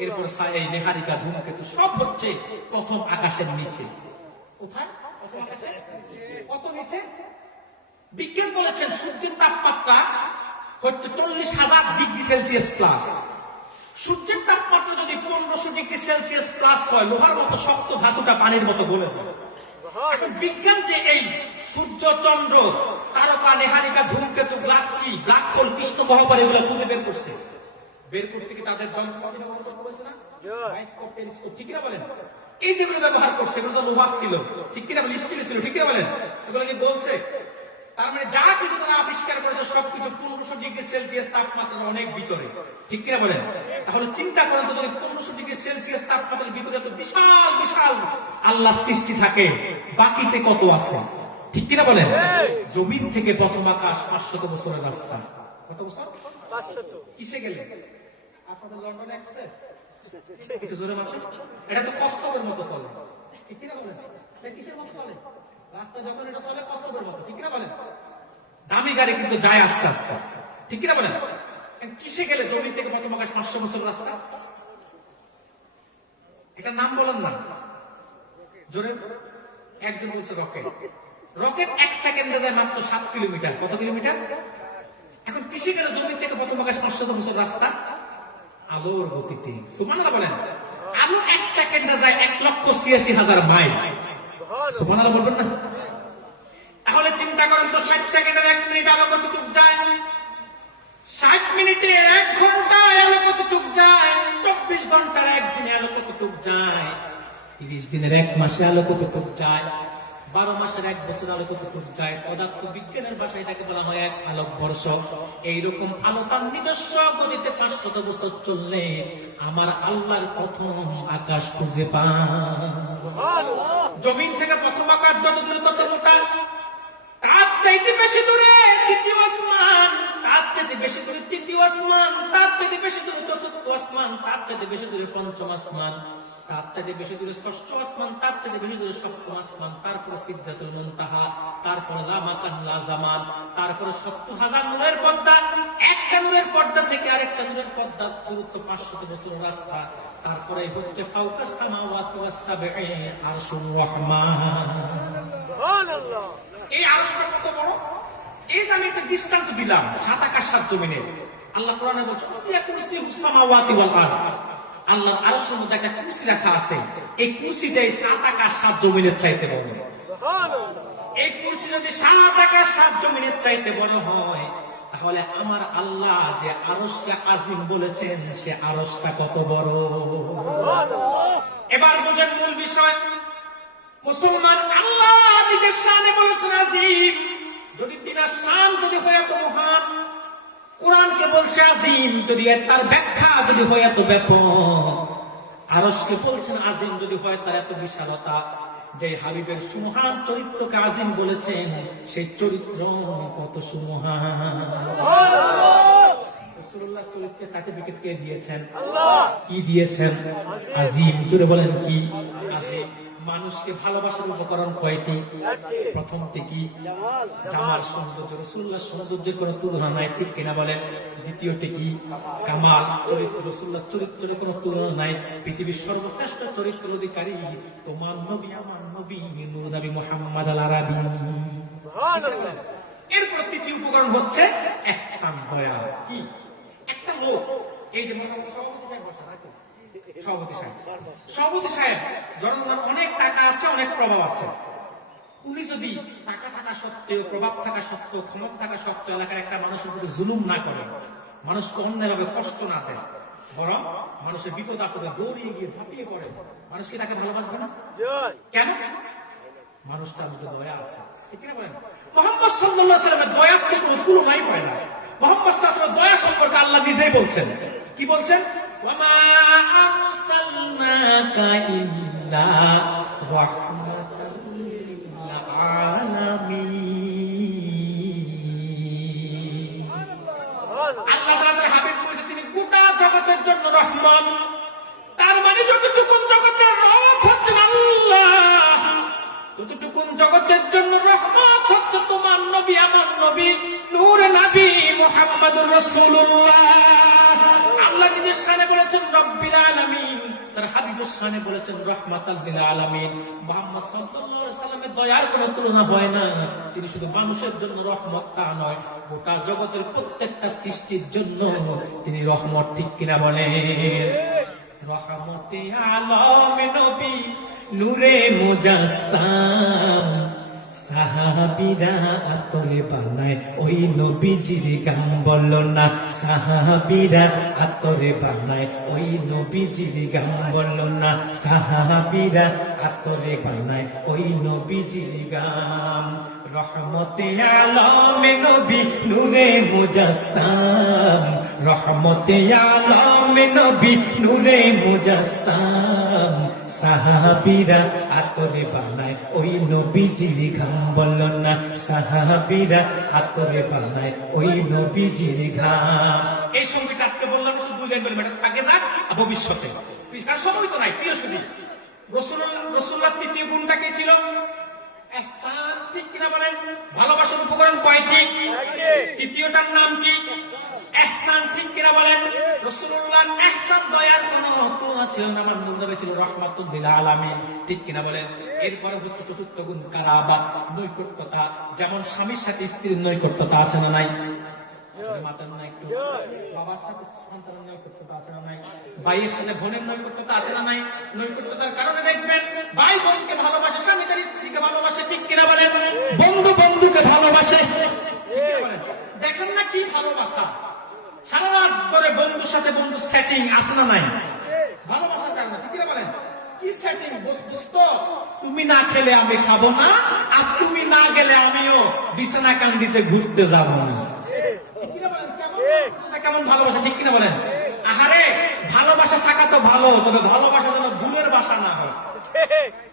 এরপর এই নেহারিকা ধূমকেতু সব হচ্ছে প্রথম আকাশের নিচে। কোথায়? কত নিচে? বিজ্ঞান বলেছেন সূর্যের তাপমাত্রা হচ্ছে 40,000 ডিগ্রি সেলসিয়াস প্লাস। সূর্যের তাপমাত্রা যদি 1500 ডিগ্রি সেলসিয়াস প্লাস হয়, লোহার মতো শক্ত ধাতুটা পানির মতো গলে যায়। এখন বিজ্ঞান যে এই সূর্য, চন্দ্র, তারকা, নেহারিকা, ধূমকেতু, গ্লাস কি, ব্ল্যাক হোল, কৃষ্ণ গহ্বর এগুলো খুঁজে বের করছে। বের করতে কি তাদের যন্ত্রপাতি ব্যবহার করতে হয়েছে না? বায়োস্কোপ, টেলিস্কোপ, ঠিক কিনা বলেন? এই যেগুলো ব্যবহার করছে এগুলো তো লোহা ছিল, ঠিক কিনা বলেন? স্টিল ছিল, ঠিক কিনা বলেন? এগুলো কি বলছে? তার মানে যা কিছু তারা আবিষ্কার করেছে সবকিছু 1500 ডিগ্রি সেলসিয়াস তাপমাত্রা অনেক ভিতরে, ঠিক কিনা বলেন? তাহলে চিন্তা করেন তো, যদি 1500 ডিগ্রি সেলসিয়াস তাপমাত্রার ভিতরে তো বিশাল বিশাল আল্লাহ সৃষ্টি থাকে, বাকিতে কত আছে, ঠিক কিনা বলেন? জমিন থেকে প্রথম আকাশ 500 বছরের রাস্তা। কত বছর? 500। কিসে গেলে? আপনাদের লন্ডন এক্সপ্রেস, একটু জোরে মারছে, এটা তো কস্তবের মতো চলে, ঠিক কিনা বলেন? কিসের মতো চলে? রাস্তা যখন এটা চলে কস্তবের মতো, ঠিক কিনা বলেন? দামি গাড়ি কিন্তু যায় আস্তে আস্তে, ঠিক কিনা বলেন? কিসে গেলে জমি থেকে প্রথম আকাশ 500 বছর রাস্তা? এটা নাম বলেন না, জোরে। একজন বলছে রকেট। রকেট 1 সেকেন্ডে যায় মাত্র 7 কিলোমিটার। কত কিলোমিটার? এখন কিসে গেলে জমি থেকে প্রথম আকাশ 500 বছর রাস্তা? আলোর গতিতে। সুবহানাল্লাহ বলেন। আলো 1 সেকেন্ডে যায় 1,86,000 মাইল। সুবহানাল্লাহ বলবেন না? তাহলে চিন্তা করেন তো, 60 সেকেন্ডের 1 মিনিট আলো কতটুকু যায়? 60 মিনিটে 1 ঘন্টায় আলো কতটুকু যায়? 24 ঘন্টার 1 দিনে আলো কতটুকু যায়? 30 দিনের 1 মাসে আলো কতটুকু যায়? 12 মাসের 1 বছর আলো কতটুকু যায়? পদার্থ বিজ্ঞানের ভাষায় এটাকে বলা হয় 1 আলোক বর্ষ। এইরকম আলো তার নিজস্ব গতিতে 500 বছর চললে আমার আল্লাহর প্রথম আকাশ খুঁজে পান। জমিন থেকে প্রথম আকাশ যত দূরে তত মোটা, তার চাইতে বেশি দূরে দ্বিতীয় আসমান, তার চাইতে বেশি দূরে তৃতীয় আসমান, তার চাইতে বেশি দূরে চতুর্থ আসমান, তার চাইতে বেশি দূরে পঞ্চম আসমান, তার চাইতে বেশি দূরে ষষ্ঠ আসমান, তার চাইতে বেশি দূরে সপ্তম আসমান, তারপরে সিদরাতুল মুনতাহা, তারপরে লা মাকান লা জামান, তারপরে 70,000 নূরের পর্দা, একটা নূরের পর্দা থেকে আরেকটা নূরের পর্দার দূরত্ব 500 বছরের রাস্তা, তারপরে হচ্ছে ফাওকাস সামাওয়াতি ওয়াস সাবঈ আরশুর রহমান। সুবহানাল্লাহ। এই আরশটা কত বড়? এই যে আমি একটা দৃষ্টান্ত দিলাম 7 আকাশ 7 জমিনের। আল্লাহ কোরআনে বলছে ওয়াসিয়া কুরসিয়ুস সামাওয়াতি ওয়াল আরদ। আল্লাহর আরশের মধ্যে একটা কুরসি রাখা আছে, এই কুরসিটাই 7 আকাশ 7 জমিনের চাইতে বড়। এই কুরসি যদি 7 আকাশ 7 জমিনের চাইতে বড় হয়, তাহলে আমার আল্লাহ যে আরশকে আজিম বলেছেন, সে আরশটা কত বড়। এবার বোঝেন মূল বিষয়। মুসলমান আল্লাহ নিজের শানে বলেছেন আজিম। যদি তিনার শান যদি হয় এত মহান, কোরআনকে বলছে আজিম, যদি তার ব্যাখ্যা যদি হয় এত ব্যাপক, আরশকে বলছেন আজিম যদি হয় তার এত বিশালতা, যে হাবিবের সুমহান চরিত্রকে আজিম বলেছেন, সেই চরিত্র কত সুমহান। রাসূলুল্লাহ চরিত্রে সার্টিফিকেট কে দিয়েছেন? আল্লাহ। কি দিয়েছেন? আজিম। জুড়ে বলেন কি? আজিম। মানুষকে ভালোবাসার উপকরণ কয়টি? প্রথমটি কি? জামাল, সৌন্দর্য। রাসূলুল্লাহ সৌন্দর্যের কোনো তুলনা নাই, ঠিক কিনা বলেন? দ্বিতীয়টি কি? কামাল, চরিত্র। রাসূলুল্লাহ চরিত্রের কোনো তুলনা নাই। পৃথিবীর সর্বশ্রেষ্ঠ চরিত্র অধিকারী তোমার নবী, আমার নবী, নূর নবী মুহাম্মদ আল আরাবী। এরপর তৃতীয় উপকরণ হচ্ছে ইহসান, দয়া। কি? একটা লোক, এই যে সভাপতি সাহেব, জনগণ অনেক টাকা আছে, অনেক প্রভাব আছে, উনি যদি টাকা থাকা সত্ত্বেও, প্রভাব থাকা সত্ত্বেও, ক্ষমতা থাকা সত্ত্বেও এলাকার একটা মানুষের প্রতি জুলুম না করে, মানুষকে অন্যায়ভাবে কষ্ট না দেয়, বরং মানুষের বিপদ আপদে দৌড়িয়ে গিয়ে ঝাঁপিয়ে পড়ে, মানুষ কি তাকে ভালোবাসবে না? কেন? মানুষটার মধ্যে দয়া আছে, ঠিক না বলেন? মুহাম্মদ সাল্লাল্লাহু আলাইহি ওয়াসাল্লামের দয়ার তো কোনো তুলনাই হয় না। মুহাম্মদ সাল্লাল্লাহু আলাইহি ওয়াসাল্লামের দয়া সম্পর্কে আল্লাহ নিজেই বলছেন। কি বলছেন? ওয়ামা আরসালনাকা ইল্লা রাহমাতাল লিল আলামিন। আল্লাহ তাআলা হাবিব বলেছেন তিনি গোটা জগতের জন্য রহমান। তার মানে যতটুকু জগতের রব হচ্ছেন আল্লাহ, ততটুকু জগতের জন্য রহমত হচ্ছে তোমার নবী, আমার নবী, নূর নবী মুহাম্মদুর রাসূলুল্লাহ। আল্লাহ নিজের শানে বলেছেন রব্বিল আলামিন, তার হাবিবের শানে বলেছেন রাহমাতাল লিল আলামিন। মুহাম্মদ সাল্লাল্লাহু আলাইহি ওয়াসাল্লামের দয়ার কোনো তুলনা হয় না। তিনি শুধু মানুষের জন্য রহমত তা নয়, গোটা জগতের প্রত্যেকটা সৃষ্টির জন্য তিনি রহমত, ঠিক কিনা বলেন? রহমতে আলম নবী, নূরে মুজাসসাম, সাহাবীরা আতরে বানায় ওই নবীজির গান, বলো না সাহাবীরা আতরে বানায় ওই নবীজির গান, বলো না সাহাবীরা আতরে বানায় ওই নবীজির গান। রহমতে আলম নবী, নূরে মুজাসসাম, রহমতে আলম নবী, নূরে মুজাসসাম, সাহাবীরা আতরে বানায় ওই নবীজির ঘাম, বলো না সাহাবীরা আতরে বানায় ওই নবীজির ঘাম। এই সঙ্গীত আজকে বললাম, শুধু বুঝলেন বলে ম্যাডাম থাকে যাক ভবিষ্যতে, কার সময় তো নাই। প্রিয় শুনি, রাসূলুল্লাহ তৃতীয় গুণটা কি ছিল? ইহসান, ঠিক কিনা বলেন? ভালোবাসার উপকরণ কয়টি? তৃতীয়টার নাম কি? ইহসান, ঠিক কিনা বলেন? রাসূলুল্লাহ ইহসান, দয়ার কোনো তুলনা ছিল না, আমার নূর নবী ছিল রাহমাতুল লিল আলামিন, ঠিক কিনা বলেন? এরপরে হচ্ছে চতুর্থ গুণ কারাবাত, নৈকট্যতা। যেমন স্বামীর সাথে স্ত্রীর নৈকট্যতা আছে না নাই? মাতার না একটু, বাবার সাথে সন্তানের নৈকট্যতা আছে না নাই? ভাইয়ের সাথে বোনের নৈকট্যতা আছে না নাই? নৈকট্যতার কারণে দেখবেন ভাই বোনকে ভালোবাসে, স্বামী তার স্ত্রীকে ভালোবাসে, ঠিক কিনা বলেন? বন্ধু বন্ধুকে ভালোবাসে, দেখেন না কি ভালোবাসা? সারা রাত ধরে বন্ধুর সাথে বন্ধু সেটিং আছে না নাই? ভালোবাসার কারণে, ঠিক কিনা বলেন? কি সেটিং? দোস্ত তুমি না খেলে আমি খাবো না, আর তুমি না গেলে আমিও বিছানা কান্দিতে ঘুরতে যাবো না। কেমন ভালোবাসা, ঠিক কিনা বলেন? আহারে, ভালোবাসা থাকা তো ভালো, তবে ভালোবাসা যেন ভুলের বাসা না হয়।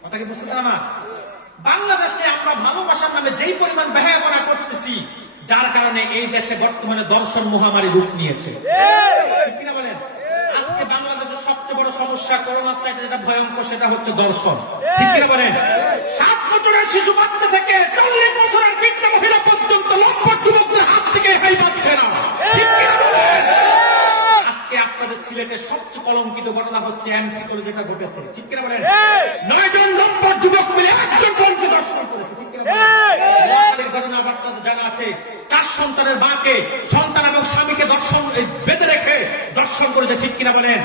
কথা কি বুঝতে না? বাংলাদেশে আমরা ভালোবাসার নামে যেই পরিমাণ ব্যবহার করতেছি, যার কারণে এই দেশে বর্তমানে দর্শন মহামারী রূপ নিয়েছে, ঠিক কিনা বলেন? আজকে বাংলাদেশের সবচেয়ে বড় সমস্যা, করোনার চাইতে যেটা ভয়ঙ্কর, সেটা হচ্ছে দর্শন, ঠিক কিনা বলেন? 7 বছরের শিশু বাচ্চা থেকে 40 বছরের বৃদ্ধ মহিলা পর্যন্ত লক্ষ যুবকদের হাত থেকে রেহাই পাচ্ছে না, ঠিক কিনা বলেন? আজকে আপনাদের সিলেটের সবচেয়ে কলঙ্কিত ঘটনা হচ্ছে এমসি করে যেটা ঘটেছে, ঠিক কিনা বলেন? 9 জন লক্ষ যুবক মিলে একজন বোনকে দর্শন করেছে, ঠিক কিনা বলেন? ঘটনা আপনাদের জানা আছে, 4 সন্তানের মাকে, সন্তান এবং স্বামীকে দর্শন বেঁধে রেখে দর্শন করে করেছে, ঠিক কিনা বলেন?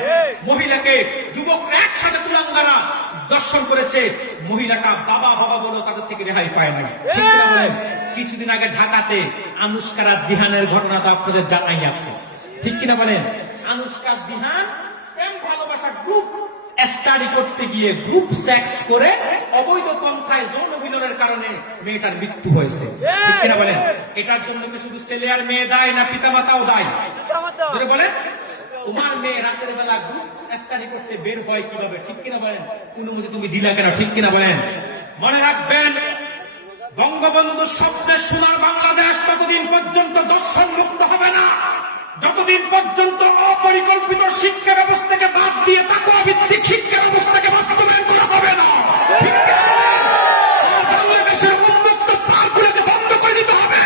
মহিলাকে যুবকরা একসাথে তুলাঙ্গারা দর্শন করেছে, মহিলাটা বাবা বাবা বলে তাদের থেকে রেহাই পায় নাই, ঠিক কিনা বলেন? কিছুদিন আগে ঢাকাতে আনুশকারা দিহানের ঘটনাটা আপনাদের জানাই আছে, ঠিক কিনা বলেন? আনুশকা দিহান প্রেম ভালোবাসা গ্রুপ স্টাডি করতে গিয়ে গ্রুপ সেক্স করে অবৈধ পন্থায় যৌন মিলনের কারণে মেয়েটার মৃত্যু হয়েছে, ঠিক কিনা বলেন? এটার জন্য কি শুধু ছেলে আর মেয়ে দায়, না পিতামাতাও দায়? যদি বলেন তোমার মেয়ে রাতের বেলা গ্রুপ স্টাডি করতে বের হয় কিভাবে, ঠিক কিনা বলেন? অনুমতি তুমি দিলা কেন, ঠিক কিনা বলেন? মনে রাখবেন, বঙ্গবন্ধু স্বপ্নে সোনার বাংলাদেশ ততদিন পর্যন্ত দর্শন মুক্ত হবে না, যতদিন পর্যন্ত অপরিকল্পিত শিক্ষা ব্যবস্থাকে বাদ দিয়ে তাকওয়া ভিত্তিক শিক্ষা ব্যবস্থাকে বাস্তবায়ন করা হবে না, ঠিক কিনা বলেন? বাংলাদেশের উন্মুক্ত পার্কগুলোকে বন্ধ করে দিতে হবে,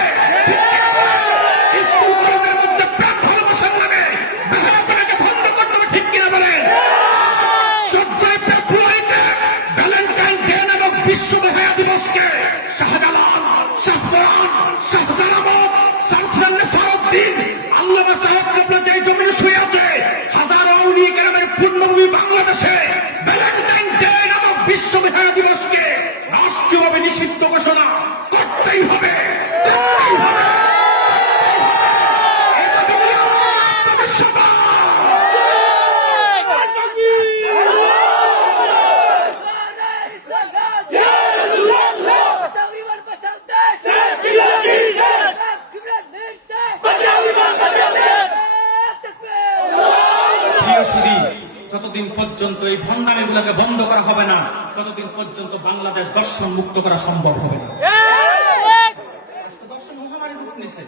ঠিক কিনা বলেন? স্কুল কলেজের মধ্যে প্রেম ভালোবাসার নামে বেহায়াপনাকে বন্ধ করতে হবে, ঠিক কিনা বলেন? 14 ফেব্রুয়ারিতে ভ্যালেন্টাইন ডে নামক বিশ্ব বেহায়া দিবসকে শাহজালাল, শাহজালাল, শাহজালাল, শামসুল নেসারউদ্দিন আল্লামা সাহেব কেবলা যে জমিনে শুয়ে আছে, হাজারো আউলিয়া কেরামের পূর্ণভূমি বাংলাদেশে ভ্যালেন্টাইন ডে নামক বিশ্ব বেহায়া দিবসকে রাষ্ট্রীয়ভাবে নিষিদ্ধ ঘোষণা করতেই হবে, করতেই হবে। এটা দুনিয়া আপনাদের সবার। যতদিন পর্যন্ত এই ভণ্ডামি গুলাকে বন্ধ করা হবে না, ততদিন পর্যন্ত বাংলাদেশ দর্শন মুক্ত করা সম্ভব হবে না। দর্শন মহামারী রূপ নিয়েছে,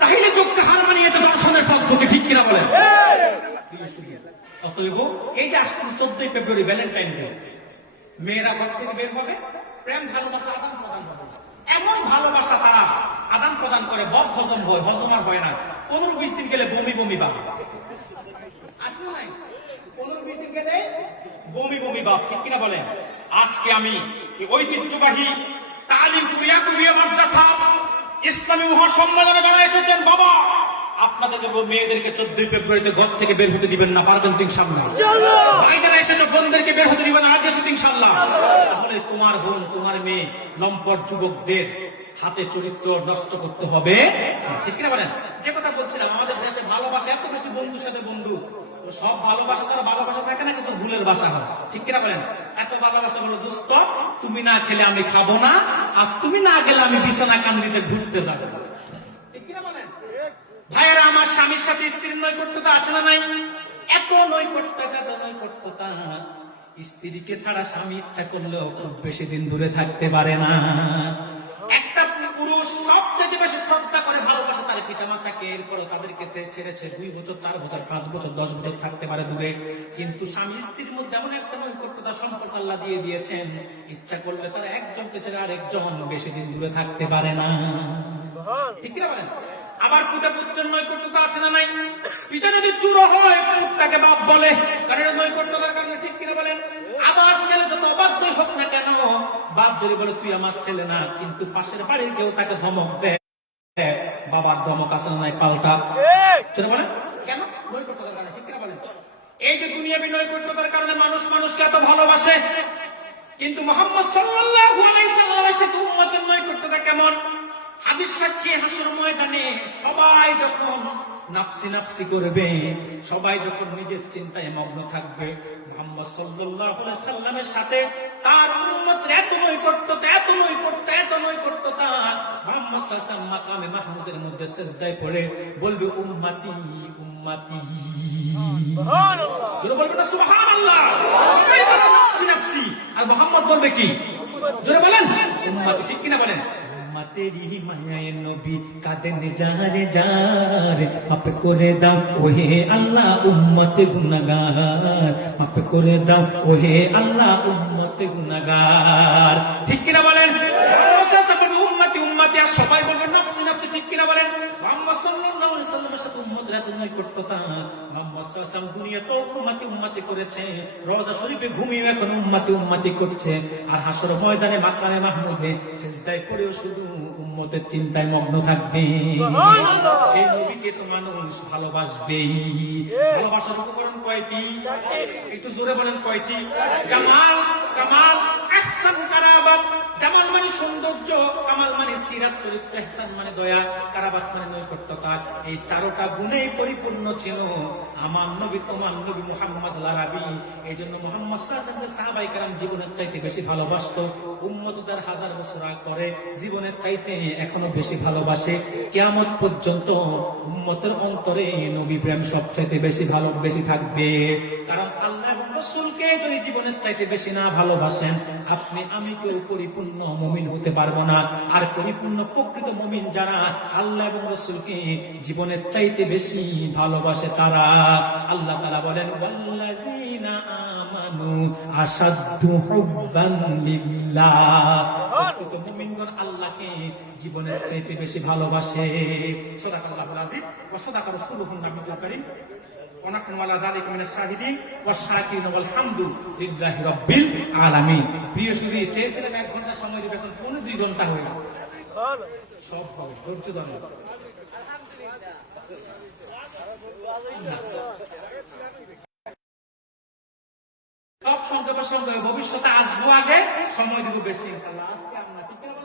চাহিদা যুগকে হার মানিয়েছে দর্শনের পদ্ধতি, ঠিক কিনা বলেন? অতএব এই যে আসছে 14 ফেব্রুয়ারি ভ্যালেন্টাইন ডে, মেয়েরা ঘর থেকে বের হবে, প্রেম ভালোবাসা আদান প্রদান হবে, এমন ভালোবাসা তারা আদান প্রদান করে বদ হজম হয়, হজম আর হয় না। 15-20 দিন গেলে বমি বমি ভাব আসলে নাই, 15-20 দিন গেলে বমি বমি ভাব, ঠিক কিনা বলেন? আজকে আমি এই ঐতিহ্যবাহী তালিম কুরিয়া মাদ্রাসা ইসলামী মহাসম্মেলনে যারা এসেছেন, বাবা আপনাদের মেয়েদেরকে 14 ফেব্রুয়ারিতে ঘর থেকে বের হতে দিবেন না, পারবেন তো ইনশাআল্লাহ? ভাইদের এসেছে বোনদেরকে বের হতে দিবেন না, রাজি আছেন ইনশাআল্লাহ? তাহলে তোমার বোন তোমার মেয়ে লম্পট যুবকদের হাতে চরিত্র নষ্ট করতে হবে, ঠিক কিনা বলেন? যে কথা বলছিলাম, আমাদের দেশে ভালোবাসা এত বেশি, বন্ধুর সাথে বন্ধু, সব ভালোবাসা তার ভালোবাসা থাকে না, কিছু ভুলের বাসা হয়, ঠিক কিনা বলেন? এত ভালোবাসা হলো দোস্ত তুমি না খেলে আমি খাবো না, আর তুমি না গেলে আমি বিছানা কান্দিতে ঘুরতে যাবো, ঠিক কিনা বলেন? ভাইয়েরা, আমার স্বামীর সাথে স্ত্রীর নৈকট্যতা আছে না নাই? এত নৈকট্যতা, স্ত্রীকে ছাড়া স্বামী ইচ্ছা করলেও খুব বেশি দিন দূরে থাকতে পারে না। একটা পুরুষ সবচেয়ে বেশি শ্রদ্ধা করে ভালোবাসে তার পিতা মাতাকে, এরপরও তাদেরকে ছেড়েছে 2 বছর 4 বছর 5 বছর 10 বছর থাকতে পারে দূরে, কিন্তু স্বামী স্ত্রীর মধ্যে এমন একটা নৈকট্যতা সম্পর্ক আল্লাহ দিয়ে দিয়েছেন, ইচ্ছা করলে তারা একজনকে ছেড়ে আরেকজন বেশি দিন দূরে থাকতে পারে না, ঠিক কিনা বলেন? আবার পিতা পুত্রের নৈকট্যতা আছে না নাই? পিতা যদি চুর হয় তাকে বাপ বলে, কারণ নৈকট্যতার কারণে, ঠিক কিনা বলেন? আবার ছেলে যত অবাধ্যই হোক না কেন, বাপ যদি বলে তুই আমার ছেলে না, কিন্তু পাশের বাড়ির কেউ তাকে ধমক দেয়, বাবার ধমক আছে না নাই পাল্টা, চলে বলেন কেন? নৈকট্যতার কারণে, ঠিক কিনা বলেন? এই যে দুনিয়াবি নৈকট্যতার কারণে মানুষ মানুষকে এত ভালোবাসে, কিন্তু মুহাম্মদ সাল্লাল্লাহু আলাইহি সাল্লামের সাথে উম্মতের নৈকট্যতা কেমন? হাদিস সাক্ষী হাসর ময়দানে সবাই যখন নাফসি নাফসি করবে, সবাই যখন নিজের চিন্তায় মগ্ন থাকবে, মুহাম্মদ সাল্লাল্লাহু আলাইহি সাল্লামের সাথে তার উম্মতের এত নৈকট্যতা, এত নৈকট্যতা, এত নৈকট্যতা, মুহাম্মদ সাল্লাল্লাহু আলাইহি ওয়াসাল্লাম মাকামে মাহমুদের মধ্যে সিজদায় পড়ে বলবে উম্মতি উম্মতি, সুবহানাল্লাহ, জোরে বলবেন না সুবহানাল্লাহ? সবাই বলে নাফসি নাফসি, আর মুহাম্মদ বলবে কি? জোরে বলেন উম্মতি, ঠিক কিনা বলেন? তেরি মায়ায় নবী কাঁদেন যারে যারে, মাফ করে দাও ওহে আল্লাহ উম্মতে গুনাহগার, মাফ করে দাও ওহে আল্লাহ উম্মতে গুনাহগার, ঠিক কিনা বলেন? উম্মতি উম্মতি, আর সবাই বলবে নাফসি নাফসি, ঠিক কিনা বলেন? মুহাম্মদ সাল্লাল্লাহু আলাইহি ওয়াসাল্লামের সাথে উম্মতের এত নৈকট্যতা। মুহাম্মদ সাল্লাল্লাহু আলাইহি ওয়াসাল্লাম দুনিয়া তো উম্মতি উম্মতি করেছে, রওজা শরীফে ঘুমিয়ে এখন উম্মতি উম্মতি করছে, আর হাসর ময়দানে মাকামে মাহমুদে সিজদায় পড়েও শুধু উম্মতের চিন্তায় মগ্ন থাকবে। সেই নবীকে তো মানুষ ভালোবাসবেই। ভালোবাসার উপকরণ কয়টি? একটু জোরে বলেন কয়টি? জামাল, কামাল, ইহসান, কারাবাত। জামাল মানে সৌন্দর্য, কামাল মানে সিরাত চরিত্র, ইহসান মানে দয়া, কারাবাত মানে নৈকট্যতা। এই চারটা গুণেই পরিপূর্ণ ছিল আমার নবী, তোমার নবী মুহাম্মদ আল-আরাবী। এই জন্য মুহাম্মদ সাল্লাল্লাহু আলাইহি ওয়াসাল্লাম সাহাবায়ে কেরাম জীবনের চাইতে বেশি ভালোবাসতো। উম্মত তার হাজার বছর আগ করে জীবনের চাইতে এখনো বেশি ভালোবাসে। কিয়ামত পর্যন্ত উম্মতের অন্তরে নবী প্রেম সবচাইতে বেশি থাকবে। কারণ আল্লাহ এবং রাসূলকে যদি জীবনের চাইতে বেশি না ভালোবাসেন, আপনি আমি কেউ পরিপূর্ণ মুমিন হতে পারবো না। আর পরিপূর্ণ প্রকৃত মুমিন যারা আল্লাহ এবং রাসূলকে জীবনের চাইতে বেশি ভালোবাসে তারা। আল্লাহ তাআলা বলেন, ওয়াল্লাযীনা আমানু আশাদ্দু হুব্বান লিল্লাহ। প্রকৃত মুমিনগণ আল্লাহকে জীবনের চাইতে বেশি ভালোবাসে। সাদাকাল্লাহুল আযীম ওয়া সাদাকা রাসূলুহুন নাবিয়্যুল কারীম ওয়া নাহনু আলা যালিকা মিনাশ শাহিদিন ওয়াশ শাকিরিন ওয়াল হামদু লিল্লাহি রাব্বিল আলামিন। প্রিয় সুধী, চেয়েছিলাম 1 ঘন্টা সময় দিবে, এখন 2 ঘন্টা হয়ে গেল। সব হবে, ধৈর্য ধরো। সব সংক্ষেপে ভবিষ্যতে আসবো, আগে সময় দিব বেশি ইনশাআল্লাহ। আজকে আমরা ঠিক আছে,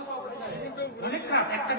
অনেক রাত একটা